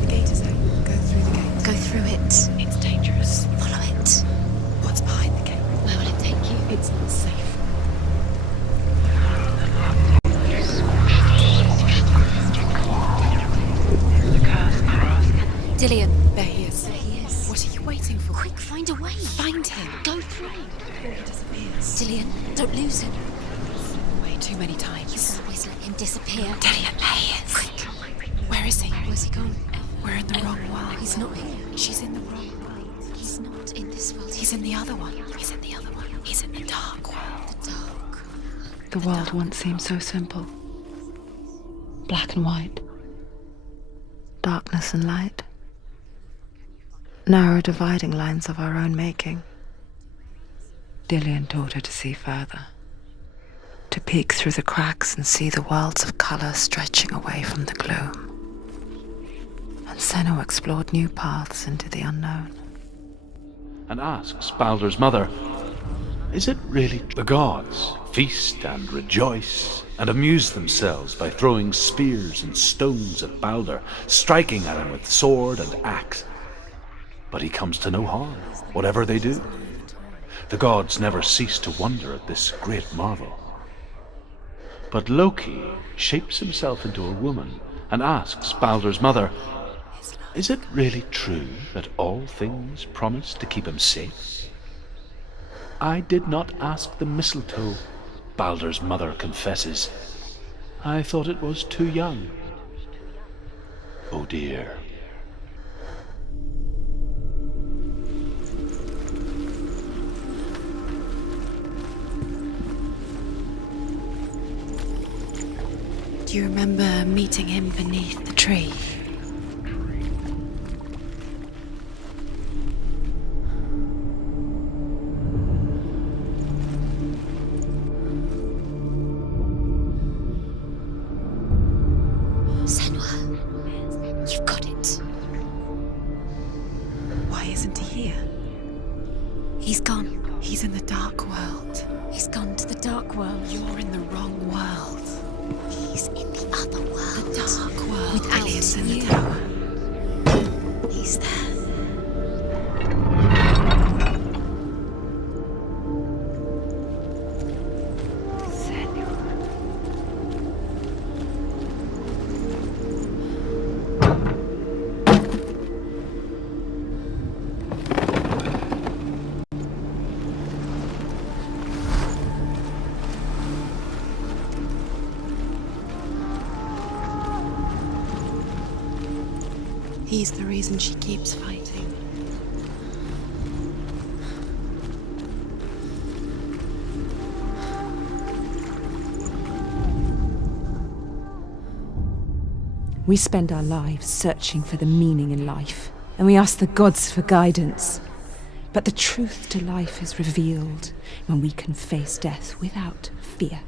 The gate is open. Go through the gate. Go through it. It's dangerous. Follow it. What's behind the gate? Where will it take you? It's not safe. Dillian. There he is. There he is. What are you waiting for? Quick, find a way. Find him. Go through. Before he disappears. Dillian, don't lose him. Way too many times. Always let him disappear. Dillian, there he is. Quick. Where is he? Where's he gone? We're in the wrong world. He's not here. She's in the wrong world. He's not in this world. He's in the other one. He's in the other one. He's in the dark world. the dark. The world once seemed so simple. Black and white. Darkness and light. Narrow dividing lines of our own making. Dillian taught her to see further. To peek through the cracks and see the worlds of colour stretching away from the gloom. And Senua explored new paths into the unknown. And asks Baldur's mother, is it really the gods feast and rejoice and amuse themselves by throwing spears and stones at Baldur, striking at him with sword and axe? But he comes to no harm, whatever they do. The gods never cease to wonder at this great marvel. But Loki shapes himself into a woman and asks Baldur's mother, is it really true that all things promise to keep him safe? I did not ask the mistletoe, Baldur's mother confesses. I thought it was too young. Oh dear. Do you remember meeting him beneath the tree? Senua, you've got it. Why isn't he here? He's gone. He's in the dark world. He's gone to the dark world. You're in the wrong world. He's in the other world. The dark world. Without Aliens in the you. tower. He's there. He's the reason she keeps fighting. We spend our lives searching for the meaning in life, and we ask the gods for guidance. But the truth to life is revealed when we can face death without fear.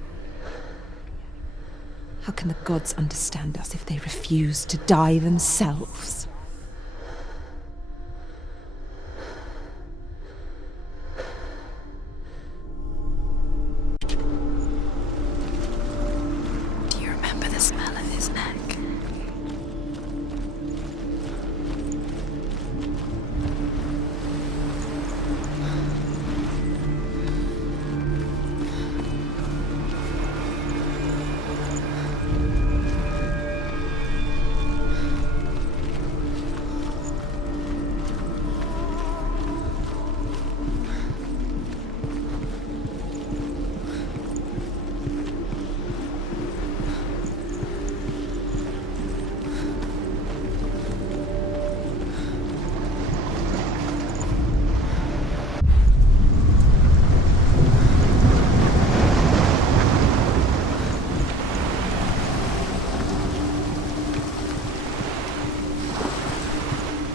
How can the gods understand us if they refuse to die themselves? Do you remember the smell of his neck?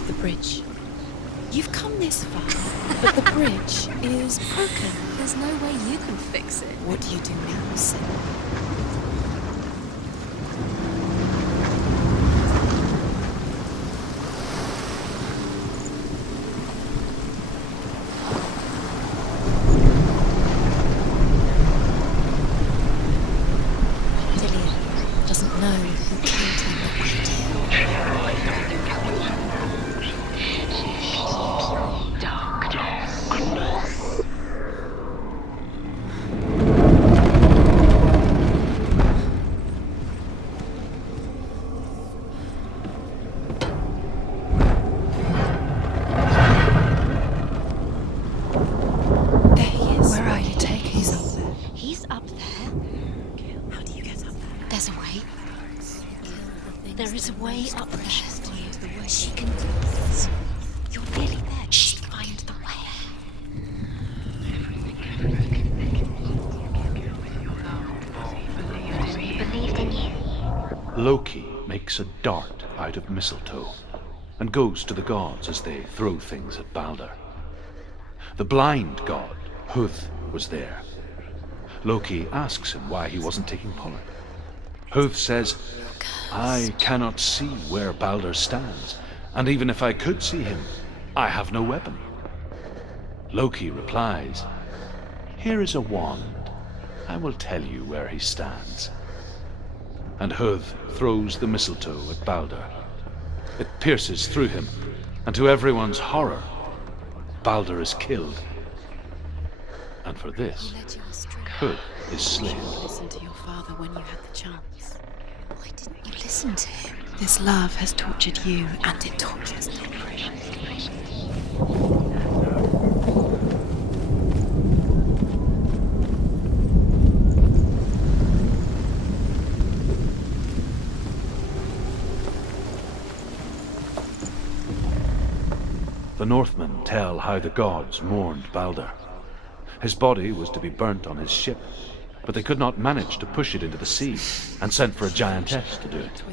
The bridge. You've come this far, but the bridge is broken. There's no way you can fix it. What do you do now, Senua? There is a way up there. She can do this. You're nearly there. She'll find the way. He believed in you. Loki makes a dart out of mistletoe and goes to the gods as they throw things at Balder. The blind god, Huth, was there. Loki asks him why he wasn't taking part. Huth says, I cannot see where Balder stands, and even if I could see him, I have no weapon. Loki replies, here is a wand. I will tell you where he stands. And Huth throws the mistletoe at Balder. It pierces through him, and to everyone's horror, Balder is killed. And for this, Huth is slain. Listen to your father when you had the chance. Why didn't you listen to him? This love has tortured you, and it tortures me. The Northmen tell how the gods mourned Balder. His body was to be burnt on his ship, but they could not manage to push it into the sea, and sent for a giantess to do it.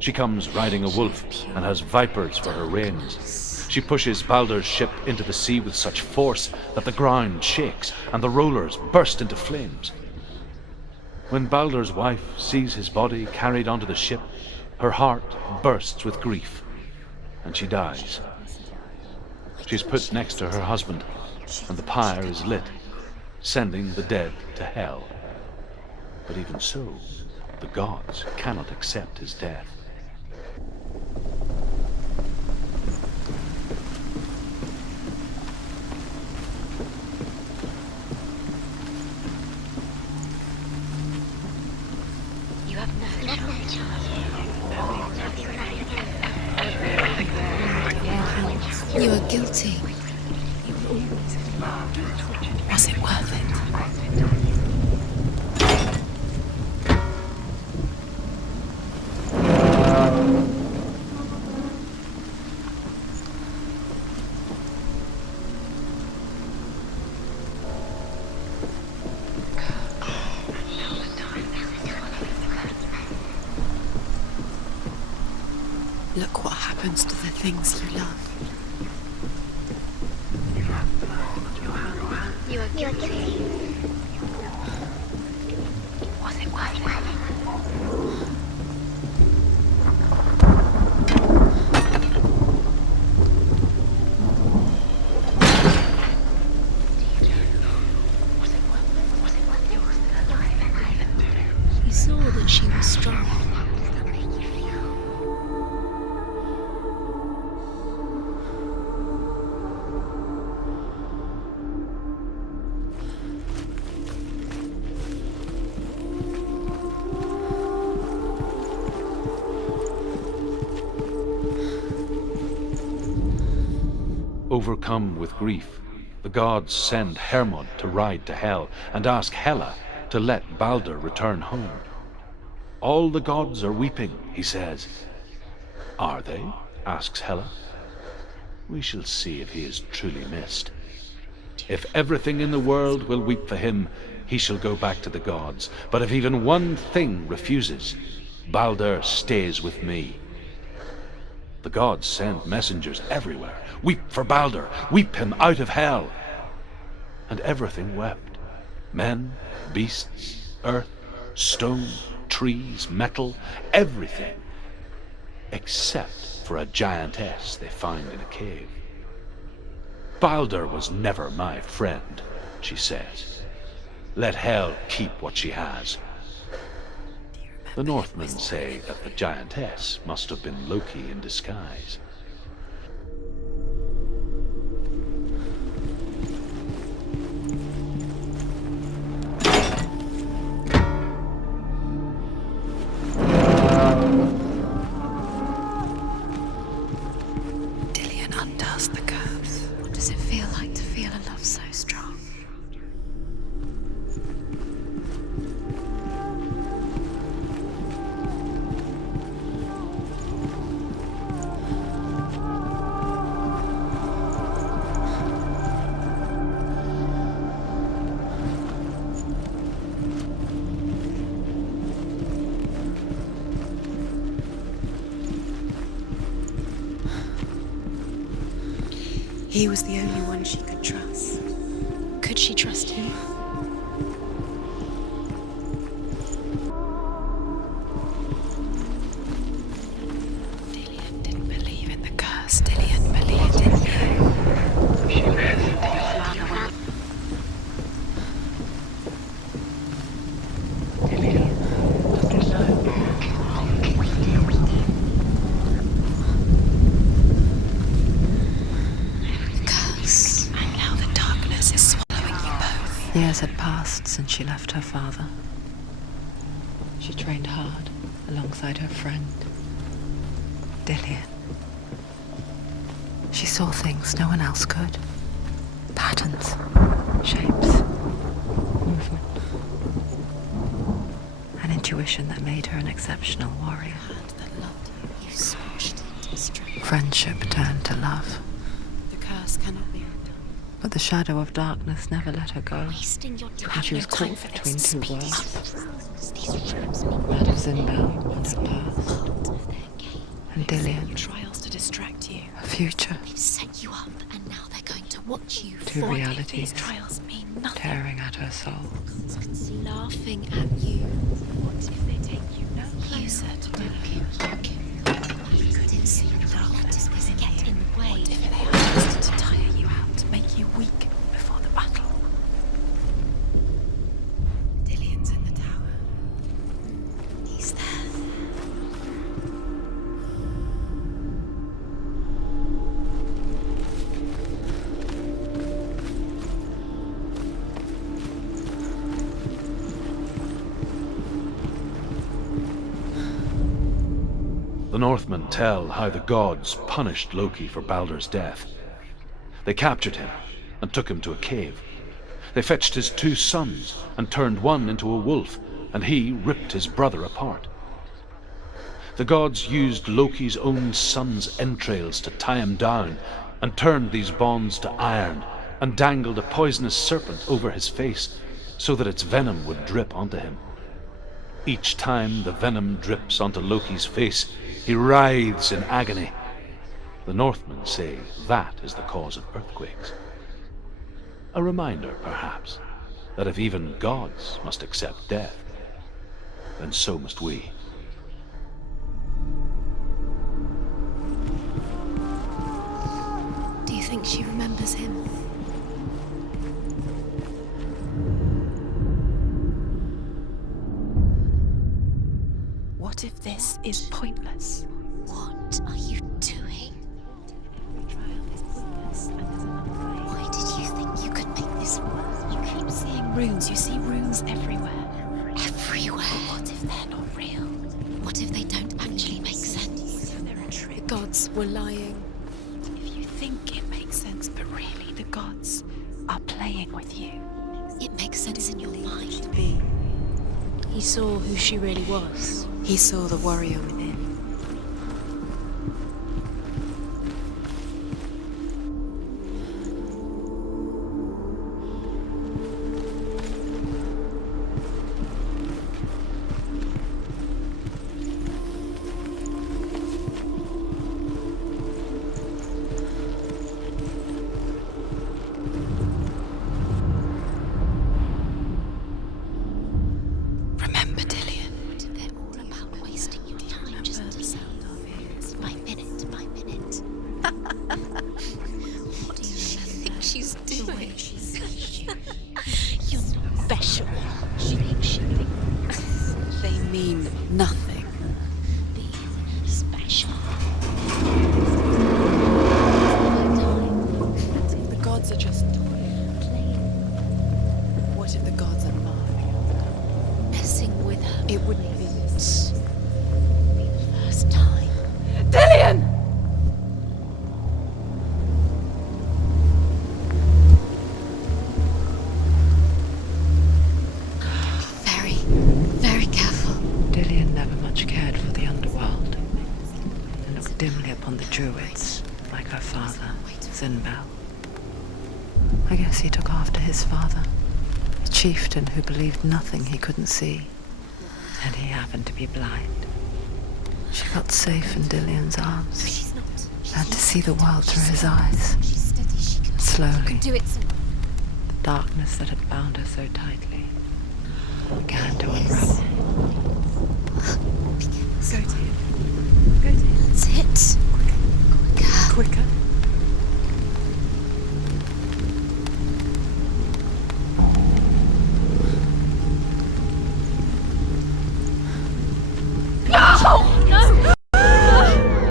She comes riding a wolf and has vipers for her reins. She pushes Balder's ship into the sea with such force that the ground shakes and the rollers burst into flames. When Balder's wife sees his body carried onto the ship, her heart bursts with grief, and she dies. She's put next to her husband, and the pyre is lit, sending the dead to hell. But even so, the gods cannot accept his death. You have no choice. You are guilty. Was it worth it? Look what happens to the things you love. You are guilty. Was it worth it? You saw that she was strong. Overcome with grief, the gods send Hermod to ride to Hell and ask Hela to let Balder return home. All the gods are weeping, he says. Are they? Asks Hela. We shall see if he is truly missed. If everything in the world will weep for him, he shall go back to the gods. But if even one thing refuses, Balder stays with me. The gods send messengers everywhere. Weep for Baldur, weep him out of hell. And everything wept. Men, beasts, earth, stone, trees, metal, everything. Except for a giantess they found in a cave. Baldur was never my friend, she says. Let hell keep what she has. The Northmen say that the giantess must have been Loki in disguise. Dillion undoes the curse. What does it feel like to feel a love so strong? He was the only one she could trust. Could she trust him? Dillion didn't believe in the curse. Dillion believed in you. She listened to your flower. Years had passed since she left her father. She trained hard alongside her friend, Dillion. She saw things no one else could. Patterns, shapes, movement. An intuition that made her an exceptional warrior. Friendship turned to love. The curse cannot be undone. But the shadow of darkness never let her go. And she was caught between two worlds. That of Zindel and her past. And Dillion. Trials to distract you. Her future. They've set you up, and now they're going to watch you. Two realities these trials mean nothing. tearing at her soul. Laughing at you. What if they take you no closer to Dillion? You couldn't see the darkness was get in the way. What if they asked to tire you out, to make you weak before the battle? Dillion's in the tower. He's there. The Northmen tell how the gods punished Loki for Baldur's death. They captured him and took him to a cave. They fetched his 2 sons and turned one into a wolf, and he ripped his brother apart. The gods used Loki's own son's entrails to tie him down and turned these bonds to iron and dangled a poisonous serpent over his face so that its venom would drip onto him. Each time the venom drips onto Loki's face, he writhes in agony. The Northmen say that is the cause of earthquakes. A reminder, perhaps, that if even gods must accept death, then so must we. Do you think she remembers him? What if this is pointless? What are you doing? Why did you think you could make this work? You keep seeing runes. You see runes everywhere. Everywhere? What if they're not real? What if they don't actually make sense? They're a trick. The gods were lying. If you think it makes sense, but really the gods are playing with you. It makes sense in your mind. He saw who she really was. He saw the warrior within. looked dimly upon the druids, like her father, Zinbel. I guess he took after his father, a chieftain who believed nothing he couldn't see. And he happened to be blind. She felt safe in Dillian's arms, and to see the world through his eyes. Slowly, the darkness that had bound her so tightly began to unravel. Go to him. Go to him. That's it. Quicker. Quicker. No!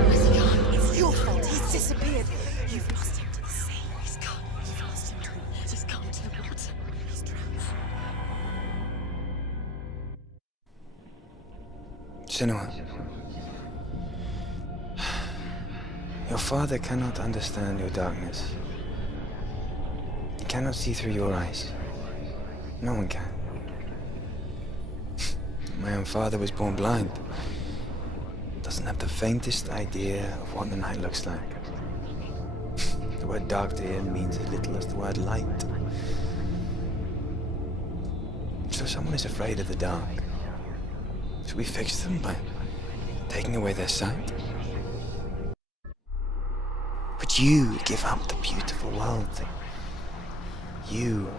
Where's he gone? It's your fault. He's disappeared. You've lost him to the sea. He's gone. You've lost him to him. Just gone to the water. He's drowned. Senua. Your father cannot understand your darkness. He cannot see through your eyes. No one can. My own father was born blind. Doesn't have the faintest idea of what the night looks like. The word dark to him means as little as the word light. So someone is afraid of the dark. Should we fix them by taking away their sight? Would you give up the beautiful world that you,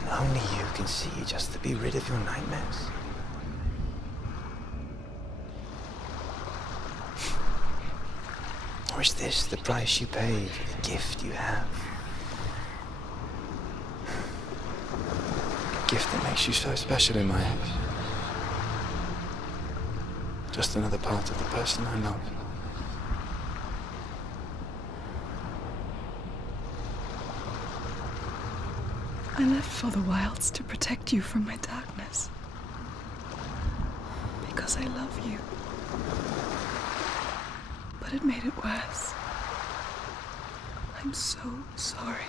and only you, can see just to be rid of your nightmares? Or is this the price you pay for the gift you have? A gift that makes you so special in my eyes. Just another part of the person I love. I left for the wilds to protect you from my darkness. Because I love you. But it made it worse. I'm so sorry.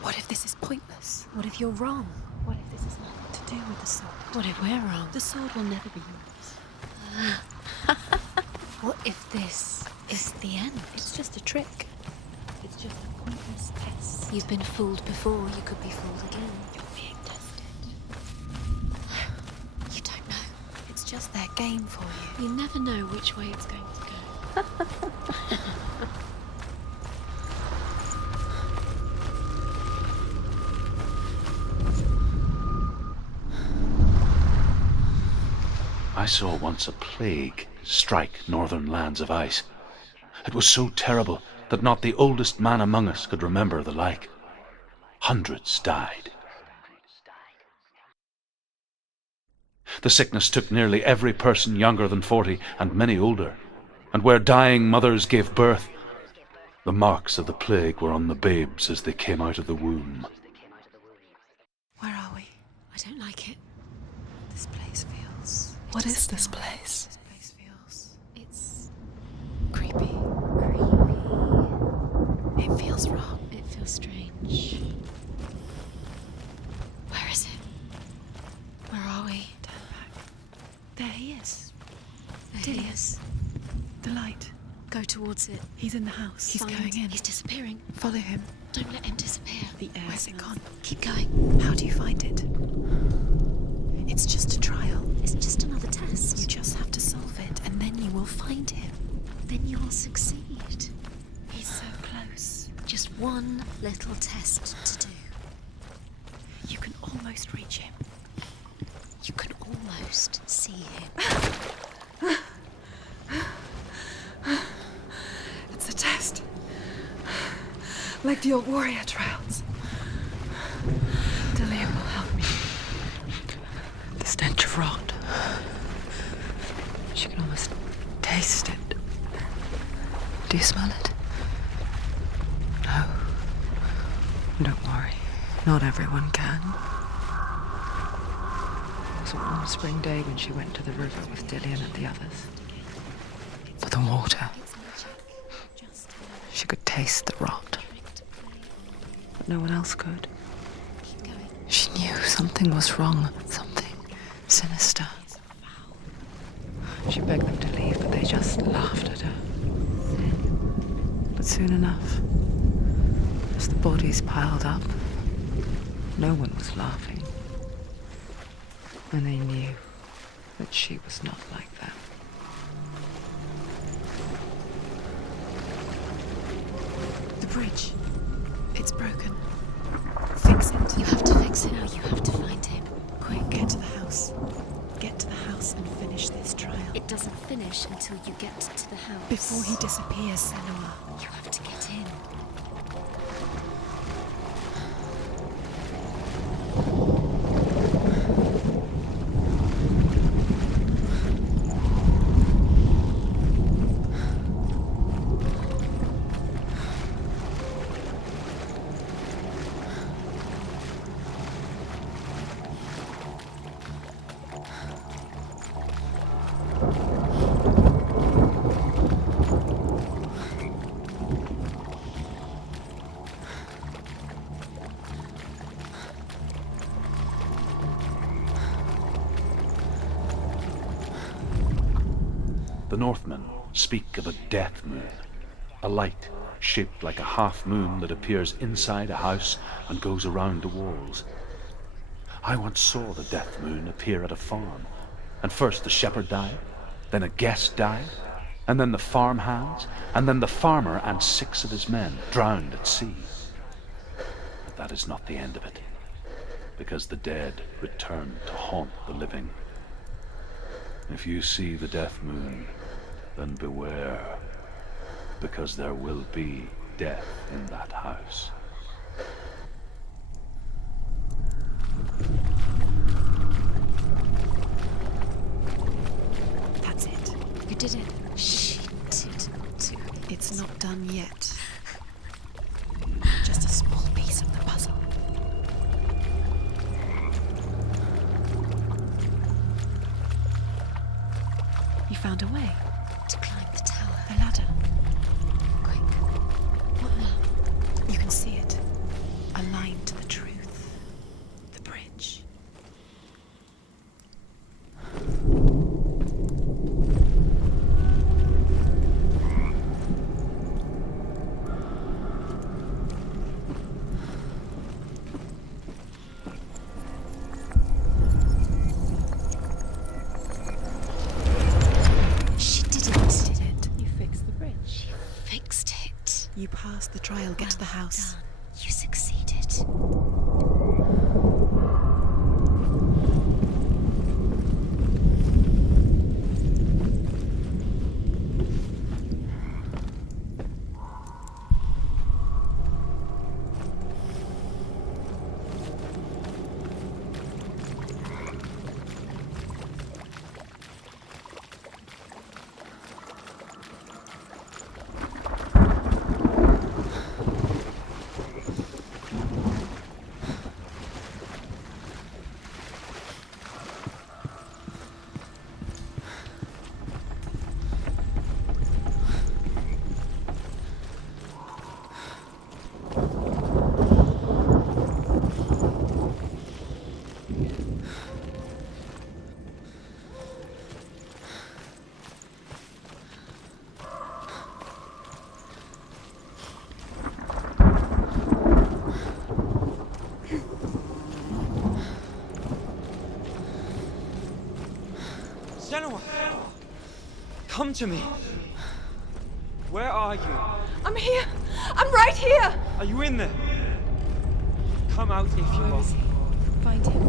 What if this is pointless? What if you're wrong? What if this has nothing to do with the sword? What if we're wrong? The sword will never be yours. What if this is the end? It's just a trick. It's just a pointless test. You've been fooled before, you could be fooled again. You're being tested. You don't know. It's just their game for you. You never know which way it's going to go. I saw once a plague strike northern lands of ice. It was so terrible that not the oldest man among us could remember the like. Hundreds died. The sickness took nearly every person younger than 40 and many older, and where dying mothers gave birth, the marks of the plague were on the babes as they came out of the womb. Where are we? I don't like it. This place feels... What is this place? This place feels... It's... creepy. It feels wrong. It feels strange. Where is it? Where are we? Turn back. There he is. There he is. The light. Go towards it. He's in the house. He's going in. He's disappearing. Follow him. Don't let him disappear. The air. Where's it gone? Keep going. How do you find it? It's just a trial. It's just another test. You just have to solve it, and then you will find him. Then you'll succeed. He's so close. Just one little test to do. You can almost reach him. You can almost see him. It's a test. Like the old warrior trials. Dillian will help me. The stench of rot. She can almost taste it. Do you smell it? No. Don't worry. Not everyone can. It was a warm spring day when she went to the river with Dillian and the others. For the water. She could taste the rot. But no one else could. She knew something was wrong. Something sinister. She begged them to leave, but they just laughed at her. But soon enough, as the bodies piled up, no one was laughing. And they knew that she was not like them. The bridge. It's broken. Fix it. You have to fix it. Now you have to find him. Quick, get to the house. Get to the house and finish this trial. It doesn't finish until you get to the house. Before he disappears, Senua. You have to get in. The Northmen speak of a death moon, a light shaped like a half moon that appears inside a house and goes around the walls. I once saw the death moon appear at a farm, and first the shepherd died, then a guest died, and then the farm hands, and then the farmer and 6 of his men drowned at sea. But that is not the end of it, because the dead return to haunt the living. If you see the death moon, then beware, because there will be death in that house. That's it. You did it. She didn't do it. It's not done yet. Just a small piece of the puzzle. You found a way To climb the tower. a ladder. Quick. What now? You can see it. A line to the truth. The bridge. She did it. Did it? You fixed the bridge. Fixed it. You passed the trial. Get to the house. Done. You succeeded. Senua! Come to me! Where are you? I'm here. I'm right here. Are you in there? Come out if you are. Find him.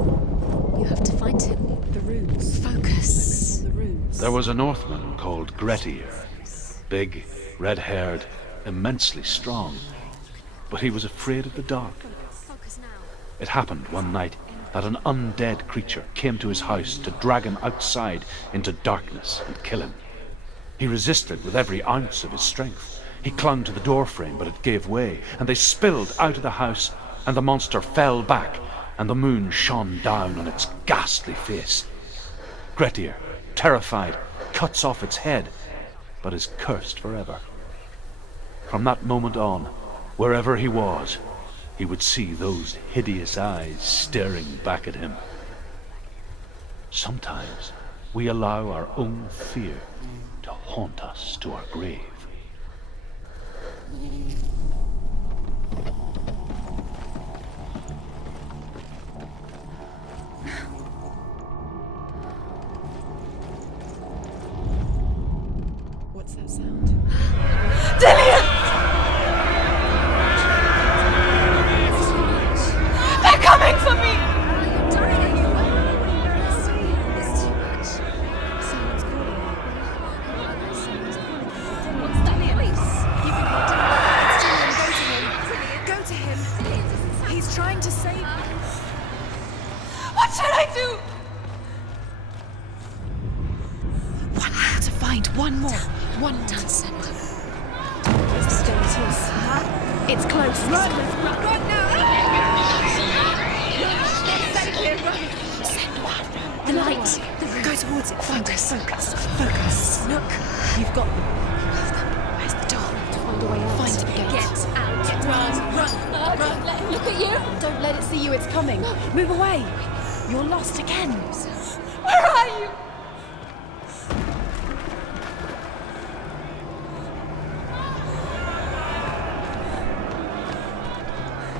You have to find him. The runes. Focus. The runes. There was a Northman called Grettir, big, red-haired, immensely strong, but he was afraid of the dark. Focus now. It happened one night that an undead creature came to his house to drag him outside into darkness and kill him. He resisted with every ounce of his strength. He clung to the doorframe, but it gave way, and they spilled out of the house, and the monster fell back, and the moon shone down on its ghastly face. Grettir, terrified, cuts off its head, but is cursed forever. From that moment on, wherever he was, he would see those hideous eyes staring back at him. Sometimes we allow our own fear to haunt us to our grave. What's that sound? Dillian! They're coming for me! It's too much. Someone's calling you. Someone's calling you. What's that? Please. You can go to him. Go to him. He's trying to save you. What should I do? One more to find. One more. One more. Done, Senua. Still it is. It's close. Run! Run now! Senua. The light. Go towards it. Focus. Focus. Look. You've got them. Where's the door? Find a way out. Find the gate. Get out. Run. Don't let him look at you. Don't let it see you. It's coming. Move away. You're lost again. Where are you?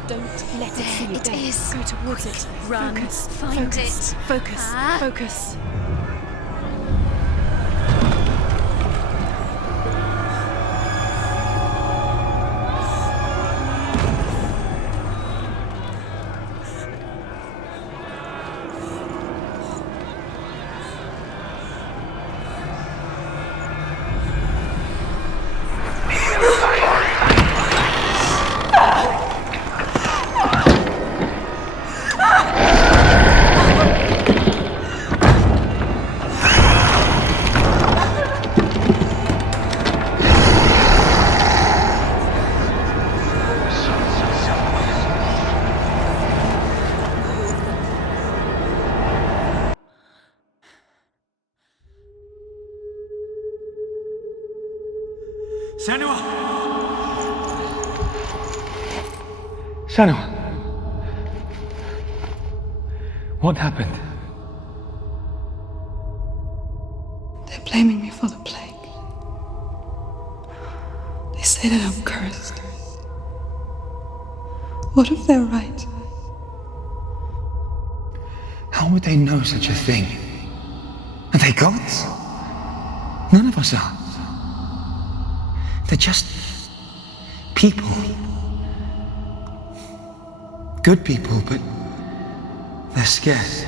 Don't let it see you. It is. Go towards it. Run. Focus. Find it. Focus. Focus. Senua! Senua! What happened? They're blaming me for the plague. They say that I'm cursed. What if they're right? How would they know such a thing? Are they gods? None of us are. They're just people. Good people, but they're scared.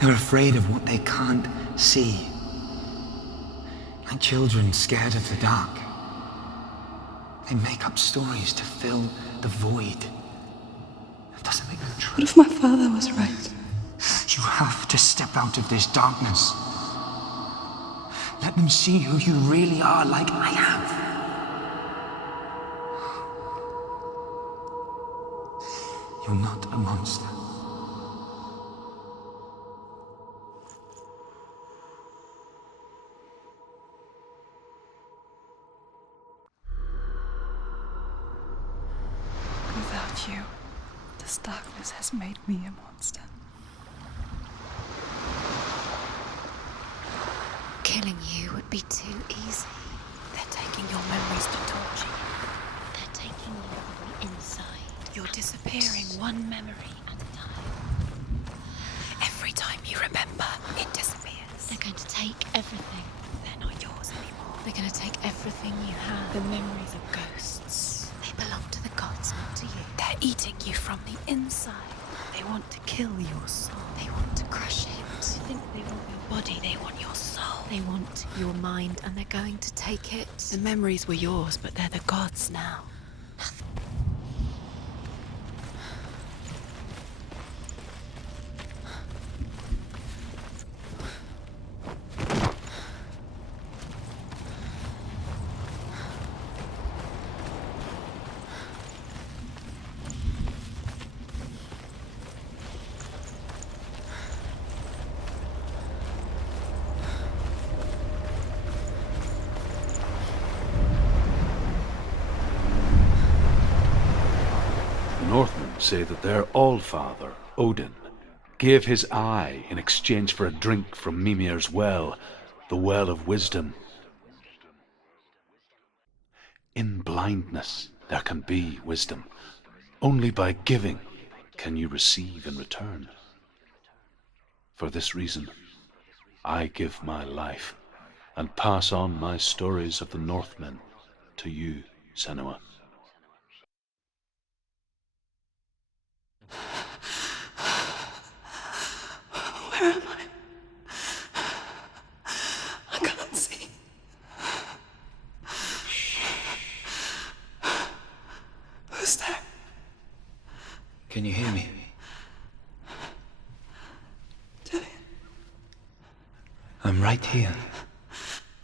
They're afraid of what they can't see. Like children scared of the dark. They make up stories to fill the void. That doesn't make them true. What if my father was right? You have to step out of this darkness. Let them see who you really are, like I have. You're not a monster. Without you, this darkness has made me a monster. Killing you would be too easy. They're taking your memories to torture you. They're taking you from the inside. You're disappearing one memory at a time. Every time you remember, it disappears. They're going to take everything. They're not yours anymore. They're going to take everything you have. The memories are ghosts. They belong to the gods, not to you. They're eating you from the inside. They want to kill your soul. They want to crush it. They think they want your body, they want your soul. They want your mind, and they're going to take it. The memories were yours, but they're the gods now. Northmen say that their Allfather, Odin, gave his eye in exchange for a drink from Mimir's well, the well of wisdom. In blindness there can be wisdom. Only by giving can you receive in return. For this reason, I give my life and pass on my stories of the Northmen to you, Senua. Where am I? I can't see. Who's there? Can you hear me? I'm right here.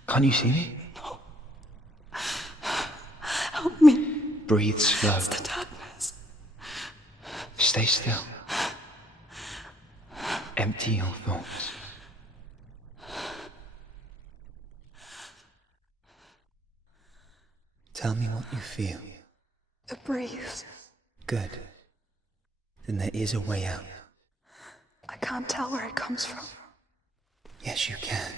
Can't you see me? No. Help me. Breathe slow. It's the darkness. Stay still. Empty your thoughts. Tell me what you feel. The breeze. Good. Then there is a way out. I can't tell where it comes from. Yes, you can.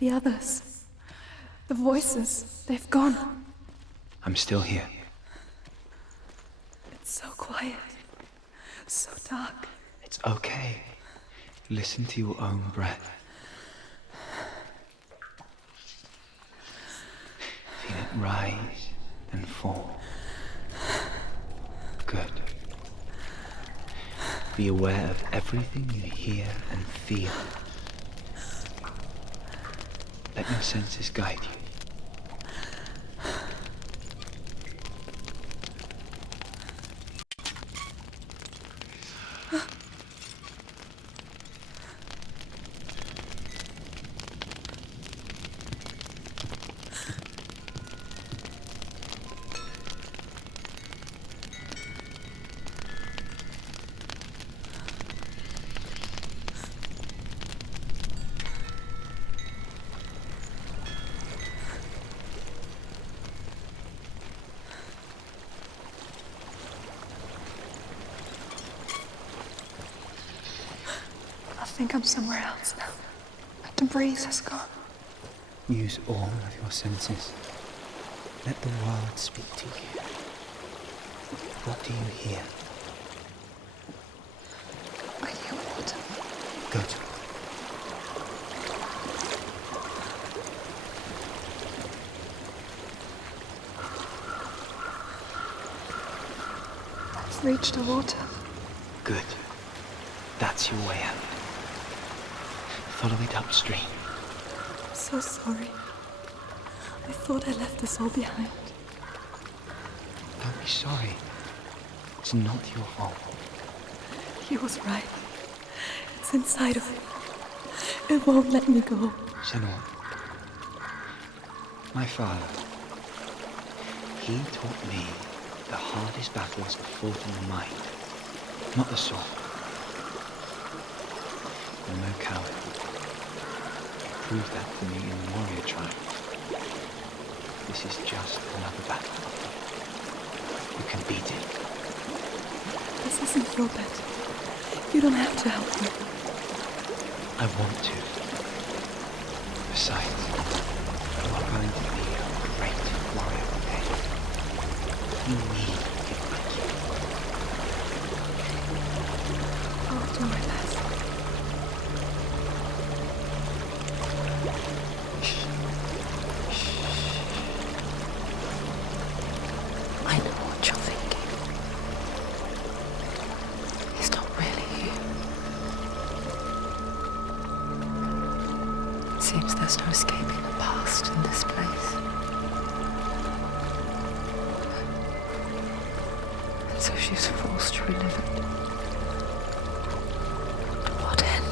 The others. The voices. They've gone. I'm still here. It's so quiet. So dark. It's okay. Listen to your own breath. Feel it rise and fall. Good. Be aware of everything you hear and feel. Let your senses guide you. I think I'm somewhere else now. The breeze has gone. Use all of your senses. Let the world speak to you. What do you hear? I hear water. Good. I've reached the water. Good. That's your way out. Follow it upstream. I'm so sorry. I thought I left us all behind. Don't be sorry. It's not your fault. He was right. It's inside of me. It won't let me go. Senua. My father. He taught me the hardest battles are fought in the mind, not the sword. You're no coward. You proved that for me in the warrior tribe. This is just another battle. You can beat it. This isn't your battle. You don't have to help me. I want to. Besides, you are going to be a great warrior one day. You need people like you. I'll do my best. I know what you're thinking. He's not really here. It seems there's no escaping the past in this place. And so she's forced to relive it. To what end?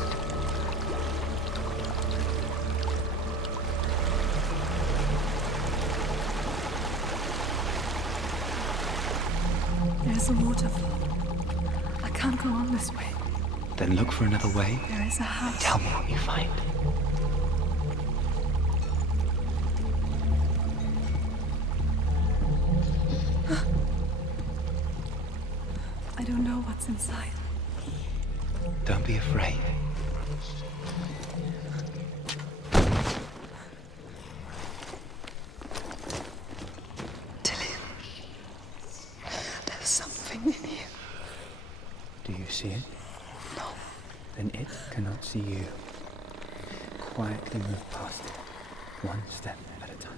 There's a waterfall. I can't go on this way. Then look for another way. There is a house. Tell me what you find. I don't know what's inside. Don't be afraid. There's something in here. Do you see it? No. Then it cannot see you. Quietly move past it, one step at a time.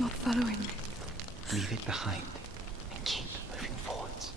Not following me. Leave it behind and keep moving forwards.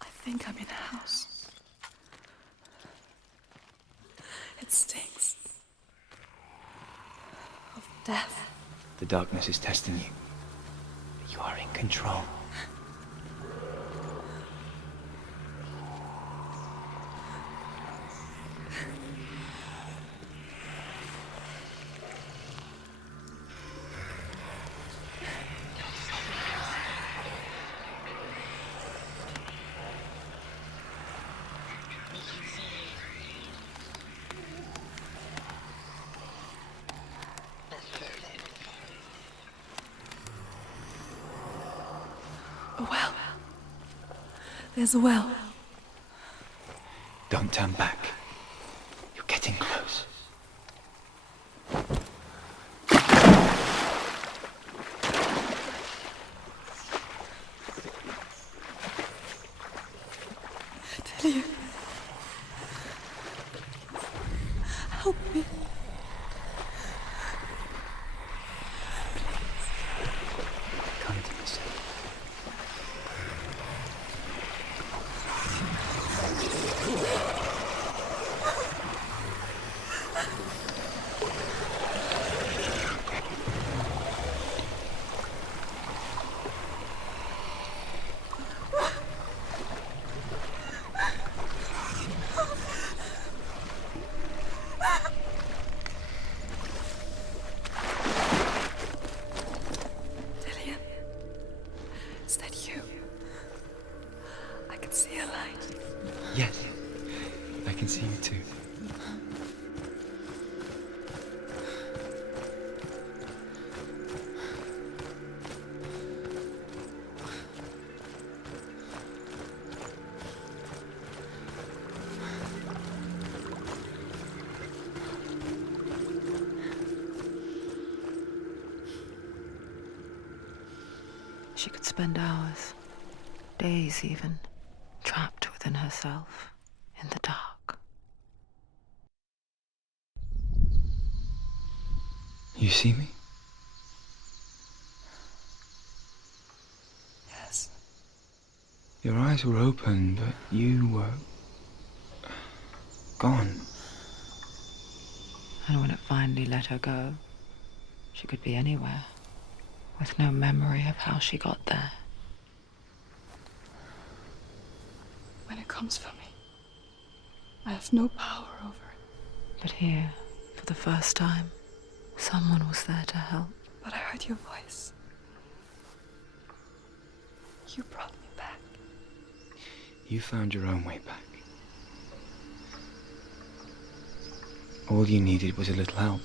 I think I'm in a house. It stinks of death. The darkness is testing you. You are in control. A well. There's a well. Don't turn back. You're getting close. Tell you. Help me. She could spend hours, days even, trapped within herself, in the dark. You see me? Yes. Your eyes were open, but you were gone. And when it finally let her go, she could be anywhere, with no memory of how she got there. When it comes for me, I have no power over it. But here, for the first time, someone was there to help. But I heard your voice. You brought me back. You found your own way back. All you needed was a little help.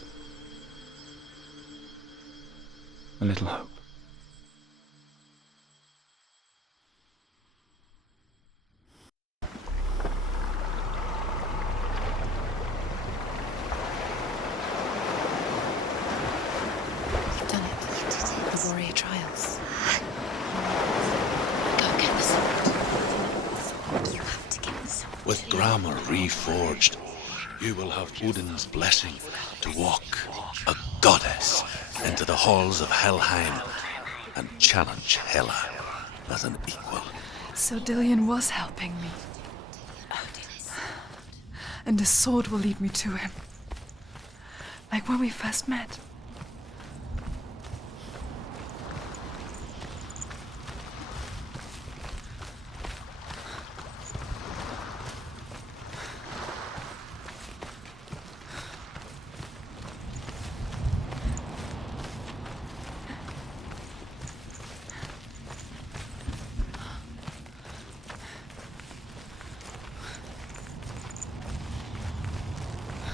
A little hope. You've done it. You did it. The warrior trials. Go get the sword. You have to get the sword. With grammar reforged, you will have Odin's blessing to walk, a goddess, into the halls of Helheim and challenge Hela as an equal. So Dillion was helping me. And the sword will lead me to him. Like when we first met.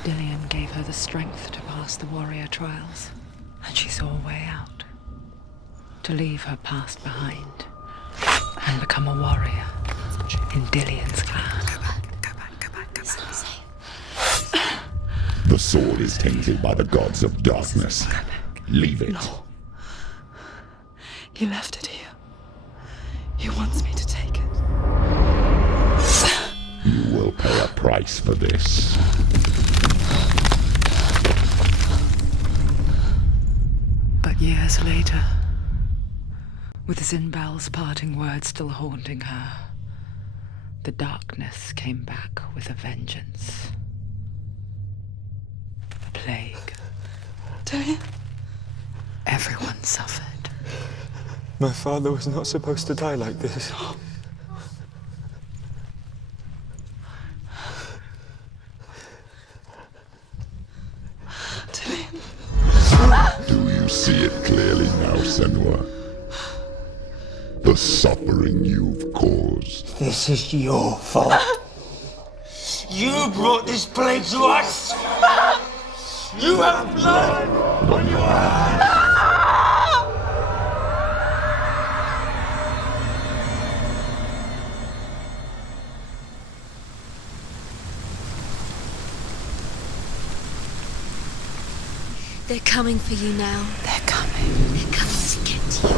Dillion gave her the strength to pass the warrior trials, and she saw a way out. To leave her past behind and become a warrior in Dillion's clan. Go back. It's not safe. The sword is tainted by the gods of darkness. Leave it. No. He left it here. He wants me to take it. You will pay a price for this. But years later, with Zinbal's parting words still haunting her, the darkness came back with a vengeance. The plague. Dillion? Everyone suffered. My father was not supposed to die like this. Do you see it clearly now, Senua? The suffering you've caused. This is your fault. You brought this plague to us. You have blood on your hands. They're coming for you now. They're coming. They're coming to get you.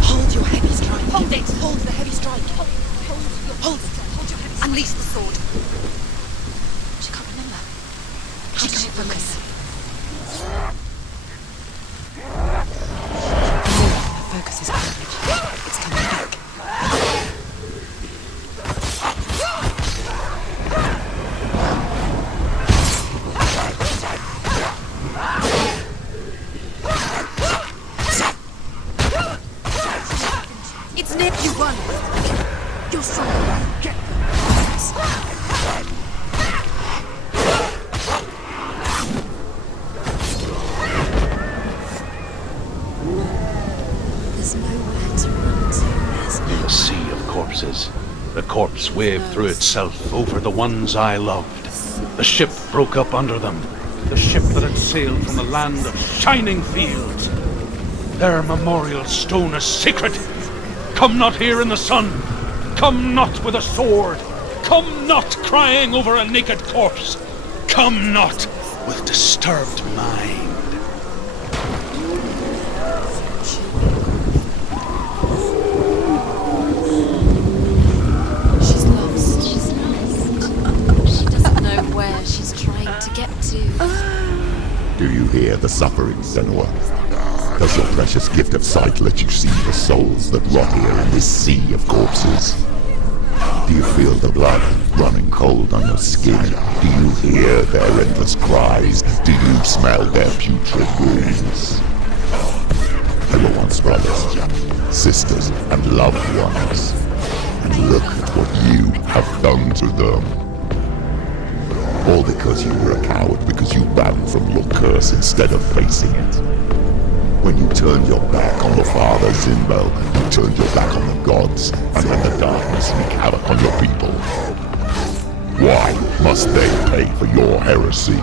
Hold your heavy strike. Hold it. Hold the heavy strike. Hold it. Hold your heavy strike. Unleash the sword. She can't remember. How does she focus? Her focus is courage. It's coming back. It's Nip, you won. You're strong. Get There's nowhere to run to. There's In a sea of corpses, the corpse waved through itself over the ones I loved. The ship broke up under them. The ship that had sailed from the land of shining fields. Their memorial stone is sacred. Come not here in the sun. Come not with a sword. Come not crying over a naked corpse. Come not with disturbed mind. Do you hear the suffering, Senua? Does your precious gift of sight let you see the souls that rot here in this sea of corpses? Do you feel the blood running cold on your skin? Do you hear their endless cries? Do you smell their putrid wounds? They were once brothers, sisters, and loved ones. And look at what you have done to them. All because you were a coward, because you ran from your curse instead of facing it. When you turned your back on the Father Zinbel, you turned your back on the gods, and when the darkness wreaked havoc on your people. Why must they pay for your heresy?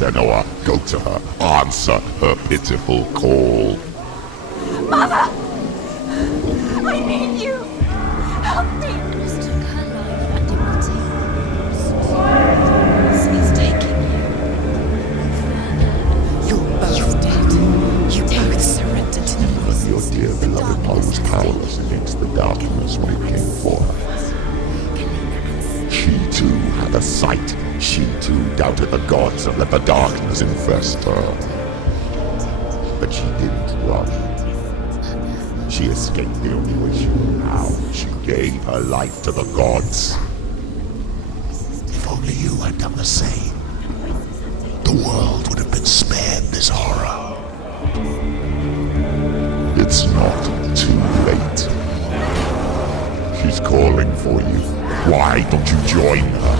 Senua, go to her. Answer her pitiful call. Mother! I need you! Help me! He's taking you. You're both dead. You both surrendered to the voices. But your dear beloved mother was powerless against the darkness when it came for her. She too had a sight. She too doubted the gods and let the darkness infest her. But she didn't run. She escaped the only way she knew how. She gave her life to the gods. If only you had done the same, the world would have been spared this horror. It's not too late. She's calling for you. Why don't you join her?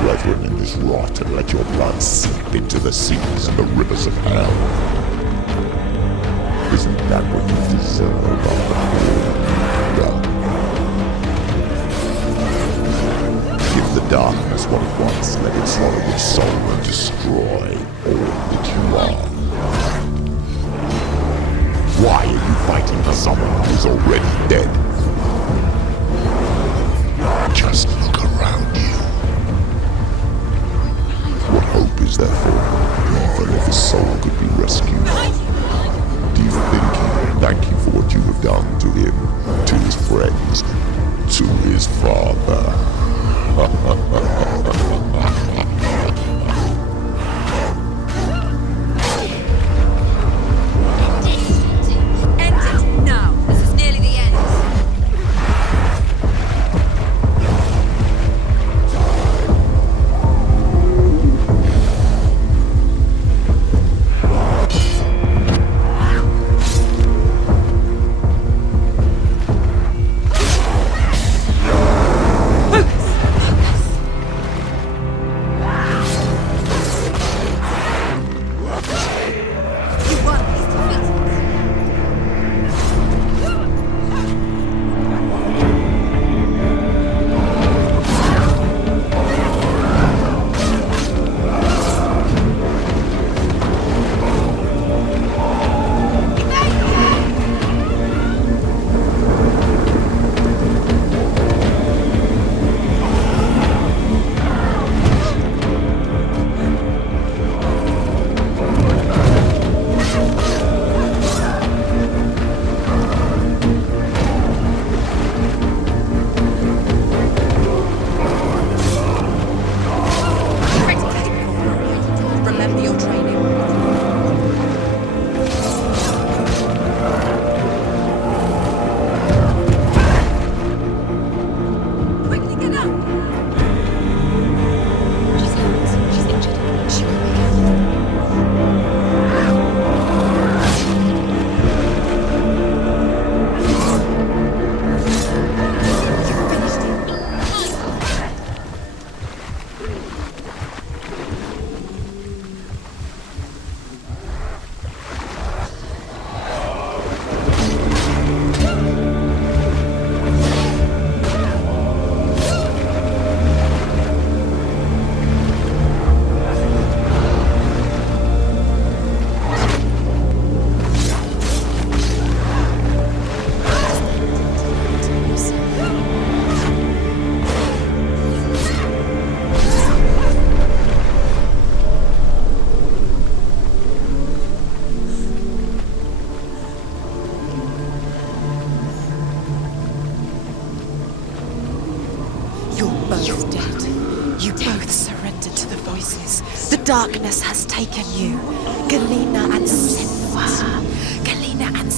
brethren in this rot and let your blood seep into the seas and the rivers of hell. Isn't that what you deserve after all you've done? Give the darkness what it wants, let it swallow your soul and destroy all that you are. Why are you fighting for someone who is already dead? Just look around you. What hope is there for him, even if his soul could be rescued? Do you think he will thank you for what you have done to him, to his friends, to his father? End it now. This is nearly the end. Remember your training. Quickly get up! She's hurt. She's injured. She will make it. You finished it. You're dead. You both surrendered to the voices. The darkness has taken you. Galena and Senua. Galena and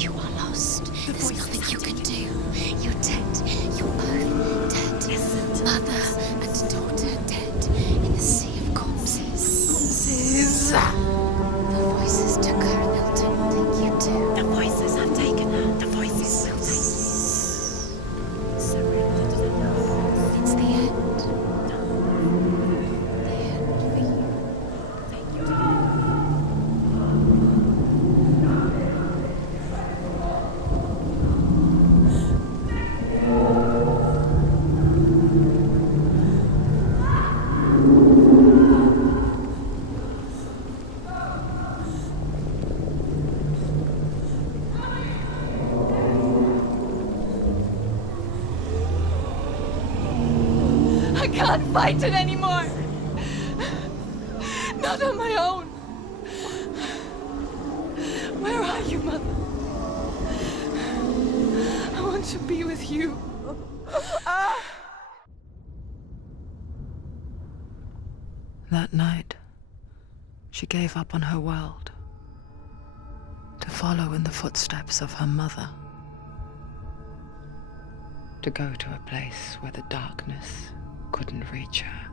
You are lost. There's nothing you can do. You're dead. You're both dead. Mother and daughter dead in the sea of corpses. The voices took her and they'll take you too. The voices have taken her. The voices will take you. It's the end. The end for you. I can't fight it anymore. Not on my own. Where are you, Mother? I want to be with you. That night, she gave up on her world to follow in the footsteps of her mother, to go to a place where the darkness couldn't reach her.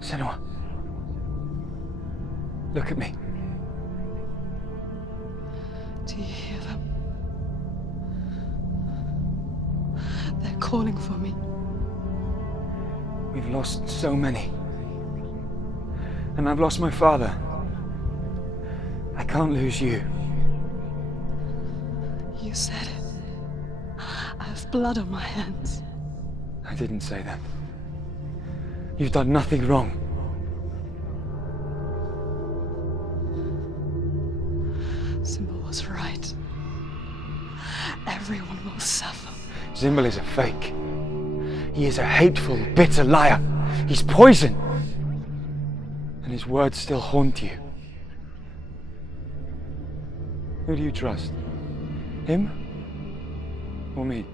Senua. Look at me. Do you hear them? They're calling for me. We've lost so many. And I've lost my father. I can't lose you. You said it. I have blood on my hands. I didn't say that. You've done nothing wrong. Symbol was right. Everyone will suffer. Symbol is a fake. He is a hateful, bitter liar. He's poison. And his words still haunt you. Who do you trust? Him? Or me?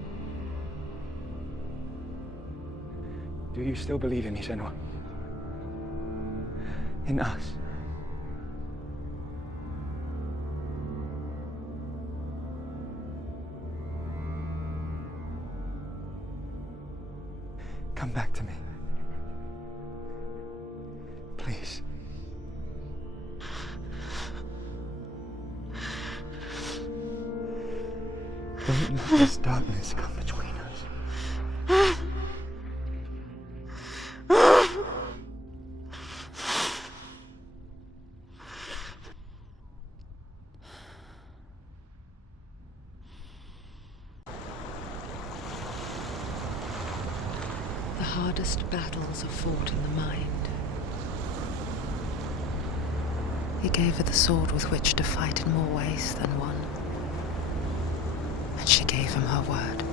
Do you still believe in me, Senua? In us? Come back to me. Please. Don't let this darkness come between us. The hardest battles are fought in the mind. He gave her the sword with which to fight in more ways than one. And she gave him her word,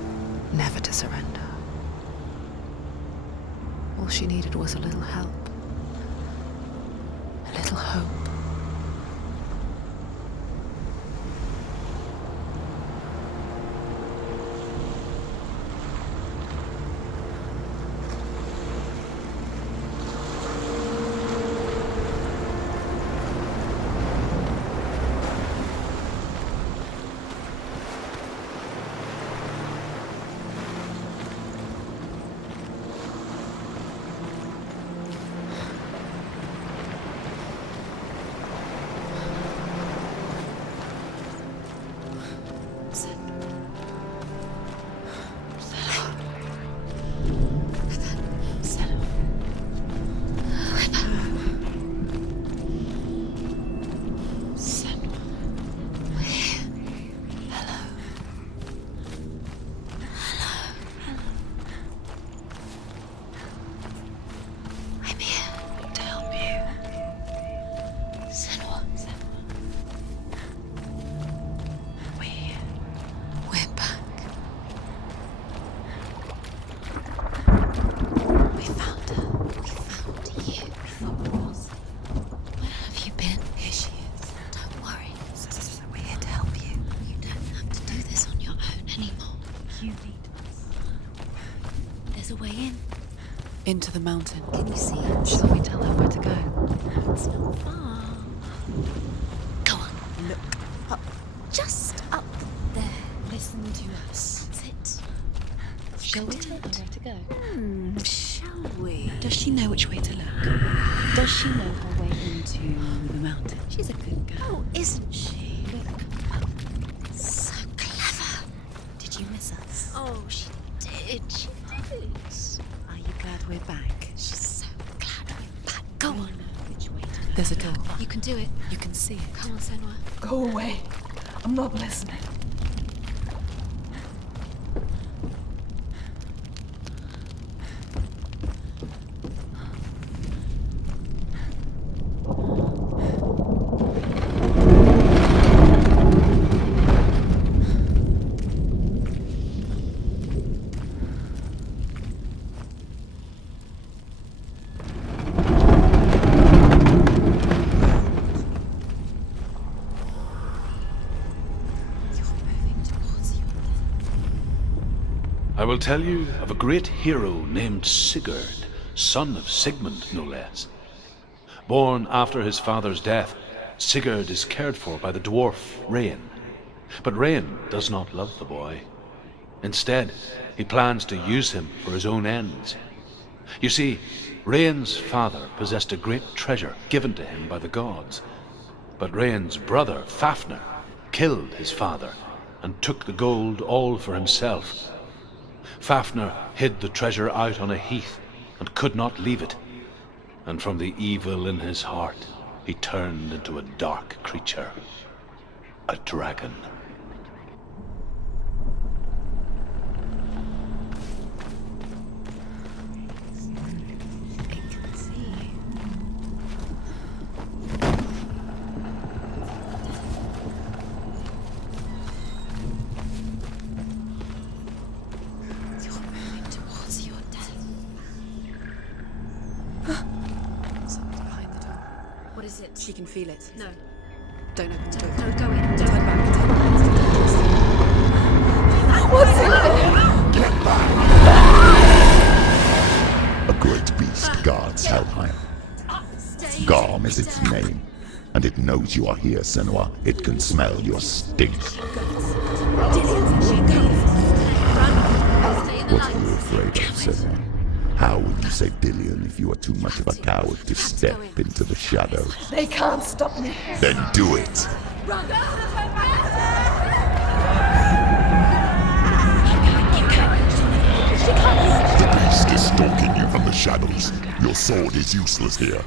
never to surrender. All she needed was a little help, a little hope. Into the mountain. Can you see it? Shall we tell her where to go? It's not far. Go on. Look up. Just up there. Listen to us. Sit. Shall we tell her where to go? Shall we? Does she know which way to look? Does she know her way into the mountain? She's a good girl. Oh, isn't she? Look. So clever. Did you miss us? Oh, she did. She did. Are you glad we're back? She's so glad we're back. Go on. Which way to go? There's a door. You can do it. You can see it. Come on, Senua. Go away. I'm not listening. I will tell you of a great hero named Sigurd, son of Sigmund, no less. Born after his father's death, Sigurd is cared for by the dwarf Rain. But Rain does not love the boy. Instead, he plans to use him for his own ends. You see, Rain's father possessed a great treasure given to him by the gods, But Rain's brother, Fafnir, killed his father and took the gold all for himself. Fafnir hid the treasure out on a heath and could not leave it. And from the evil in his heart, he turned into a dark creature, a dragon. She can feel it. No. Don't open the door. No, go in. Turn back. What's in there? Get back! A great beast guards Helheim. Garm is its name, and it knows you are here, Senua. It can smell your stink. What are you afraid of, Senua? How would you say Dillion if you are too much of a coward to step into the shadows? They can't stop me. Then do it! The beast is stalking you from the shadows. Your sword is useless here.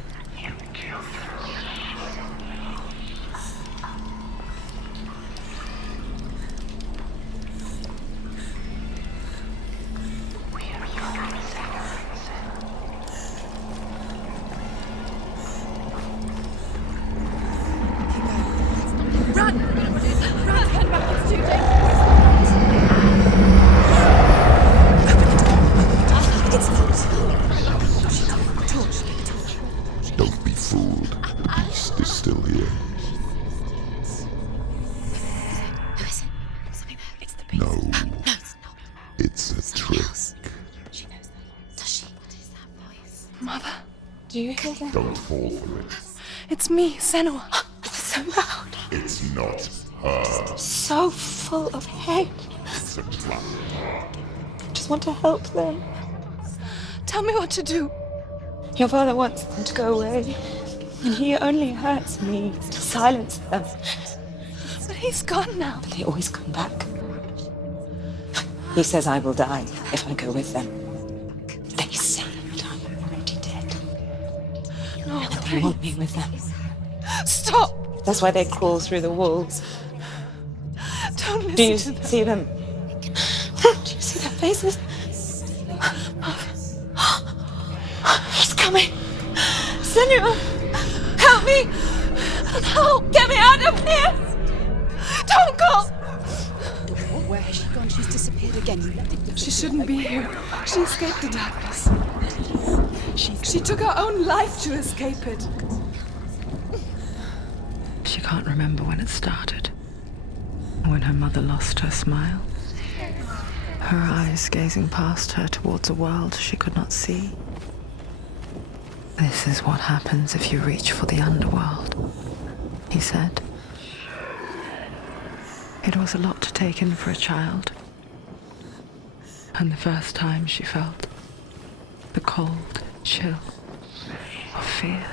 Don't be fooled. The beast is still here. No. It's a trick. Mother, do you hear that? Don't fall for it. It's me, Senua. It's so loud. It's not her. So full of hate. It's a trap. I just want to help them. Tell me what to do. Your father wants them to go away, and he only hurts me to silence them. But he's gone now. But they always come back. He says I will die if I go with them. They say that I'm already dead. No, They want me with them. Stop! That's why they crawl through the walls. Don't listen Do you to them. see them? Do you see their faces? He's coming! Senua! Help me! No! Get me out of here! Don't go! Where has she gone? She's disappeared again. She shouldn't be here. She escaped the darkness. She took her own life to escape it. She can't remember when it started. When her mother lost her smile. Her eyes gazing past her towards a world she could not see. This is what happens if you reach for the underworld, he said. It was a lot to take in for a child. And the first time she felt the cold chill of fear.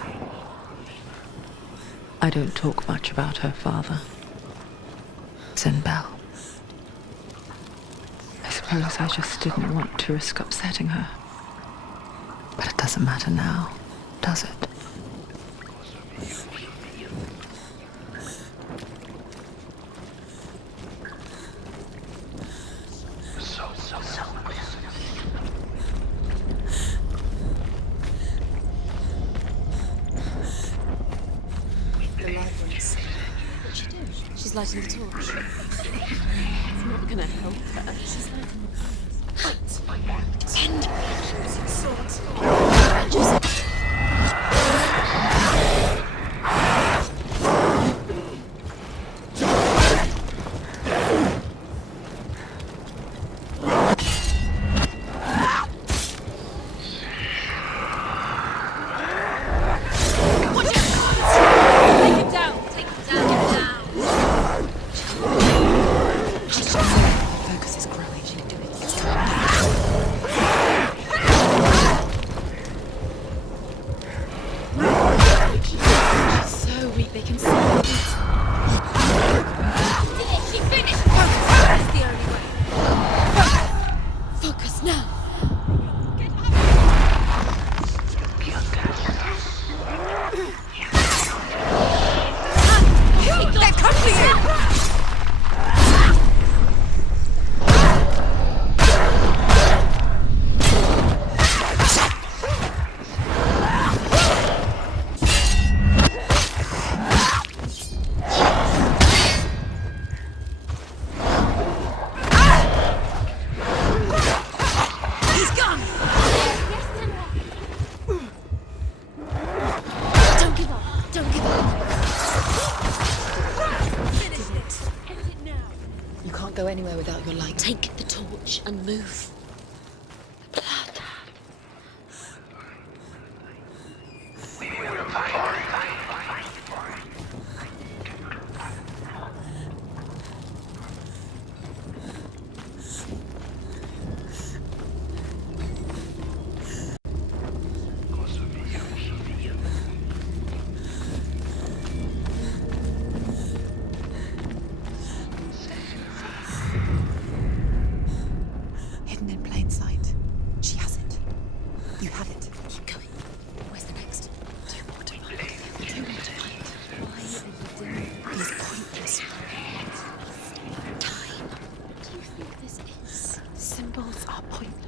I don't talk much about her father, Zinbel. I suppose I just didn't want to risk upsetting her. But it doesn't matter now, does it? She's lighting the torch. It's not gonna help her. She's lighting the torch. Send! Swords. Focus is growing. She can do it. go anywhere without your light. Take the torch and move. The blood. Hidden in plain sight. She has it. You have it. Keep going. Where's the next? Two more to find. Two more to find. Why are you doing these pointless time? What do you think this is? Symbols are pointless.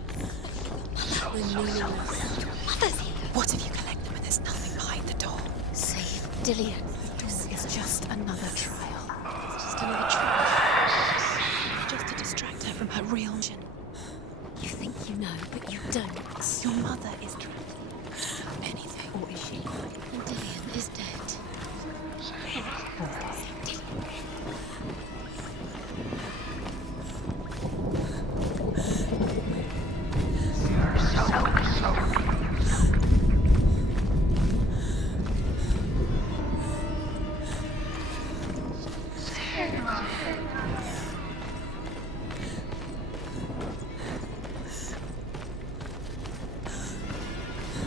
They're meaningless. Mother's here. What if you collect them and there's nothing behind the door? Save Dillian. The door is just another trial. It's just another trial. Just to distract her from her real mission. You think you know, but you don't. Your mother is trapped. Anything. Or is she? Dillian is dead.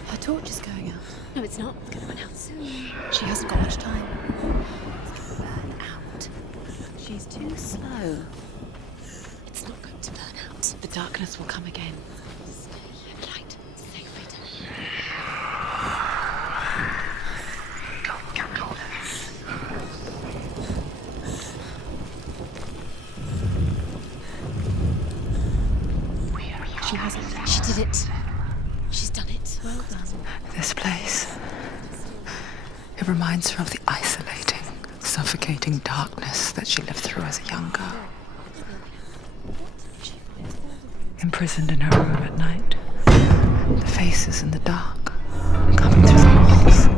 Her torch is going out. No, it's not. It's going to run out soon. She hasn't got much time. It's going to burn out. She's too slow. It's not going to burn out. The darkness will come again. Stay and light. Save it. She has it. She did it. She's done it. Well done. This place. It reminds her of the isolating, suffocating darkness that she lived through as a young girl. Imprisoned in her room at night. The faces in the dark, coming through the walls.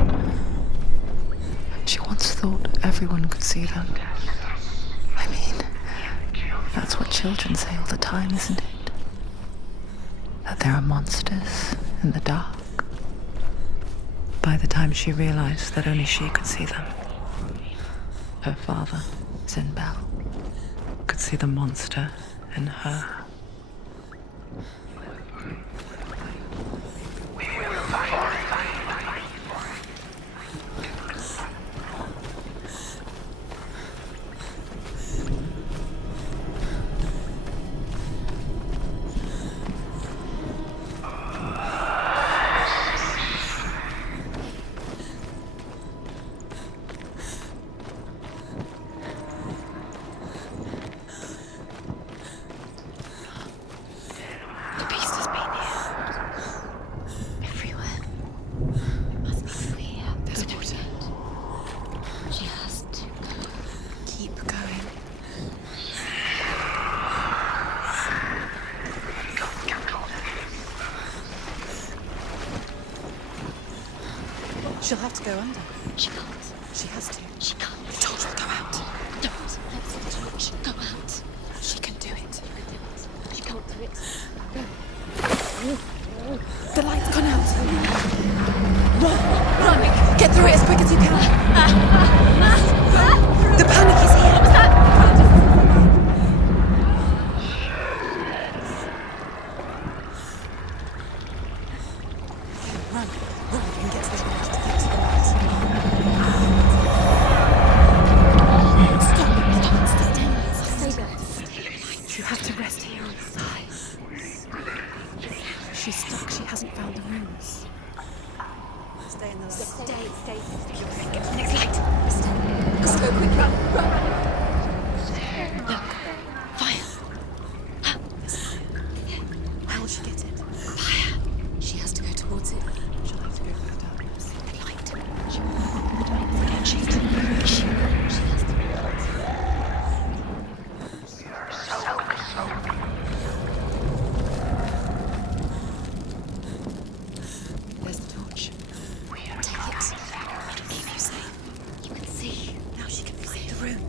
She once thought everyone could see them. I mean, that's what children say all the time, isn't it? That there are monsters in the dark. By the time she realized that only she could see them, her father, Zinbel, could see the monster in her. She'll have to go under. She can't. She has to. She can't. The torch will go out. Don't let the torch go out. She can do it. She can't do it. The light's gone out. Run! Run! Get through it as quick as you can. The panic is here. What's that? Run! Run and get to the light to get to the light. Stop! Stay there. You have to rest here on the side. She's stuck. She hasn't found the rooms. Stay in the light. Stay. Get to the next light. Let's go quick. Run. Look. Fire. How will she get it? Fire. She has to go towards it. She'll have to go for the darkness. The light. She will go the darkness again. She has to go. There's the torch. Take it. It'll keep you safe. You can see. Now she can find the room.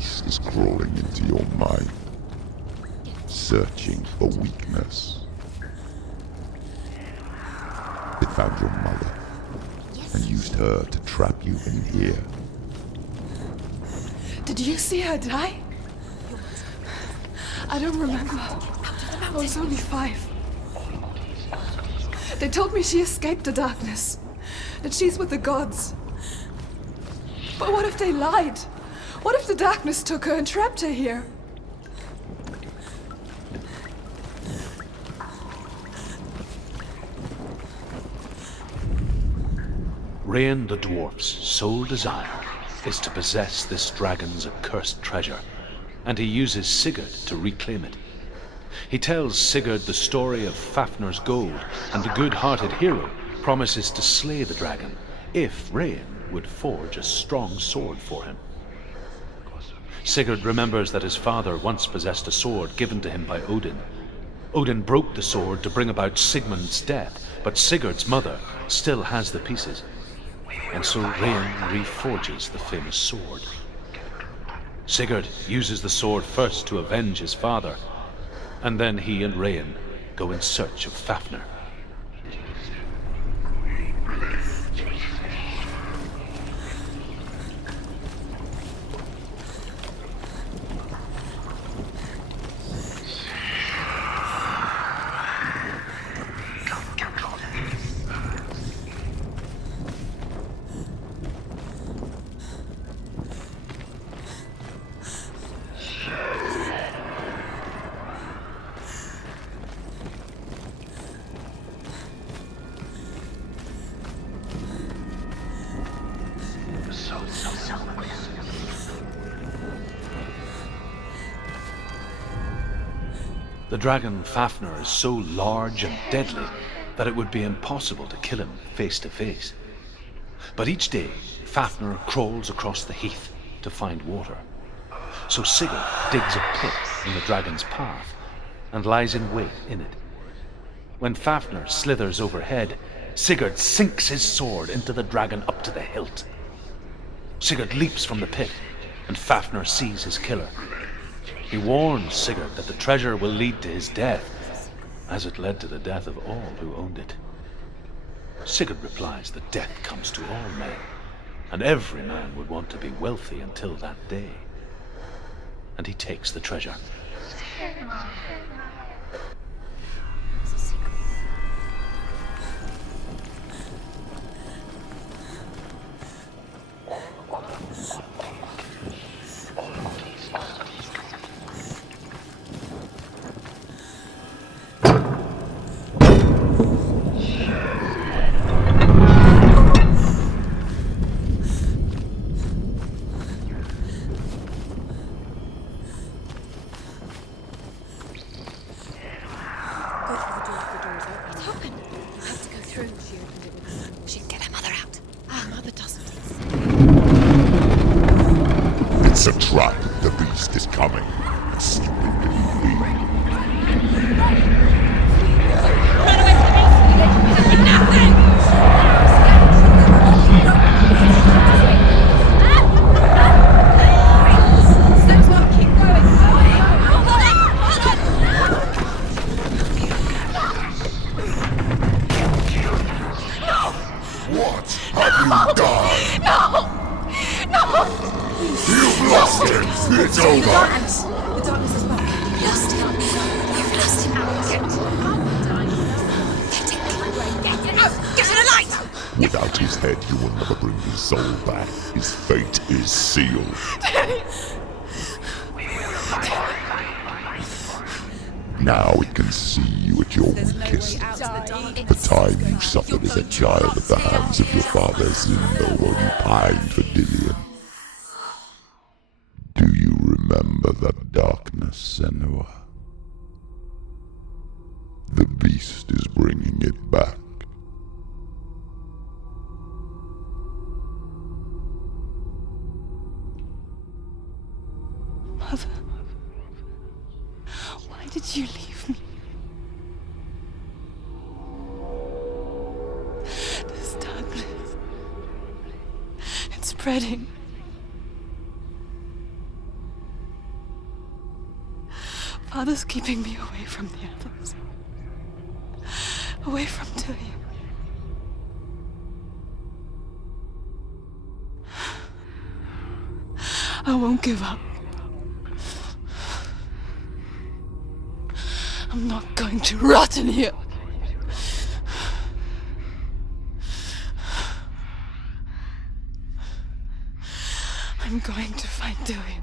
beast is crawling into your mind, searching for weakness. It found your mother and used her to trap you in here. Did you see her die? I don't remember. I was only 5. They told me she escaped the darkness, that she's with the gods. But what if they lied? What if the darkness took her and trapped her here? Rain the dwarf's sole desire is to possess this dragon's accursed treasure, and he uses Sigurd to reclaim it. He tells Sigurd the story of Fafnir's gold, and the good-hearted hero promises to slay the dragon if Rain would forge a strong sword for him. Sigurd remembers that his father once possessed a sword given to him by Odin. Odin broke the sword to bring about Sigmund's death, but Sigurd's mother still has the pieces, and so Rain reforges the famous sword. Sigurd uses the sword first to avenge his father, and then he and Rain go in search of Fafnir. The dragon Fafnir is so large and deadly that it would be impossible to kill him face to face. But each day, Fafnir crawls across the heath to find water. So Sigurd digs a pit in the dragon's path and lies in wait in it. When Fafnir slithers overhead, Sigurd sinks his sword into the dragon up to the hilt. Sigurd leaps from the pit, and Fafnir sees his killer. He warns Sigurd that the treasure will lead to his death, as it led to the death of all who owned it. Sigurd replies that death comes to all men, and every man would want to be wealthy until that day. And he takes the treasure. It's a trap. The beast is coming. Stupid little What have you done? No! You've lost him! It's over! The darkness is back. You've lost him. You've lost him. Get to the light! Without his head, you will never bring his soul back. His fate is sealed. Now it can see you at your weakest. The time you suffered as a child at the hands of your father Zindo while you pined for Dillion. Do you remember that darkness, Senua? The beast is bringing it back. Mother, why did you leave me? This darkness, it's spreading. Father's keeping me away from the others. Away from Tilly. I won't give up. I'm not going to rot in here. I'm going to find Tilly.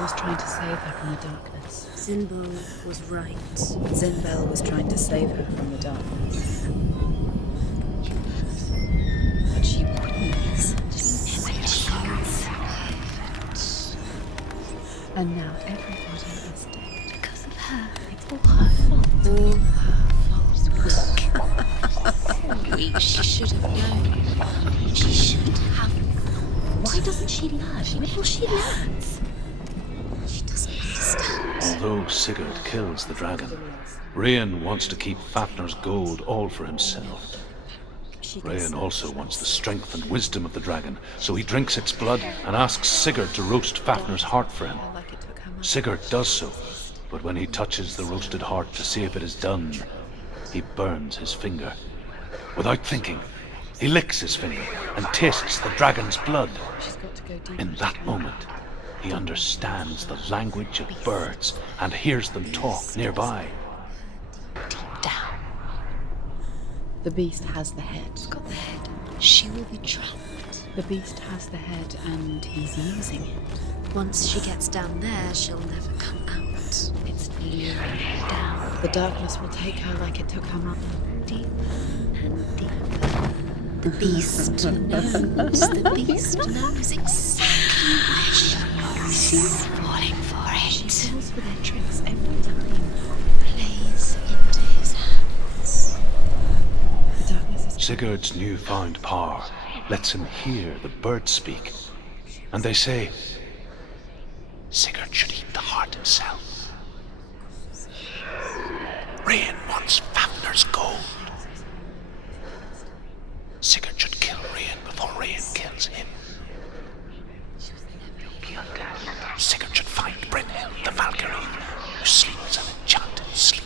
was trying to save her from the darkness. Zinbel was right. Zinbel was trying to save her from the darkness. But she wouldn't. And now everybody is dead. Because of her. It's all her fault. All her fault. Weak. She should have known. She should have. Why doesn't she learn? When will she learn? She doesn't understand. Although Sigurd kills the dragon, Rain wants to keep Fafnir's gold all for himself. Rain also wants the strength and wisdom of the dragon, so he drinks its blood and asks Sigurd to roast Fafnir's heart for him. Sigurd does so, but when he touches the roasted heart to see if it is done, he burns his finger. Without thinking, he licks his finger and tastes the dragon's blood. In that moment, he understands the language of birds and hears them talk nearby. Deep down. The beast has the head. It's got the head. She will be trapped. The beast has the head and he's using it. Once she gets down there, she'll never come out. It's luring her down. The darkness will take her like it took her mother. Deeper and deeper. The beast knows. The beast knows exactly where she is. She's falling for it. She falls for their tricks every time. Plays into his hands. The darkness is... Sigurd's newfound power lets him hear the birds speak. And they say, Sigurd should eat the heart himself. Rain wants Fafnir's gold. Sigurd should kill Rain before Rain kills him. Sigurd should find Brynhild, the Valkyrie, who sleeps an enchanted sleep.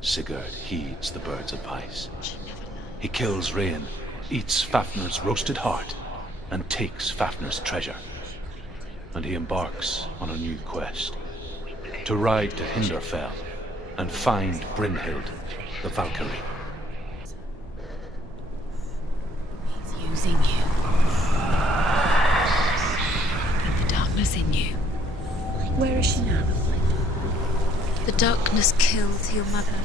Sigurd heeds the bird's advice. He kills Rain, eats Fafnir's roasted heart, and takes Fafnir's treasure. And he embarks on a new quest, to ride to Hinderfell and find Brynhild, the Valkyrie. He's using you. And the darkness in you. Where is she now? The darkness killed your mother.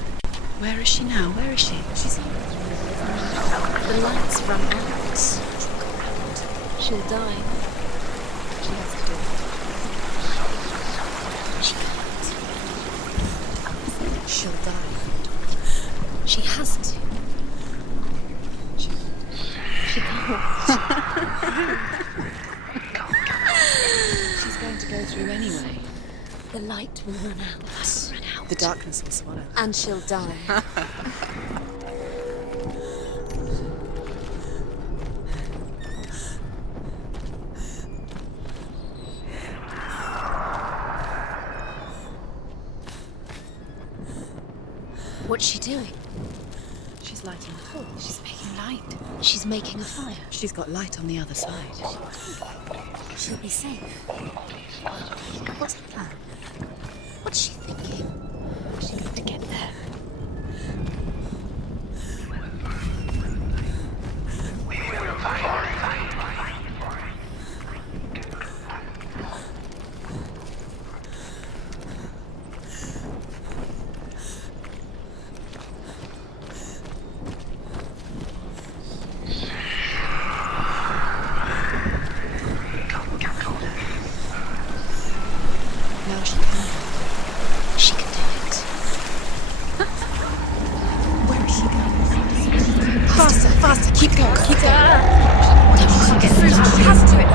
Where is she now? Where is she? She's here. The lights run out. She'll die. She has to do it. She can't. She'll die. She has to. She can't. She's going to go through anyway. The light will run out. The darkness will swallow her. And she'll die. What's she doing? She's lighting the coal. She's making light. She's making a fire. She's got light on the other side. She'll be safe. What's her plan? What's she thinking? How's she going to get there? Now she can. She can do it. Where is she going? Faster, faster, keep going, keep going. Get through. She has to do it.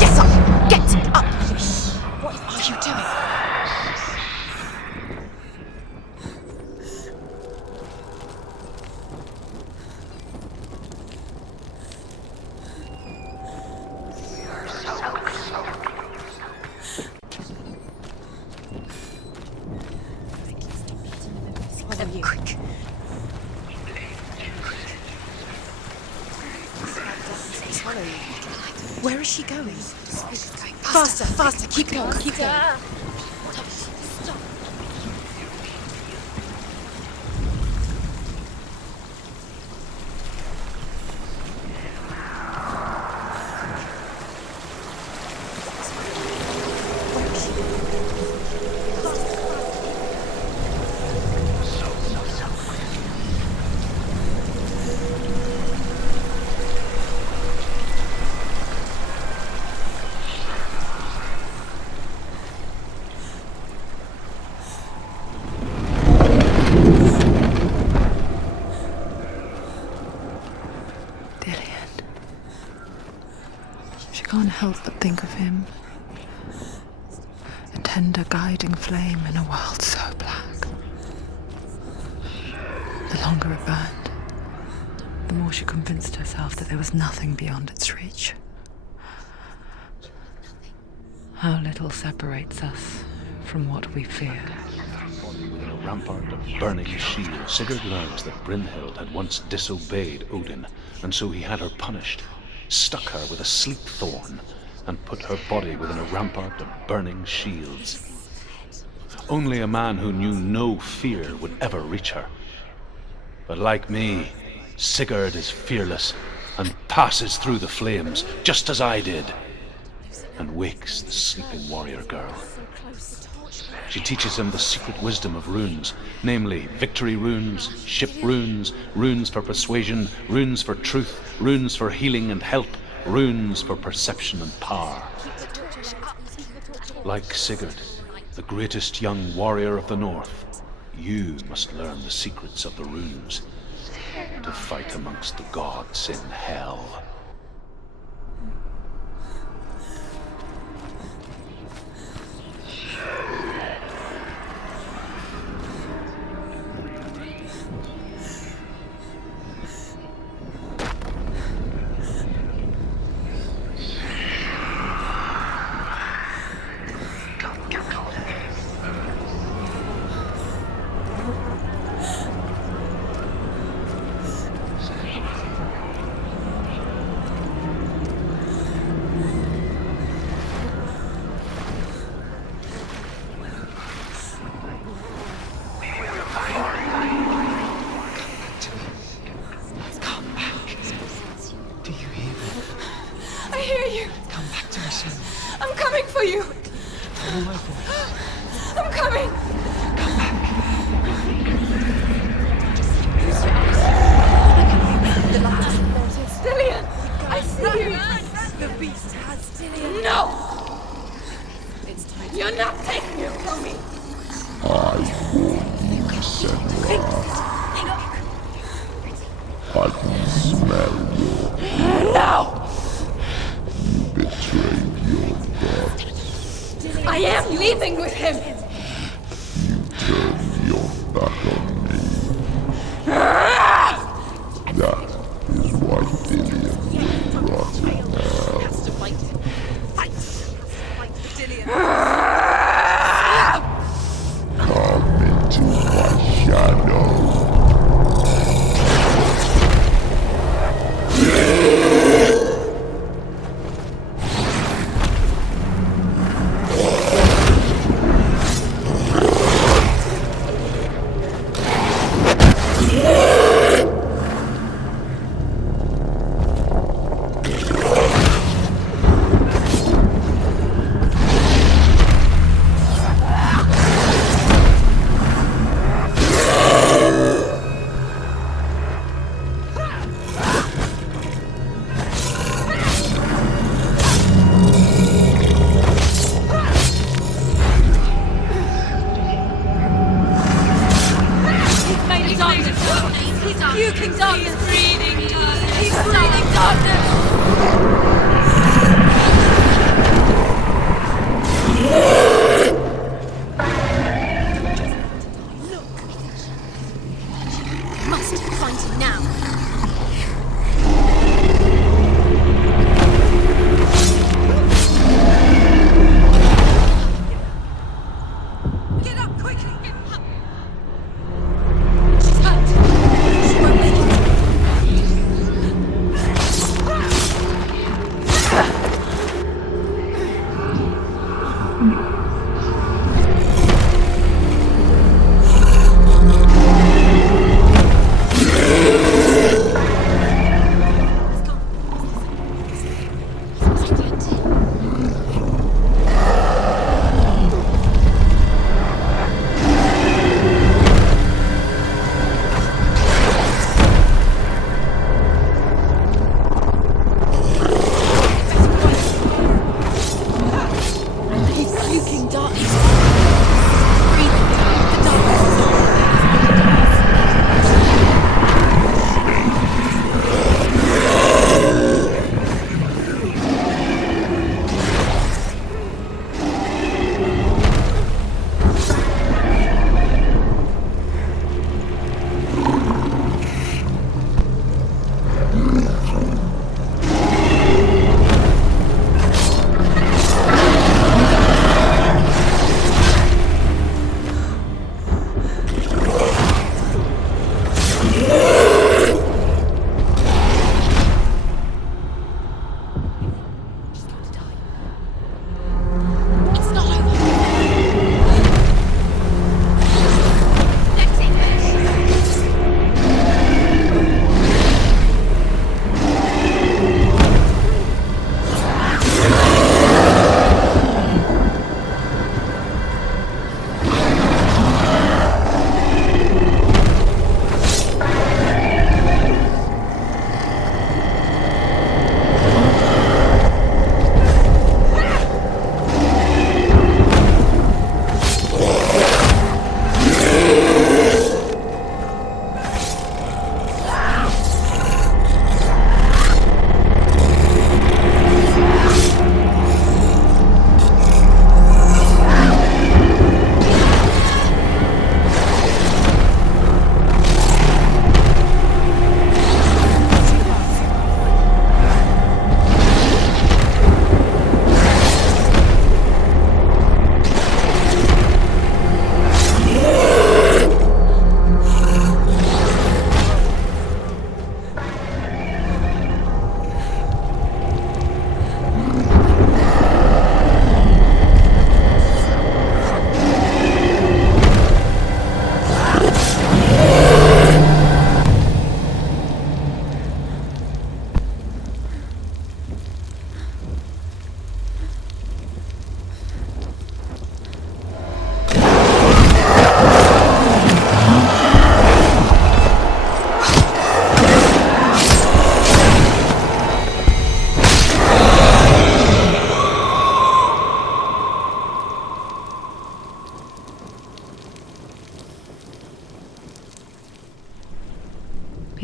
Get up! Get up! What are you doing? Quick. Where is she going? Faster, faster, keep going, keep going. Stop. Can't help but think of him. A tender guiding flame in a world so black. The longer it burned, the more she convinced herself that there was nothing beyond its reach. How little separates us from what we fear. Within a rampart of burning shield, Sigurd learns that Brynhild had once disobeyed Odin, and so he had her punished. Stuck her with a sleep thorn, and put her body within a rampart of burning shields. Only a man who knew no fear would ever reach her. But like me, Sigurd is fearless, and passes through the flames, just as I did, and wakes the sleeping warrior girl. She teaches him the secret wisdom of runes, namely victory runes, ship runes, runes for persuasion, runes for truth, runes for healing and help, runes for perception and power. Like Sigurd, the greatest young warrior of the North, you must learn the secrets of the runes to fight amongst the gods in Hell. Yeah!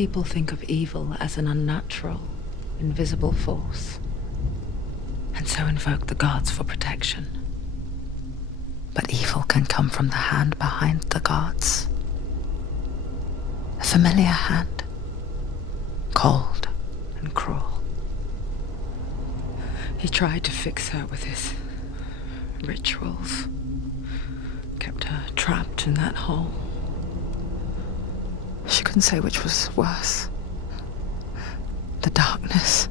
People think of evil as an unnatural, invisible force, and so invoke the gods for protection. But evil can come from the hand behind the gods. A familiar hand, cold and cruel. He tried to fix her with his rituals, kept her trapped in that hole. She couldn't say which was worse. The darkness,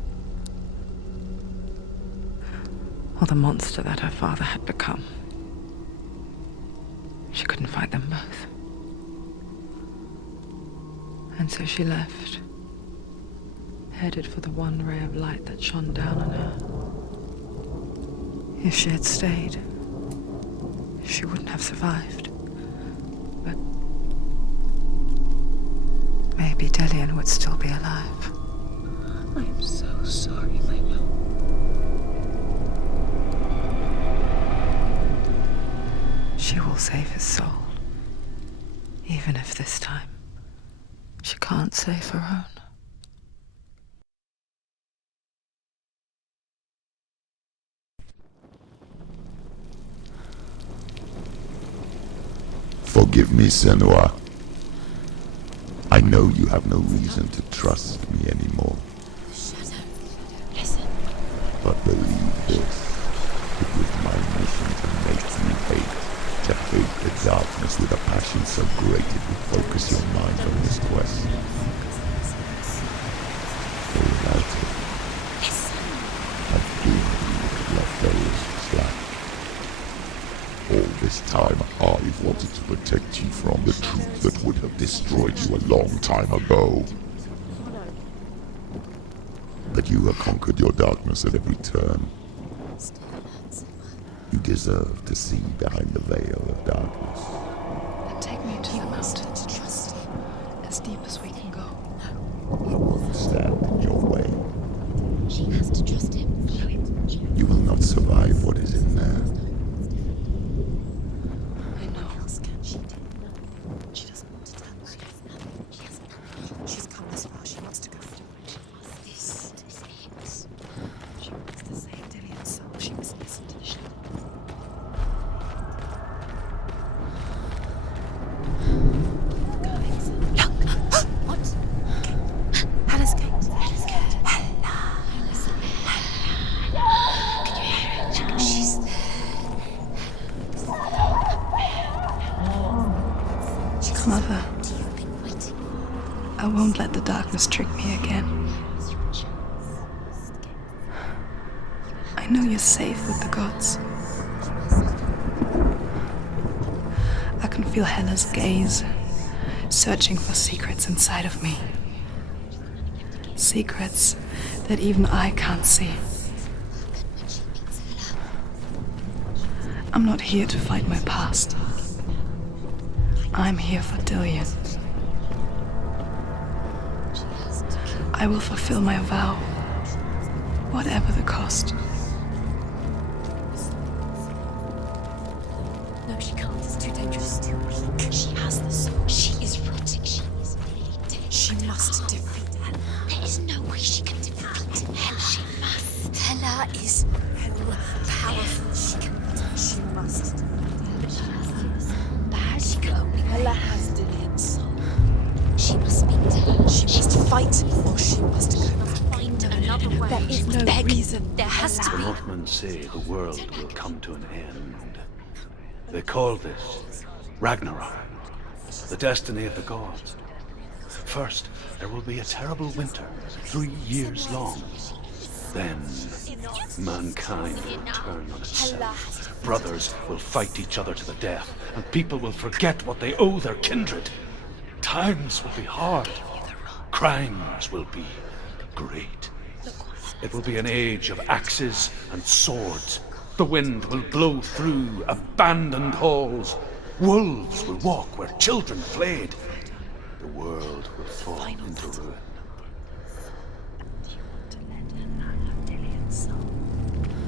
or the monster that her father had become. She couldn't fight them both. And so she left, headed for the one ray of light that shone down on her. If she had stayed, she wouldn't have survived. But maybe Dillian would still be alive. I am so sorry, my love. She will save his soul, even if this time she can't save her own. Forgive me, Senua. I know you have no reason to trust me anymore. Listen. But believe this. It was my mission to make you hate. To hate the darkness with a passion so great it would focus your mind on this quest. For without it, I've doomed you to let those slack. All this time, I've wanted to protect you from the truth that would have destroyed you a long time ago. But you have conquered your darkness at every turn. You deserve to see behind the veil of darkness. Then take me to the mountain to trust him, as deep as we can go. I won't stand in your way. She has to trust him. You will not survive what is in there. I know. She doesn't want to tell us. She's come this far. She wants to go through it. This is it. She wants to save Dillian's soul. She must listen to the shadow. What? Hela's gate. Hela's gate. Hela. Can you hear it? She's there. Mother, I won't let the darkness trick me again. I know you're safe with the gods. I can feel Hela's gaze, searching for secrets inside of me. Secrets that even I can't see. I'm not here to fight my past. I'm here for Dillian. I will fulfill my vow, whatever the cost. No, she can't. It's too dangerous. Too weak. She has the sword. She is rotting. She is nearly dead. She must defeat Hela. There is no way she can defeat Hela. She must. Hela is powerful. She must. She can only Hela has Dillian's soul. She must speak to her. She must fight, or she must go back. Find another way. There is no reason. There has to The be. Northmen say the world will come to an end. They call this Ragnarok, the destiny of the gods. First, there will be a terrible winter, 3 years long. Then, mankind will turn on itself. Brothers will fight each other to the death, and people will forget what they owe their kindred. Times will be hard. Crimes will be great. It will be an age of axes and swords. The wind will blow through abandoned halls. Wolves will walk where children played. The world will fall into ruin.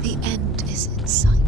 The end is in sight.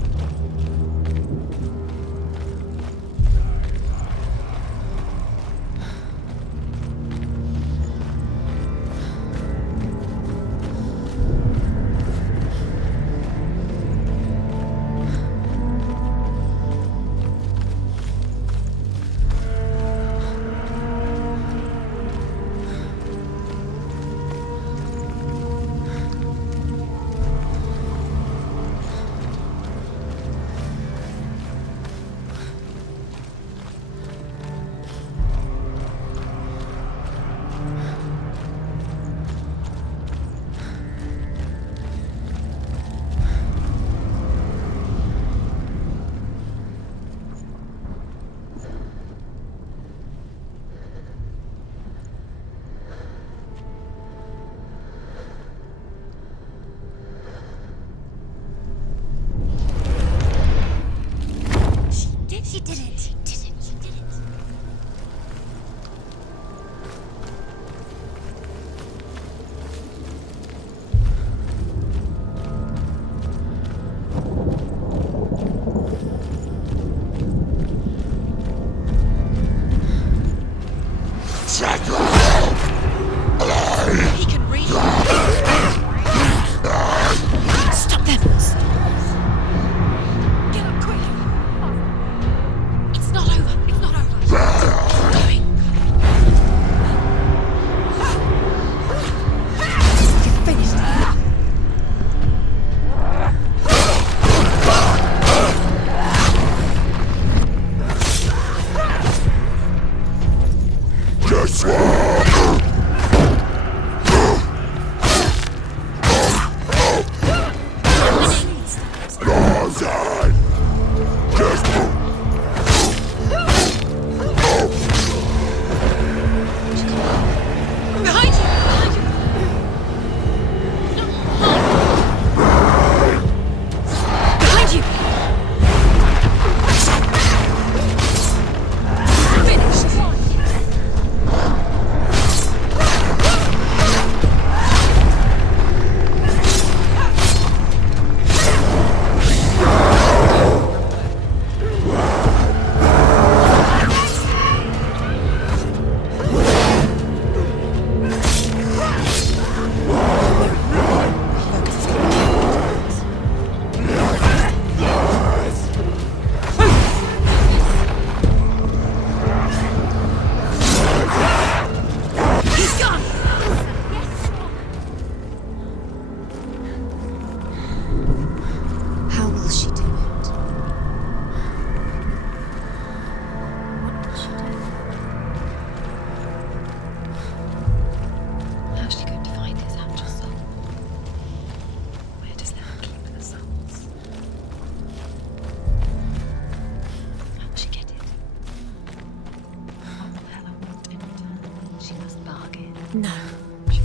No.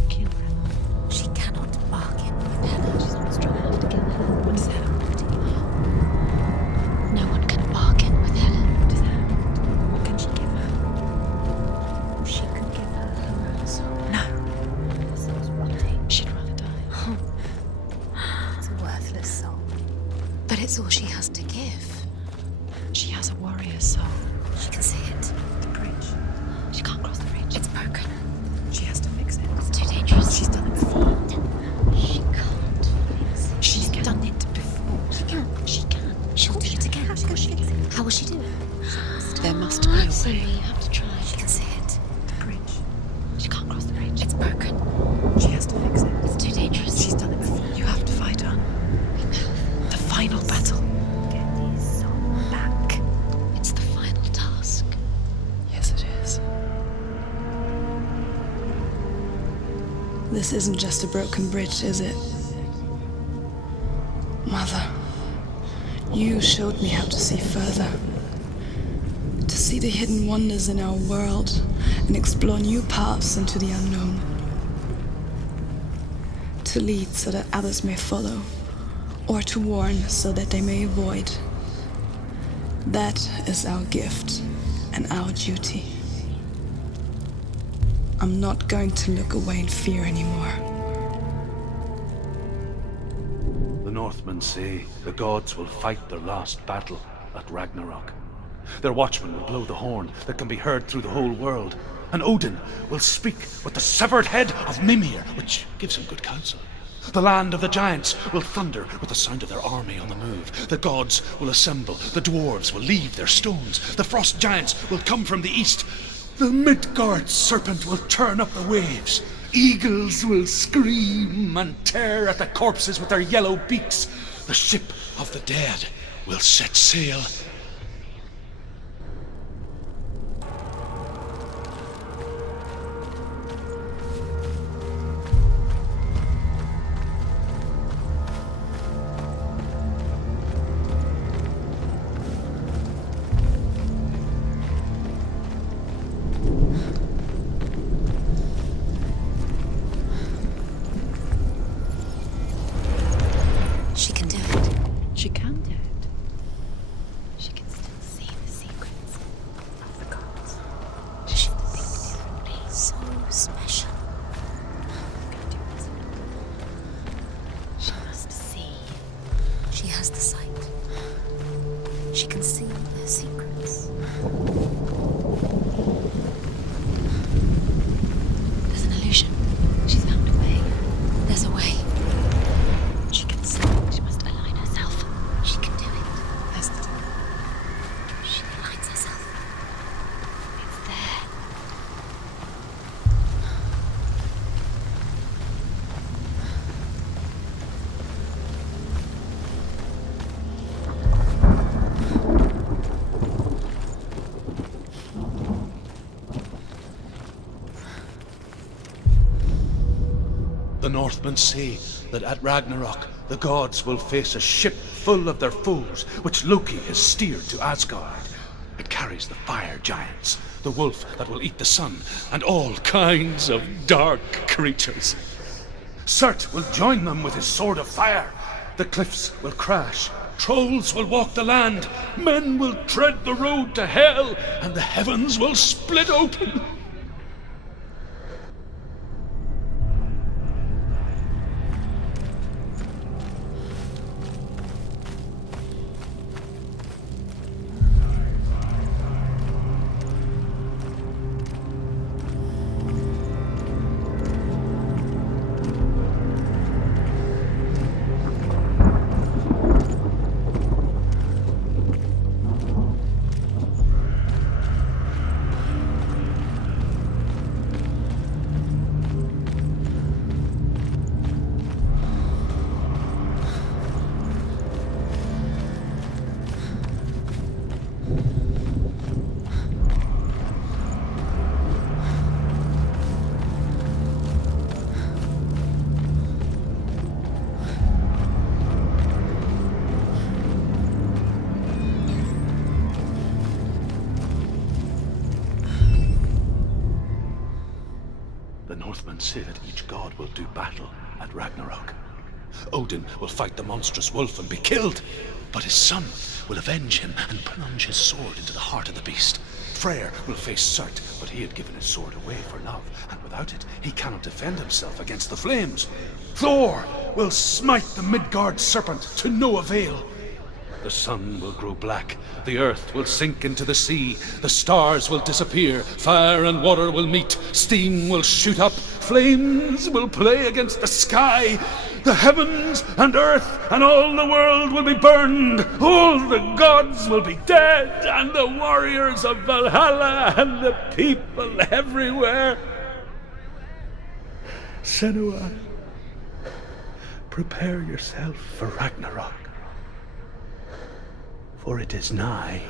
Kill her. She cannot bargain with Hela. She's not strong enough to kill her. What does Hela want to give her? No one can bargain with Hela. What does Hela want? What can she give her? She could give her her own soul. No. Her soul's rotting. She'd rather die. It's a worthless soul. But it's all she has to give. She has a warrior's soul. She can see it. The bridge. She can't cross the bridge. It's broken. She has to fix it. It's too dangerous. She's done it before. She can't fix it. She's done it before. She can. She can. She'll do it again. How's she going to fix it? How will she do it? There must be a Senua, way. you have to try. She can see it. The bridge. She can't cross the bridge. It's broken. She has to fix it. It's too dangerous. She's done it before. You have to fight on. The final battle. Get his soul back. It's the final task. Yes, it is. This isn't just a broken bridge, is it? Mother, you showed me how to see further. To see the hidden wonders in our world and explore new paths into the unknown. To lead so that others may follow, or to warn so that they may avoid. That is our gift and our duty. I'm not going to look away in fear anymore. The Northmen say the gods will fight their last battle at Ragnarok. Their watchmen will blow the horn that can be heard through the whole world, and Odin will speak with the severed head of Mimir, which gives him good counsel. The land of the giants will thunder with the sound of their army on the move. The gods will assemble, the dwarves will leave their stones, the frost giants will come from the east, the Midgard serpent will turn up the waves, eagles will scream and tear at the corpses with their yellow beaks, the ship of the dead will set sail. She can do it. She can do it. She can still see the secrets of the gods. She can think differently. So special. She must see. She has the sight. She can see their secrets. There's an illusion. She's found a way. There's a way. She can see. She must align herself. She can do it. There's the door. She aligns herself. It's there. The Northmen say that at Ragnarok, the gods will face a ship full of their foes, which Loki has steered to Asgard. It carries the fire giants, the wolf that will eat the sun, and all kinds of dark creatures. Surtr will join them with his sword of fire. The cliffs will crash, trolls will walk the land, men will tread the road to hell, and the heavens will split open. say that each god will do battle at Ragnarok. Odin will fight the monstrous wolf and be killed, but his son will avenge him and plunge his sword into the heart of the beast. Freyr will face Surtr, but he had given his sword away for love, and without it, he cannot defend himself against the flames. Thor will smite the Midgard serpent to no avail. The sun will grow black, the earth will sink into the sea, the stars will disappear, fire and water will meet, steam will shoot up, flames will play against the sky, the heavens and earth and all the world will be burned, all the gods will be dead, and the warriors of Valhalla and the people everywhere. Senua, prepare yourself for Ragnarok, for it is nigh.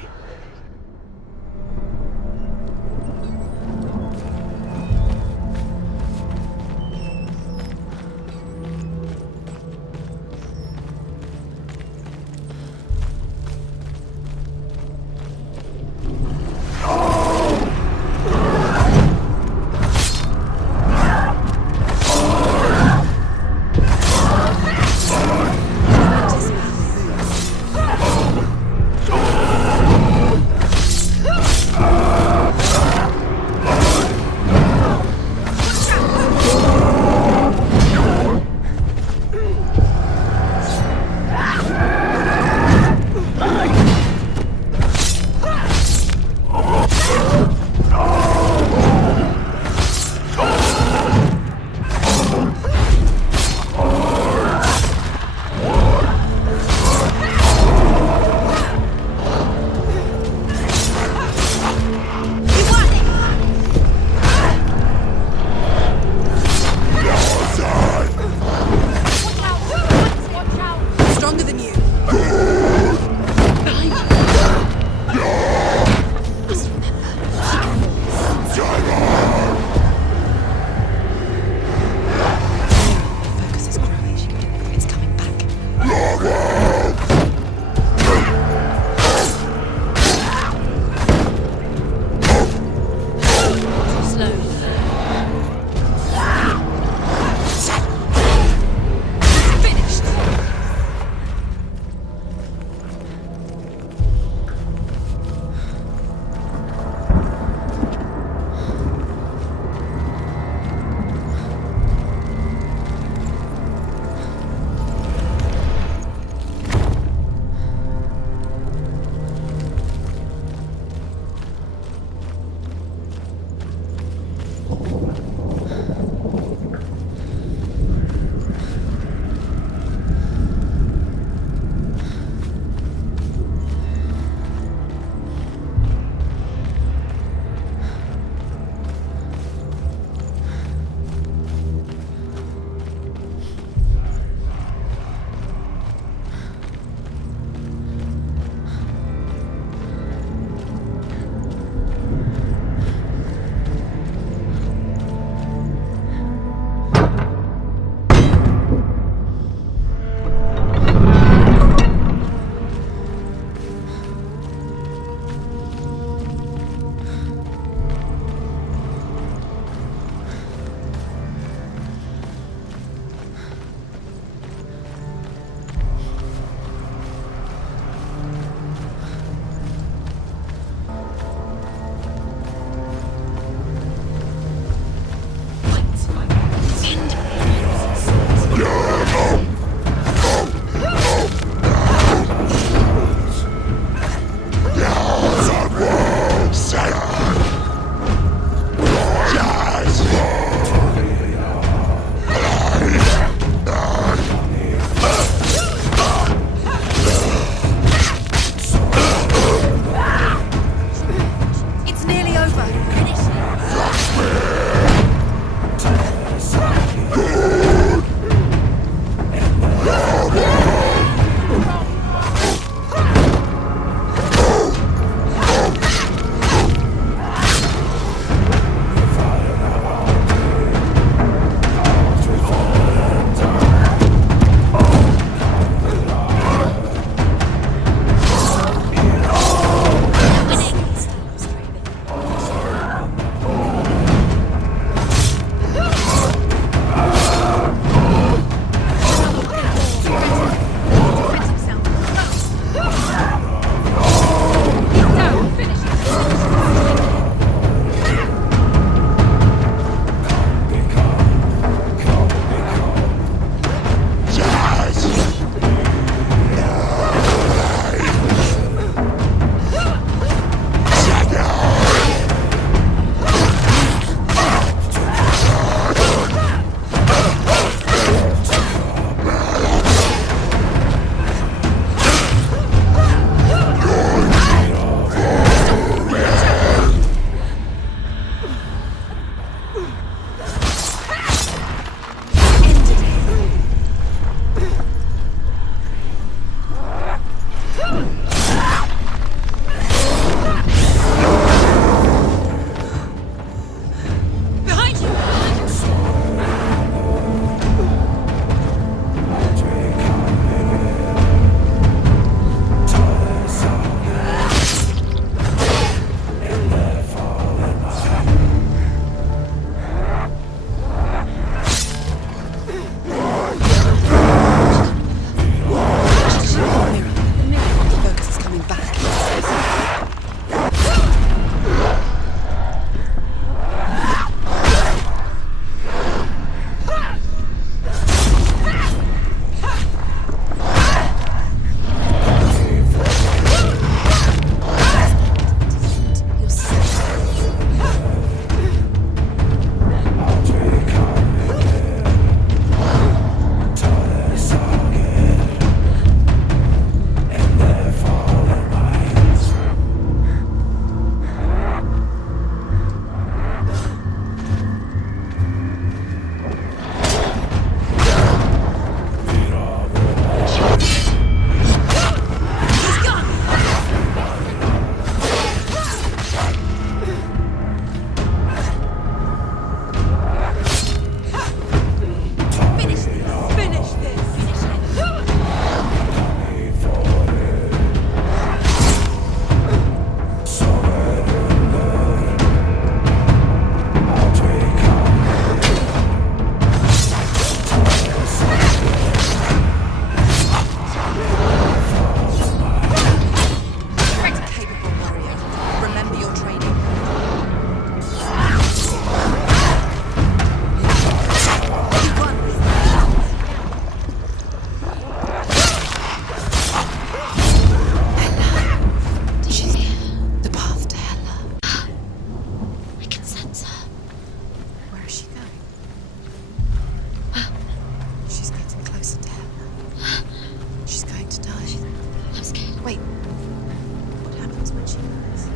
I'm scared. Wait. What happens when she dies?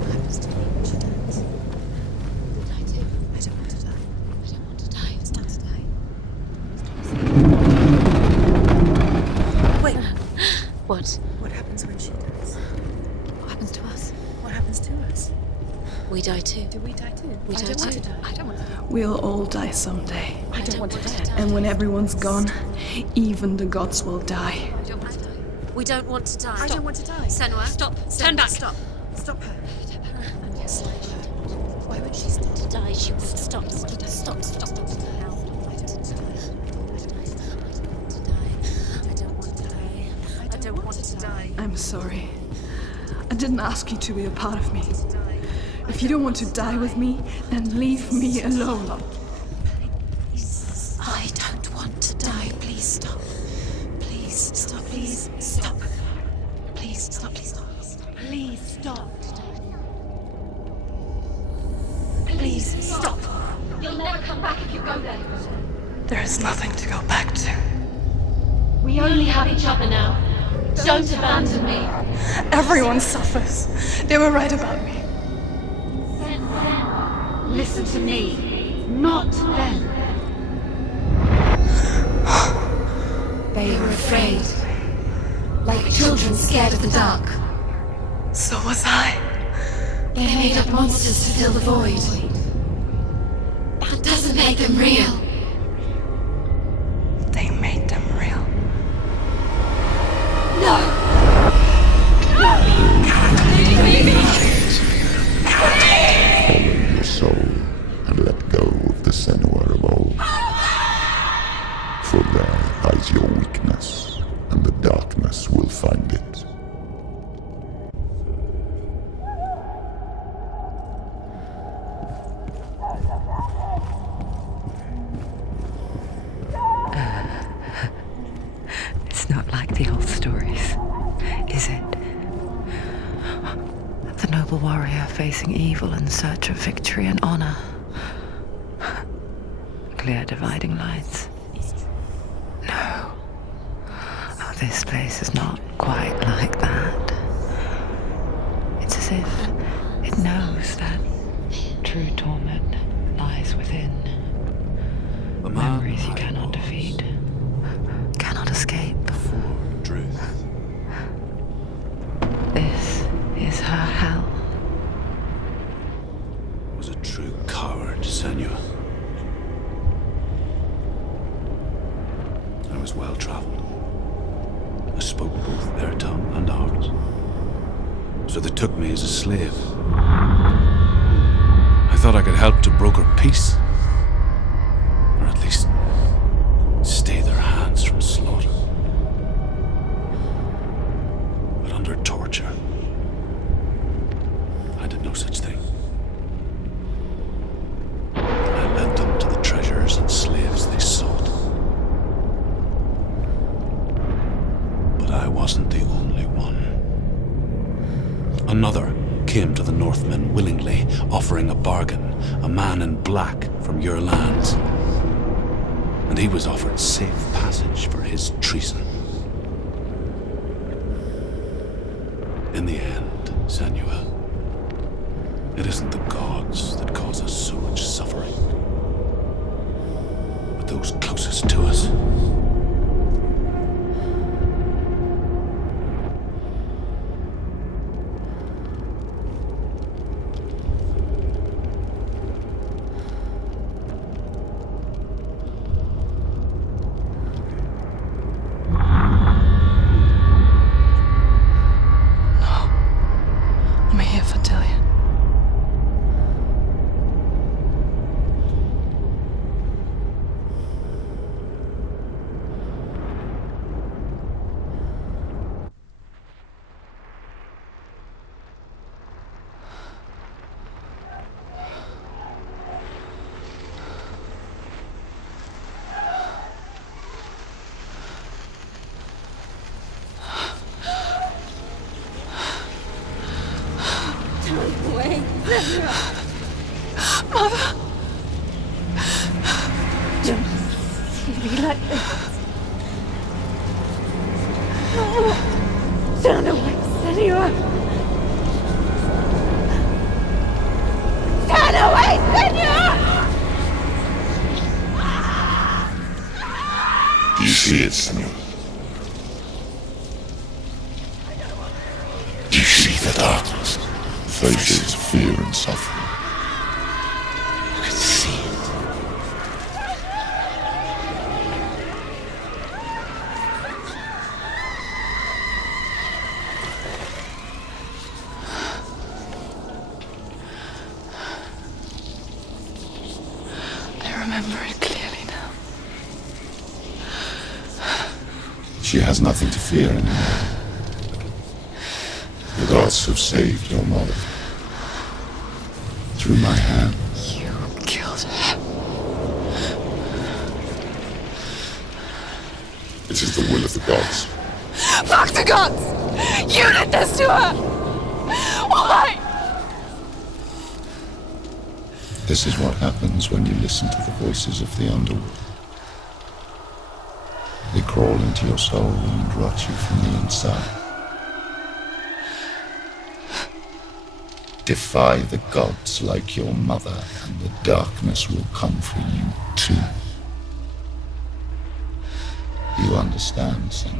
What happens to me when she dies? We'll die too. I don't want to die. I don't want to die. It's not to die. Wait. What? What happens when she dies? What happens to us? What happens to us? We die too. Do we die too? We die too. I don't want to die. We'll all die someday. I don't want to die. And when everyone's gone, even the gods will die. I don't want to die. We don't want to die. I don't want to die. Senua, stop. Turn back. Stop. Stop her. And yes, why would she stop to die? She would stop. Stop. I don't want to die. I don't want to die. I'm sorry. I didn't ask you to be a part of me. If you don't want to die with me, then leave me alone. I don't want to die. Please stop. Please stop. Please stop. Please stop. Please stop. Please stop. Please stop. You'll never come back if you go there. There is nothing to go back to. We only have each other now. Don't abandon me. Everyone suffers. They were right about me. Listen to me, not them. They were afraid. Like children scared of the dark. So was I. They made up monsters to fill the void. That doesn't make them real. They made them real. No! Follow your soul and let go of the Senua of old. For there lies your weakness, and the darkness will find it. It's not like the old stories, is it? The noble warrior facing evil in search of victory and honor. Clear dividing lines. No. Oh, this place is not quite like that. It's as if it knows that true torment lies within. Memories you cannot defeat, cannot escape. Truth. This is her hell. Was a true coward, Senua. I was well traveled. I spoke both their tongue and ours. So they took me as a slave. I thought I could help to broker peace. Or at least stay their hands from slaughter. But under torture, I did no such thing. I led them to the treasures and slaves they sought. But I wasn't the only one. Another came to the Northmen willingly, offering a bargain, a man in black from your lands. And he was offered safe passage for his treason. In the end, Senua, it isn't the gods that cause us so much suffering, but those closest to us. I'm here for Tillian. Mother! Don't see me like this. No. Turn away, Senua! Turn away, Senua! Do you see it, Senua? Do you see the darkness? Faces of fear and suffering. You can see it. I remember it clearly now. She has nothing to fear anymore. The gods have saved your mother. Through my hand. You killed her. It is the will of the gods. Fuck the gods! You did this to her! Why? This is what happens when you listen to the voices of the underworld. They crawl into your soul and rot you from the inside. Defy the gods like your mother, and the darkness will come for you too. You understand, son?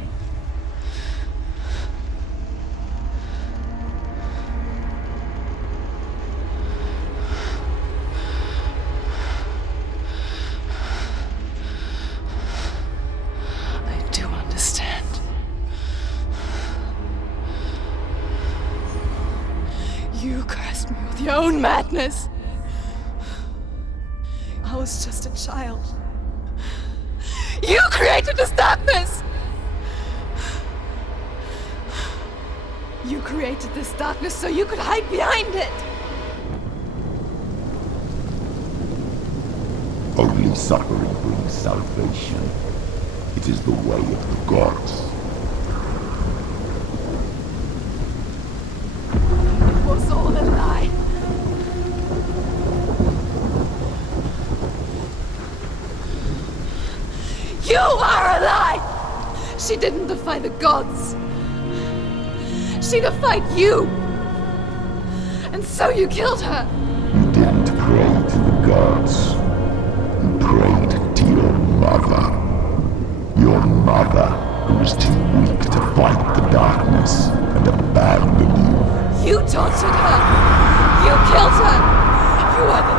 I do understand. You cursed me with your own madness. I was just a child. You created this darkness! You created this darkness so you could hide behind it! Only suffering brings salvation. It is the way of the gods. It was all a lie. You are a lie! She didn't defy the gods. She defied you! And so you killed her! You didn't pray to the gods. You prayed to your mother. Your mother, who was too weak to fight the darkness and abandoned you. You tortured her! You killed her! You are the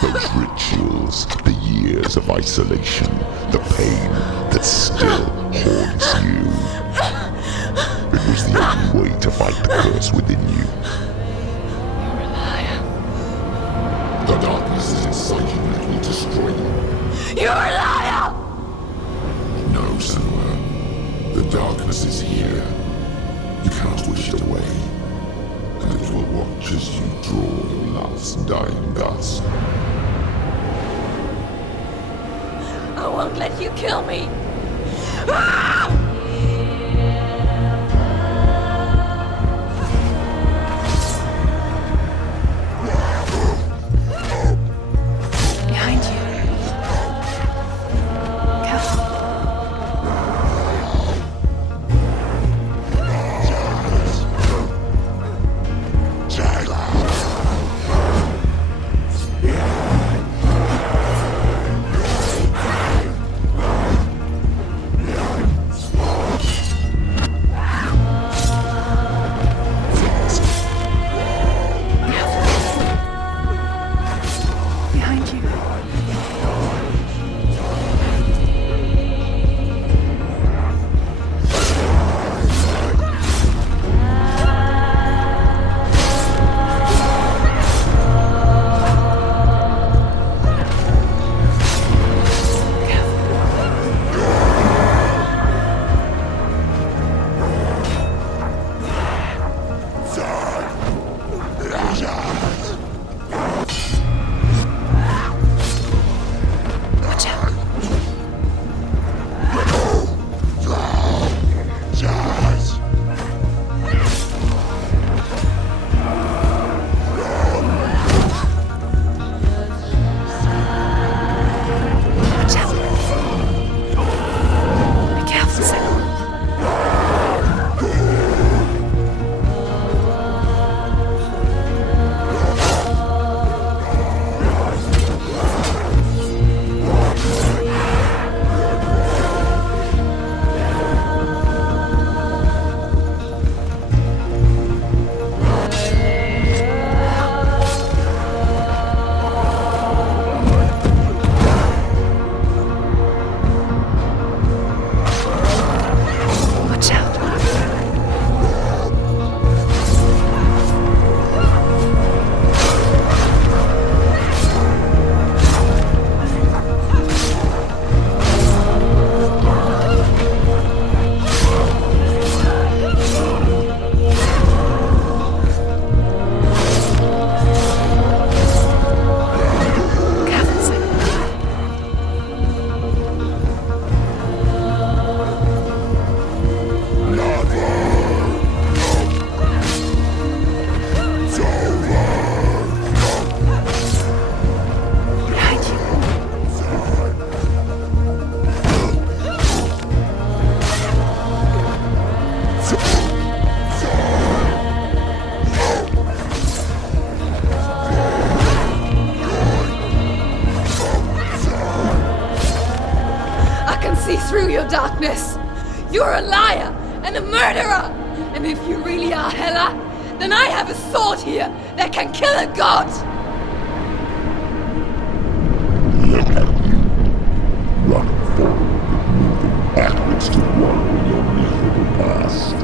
Those rituals, the years of isolation, the pain that still haunts you. It was the only way to fight the curse within you. You're a liar. The darkness is inside you and it will destroy you. You're a liar! No, Senua. The darkness is here. You cannot wish it away. And it will watch as you draw your last dying gasp. I won't let you kill me! Ah! Behind you. Careful. You're a liar and a murderer! And if you really are Hela, then I have a sword here that can kill a god! Look at you. Running forward, moving backwards to wallow in your miserable past.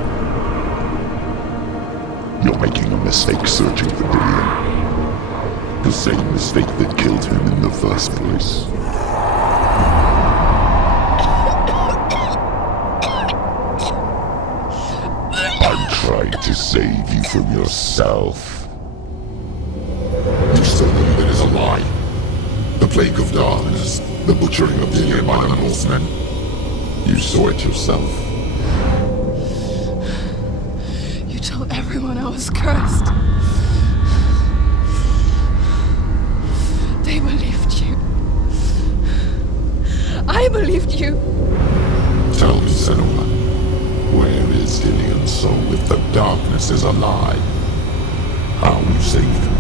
You're making a mistake searching for Dillion. The same mistake that killed him in the first place. I'm trying to save you from yourself. You still believe it is a lie? The plague of darkness, the butchering of Dillion by the Northmen. You saw it yourself. You told everyone I was cursed. They believed you. I believed you. Tell me, Senua, where is Dillion's soul if the darkness is a lie? How you saved him?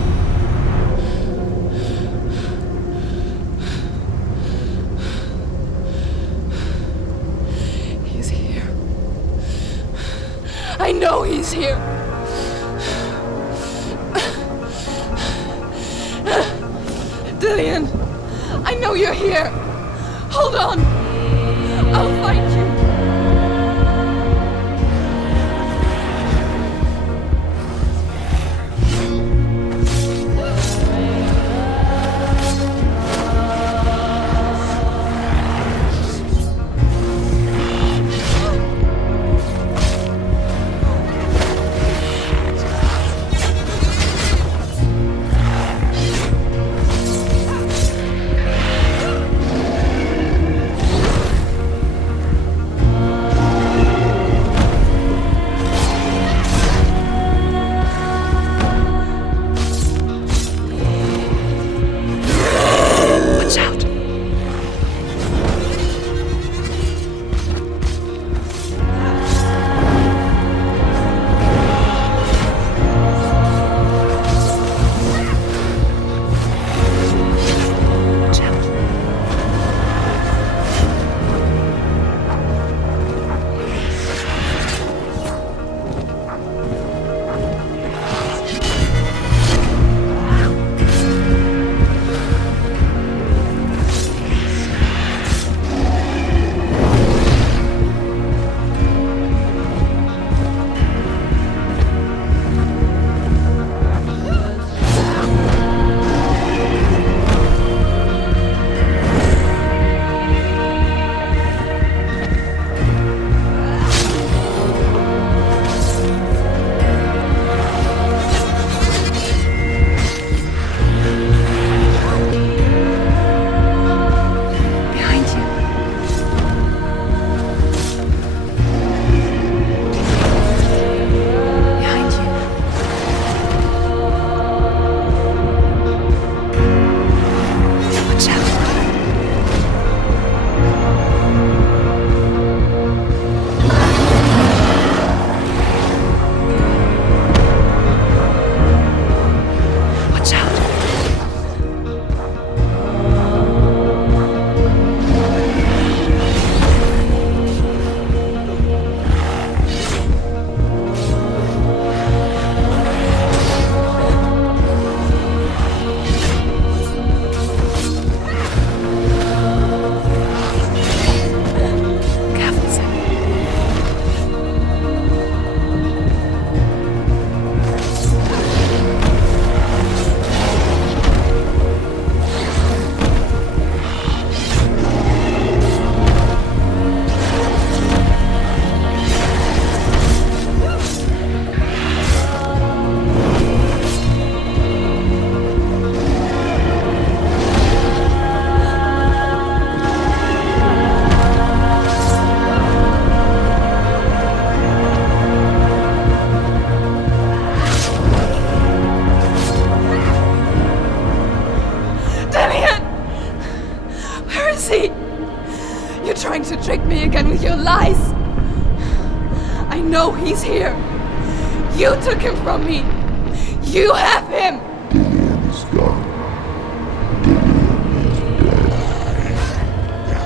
He's here. I know he's here. Dillion, I know you're here. Hold on. I'll find you. To trick me again with your lies. I know he's here. You took him from me. You have him. Dillion is gone. Dillion is dead.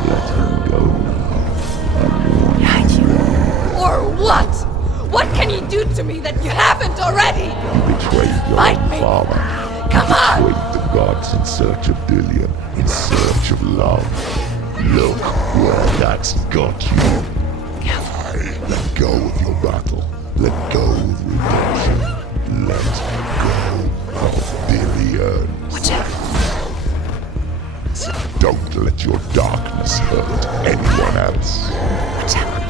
Let him go now. I warn you. slut! What can you do to me that you haven't already? You betrayed your Fight own me. father. Come on! You betrayed the gods in search of Dillion, in search of love. Look where that's got you. Let go of your battle. Let go of redemption. Let go of Dillion. Watch out! Don't let your darkness hurt anyone else. Watch out!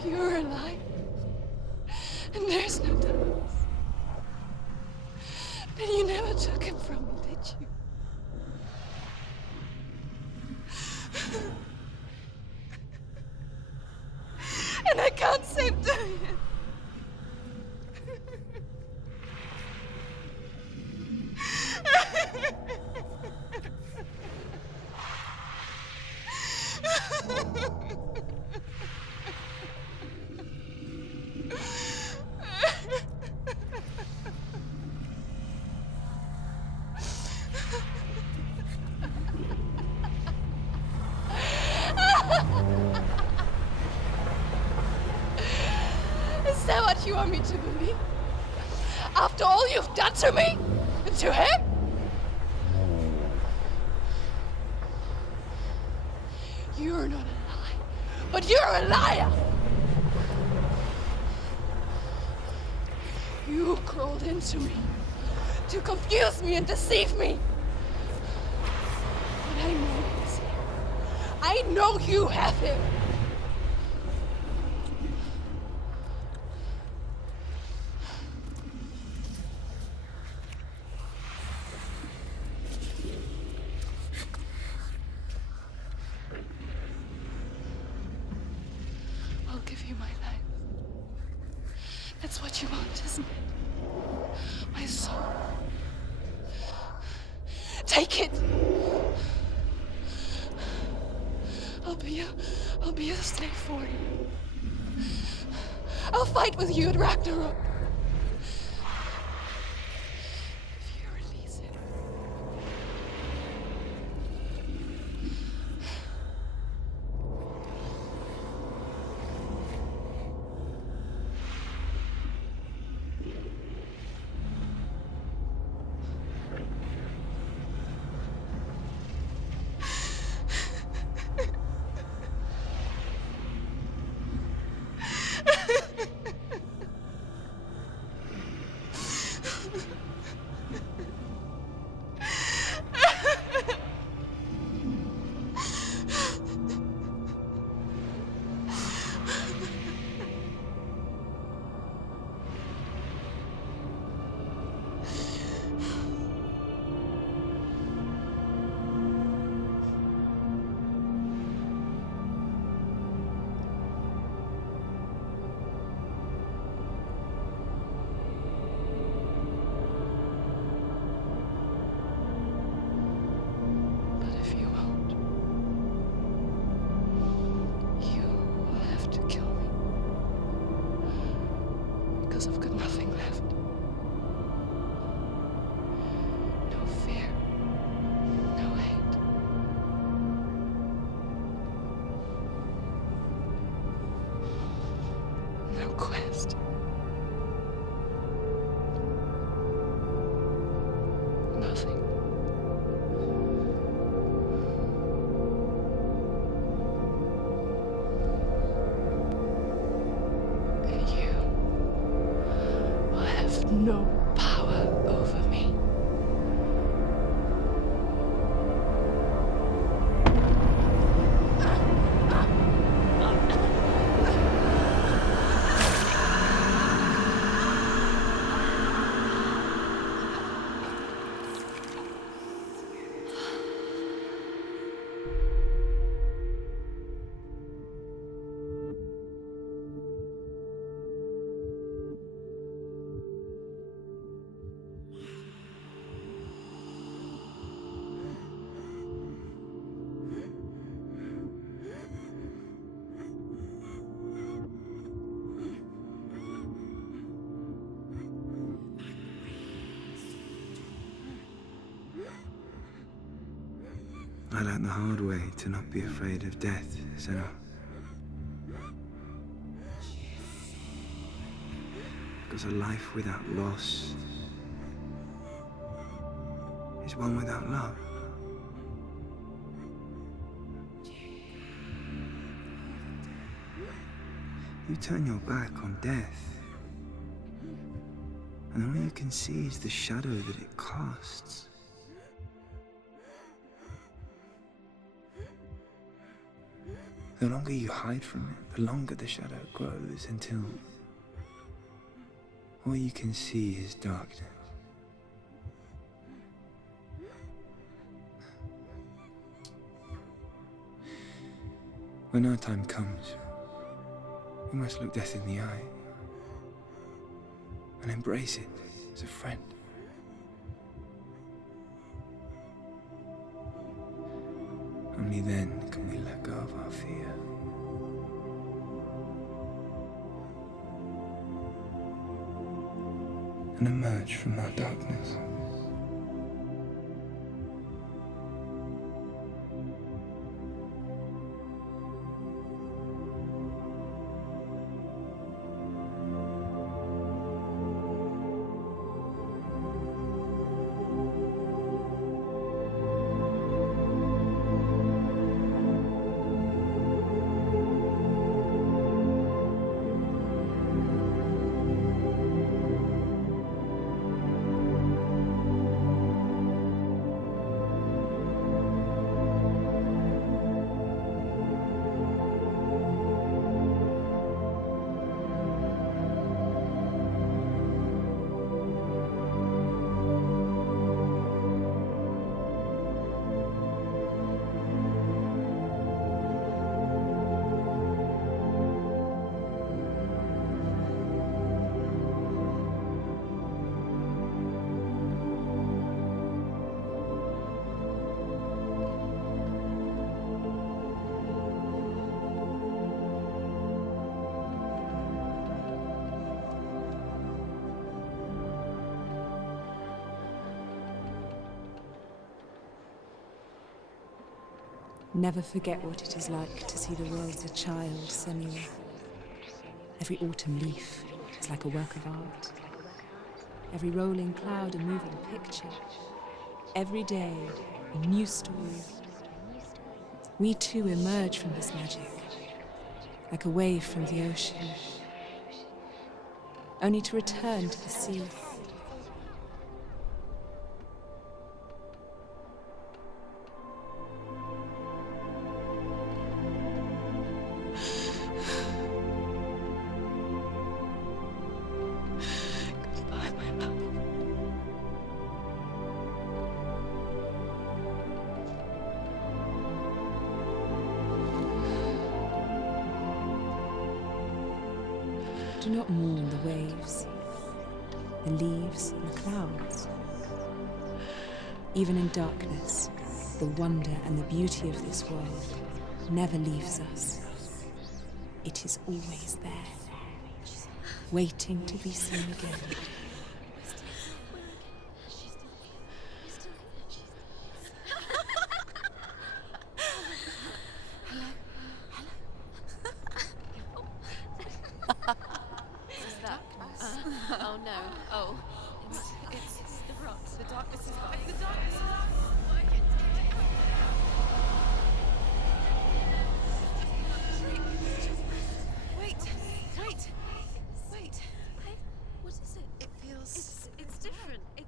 If you're alive, and there's no darkness, then you never took him from me, did you? And I can't save Dillion. Is that what you want me to believe? After all you've done to me? And to him? You're not a lie, but you're a liar! You crawled into me to confuse me and deceive me. But I know he's here. I know you have him. I'll give you my life. That's what you want, isn't it? My soul. Take it. I'll be a slave for you. I'll fight with you at Ragnarok. If you release it. I've got nothing left. No fear. No hate. No quest. Nothing. No power over me. I learned the hard way to not be afraid of death, Senua. Because a life without loss is one without love. You turn your back on death, and all you can see is the shadow that it casts. The longer you hide from it, the longer the shadow grows until all you can see is darkness. When our time comes, we must look death in the eye and embrace it as a friend. Only then can we let go of our fear. And emerge from our darkness. Never forget what it is like to see the world as a child, Senua. Every autumn leaf is like a work of art. Every rolling cloud a moving picture. Every day a new story. We too emerge from this magic, like a wave from the ocean, only to return to the sea. Do not mourn the waves, the leaves and the clouds. Even in darkness, the wonder and the beauty of this world never leaves us. It is always there, waiting to be seen again. Oh no. Oh. It's the rot. The darkness is back. The darkness is back. Wait. What is it? It feels... It's different. It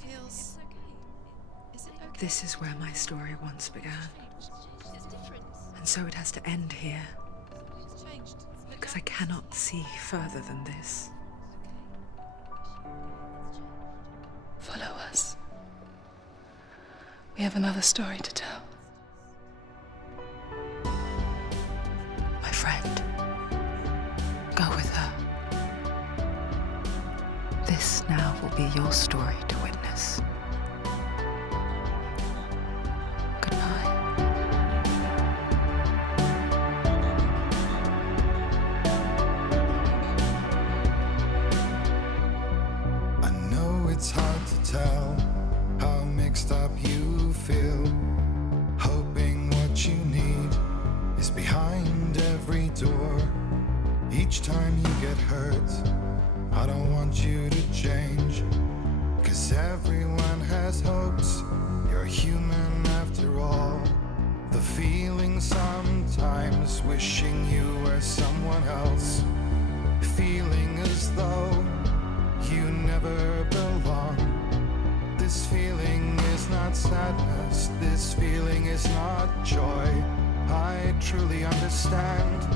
feels... It's okay. Is it okay? This is where my story once began. It's different. And so it has to end here. It's changed. Because I cannot see further than this. Follow us. We have another story to tell. My friend, go with her. This now will be your story to witness. Goodbye. I know it's hard to tell how mixed up you feel, hoping what you need is behind every door. Each time you get hurt, I don't want you to change, 'cause everyone has hopes. You're human after all. The feeling sometimes wishing you were someone else, feeling as though you never belong. This feeling is not sadness, this feeling is not joy. I truly understand.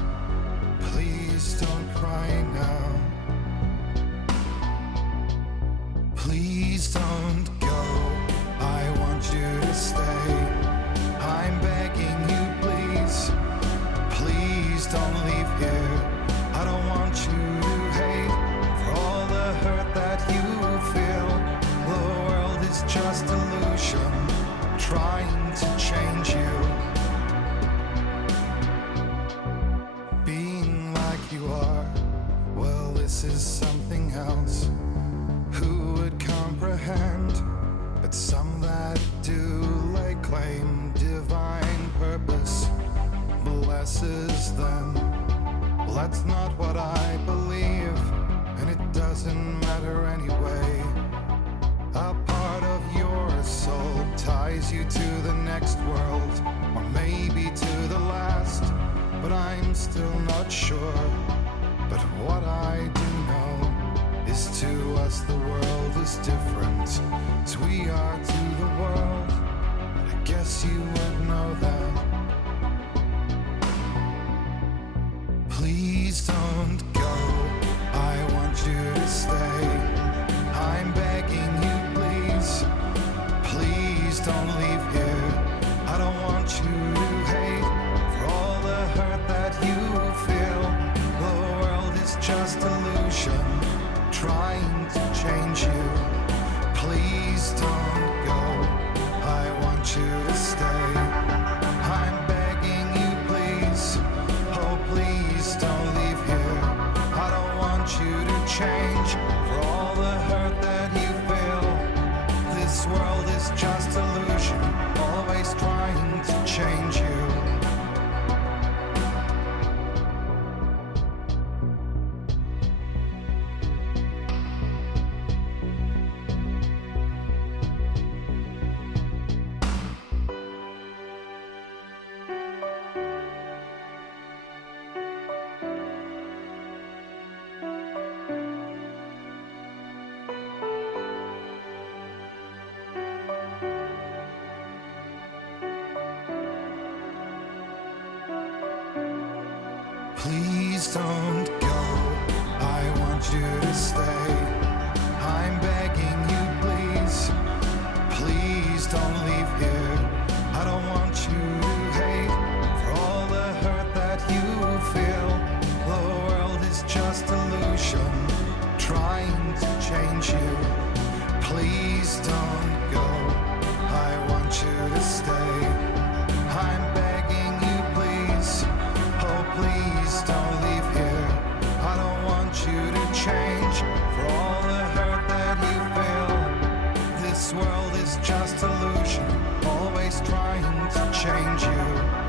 Please don't cry now. Please don't go, I want you to stay. I'm begging you, please. Please don't leave here. I don't want you to hate for all the hurt that you feel. The world is just illusion, trying to change you. Being like you are, well, this is something else. Who would comprehend? But some that do lay claim divine purpose blesses them. Well, that's not what I believe, and it doesn't matter anyway. A part of your soul ties you to the next world, or maybe to the last, but I'm still not sure. But what I do know is to us the world is different, as we are to the world. I guess you would know that. Please don't go, I want you to stay. I'm begging you, please. Please don't leave here. I don't want you to hate for all the hurt that you feel. The world is just illusion, trying to change you. Please don't go, I want you to stay. I'm begging you, please. Oh, please don't leave here. I don't want you to change for all the hurt that you feel. This world is just illusion, always trying to change you. Please don't go. I want you to stay. I'm begging you, please. Please don't leave here. I don't want you to hate for all the hurt that you feel. The world is just illusion, trying to change you. Please don't go. I want you to stay. I'm begging you, please. Oh, please don't leave here. I don't want you to change for all the hurt that you feel. This world is just illusion, always trying to change you.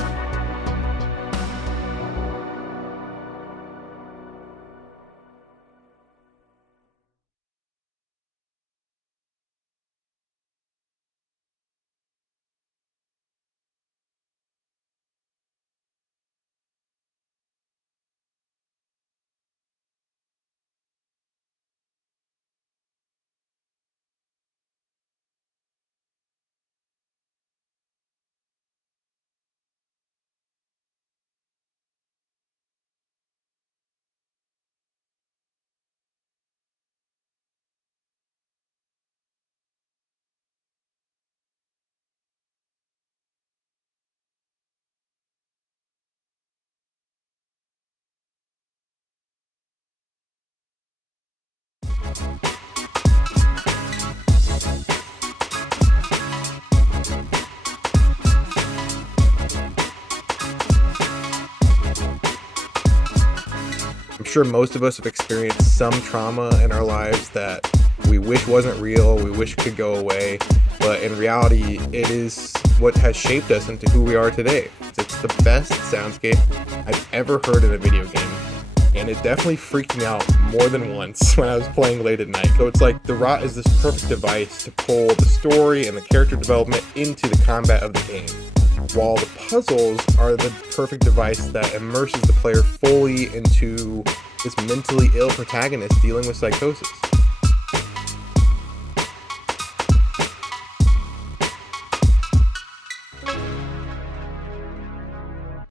I'm sure most of us have experienced some trauma in our lives that we wish wasn't real, we wish could go away, but in reality, it is what has shaped us into who we are today. It's the best soundscape I've ever heard in a video game, and it definitely freaked me out more than once when I was playing late at night. So it's like the Rot is this perfect device to pull the story and the character development into the combat of the game, while the puzzles are the perfect device that immerses the player fully into this mentally ill protagonist dealing with psychosis.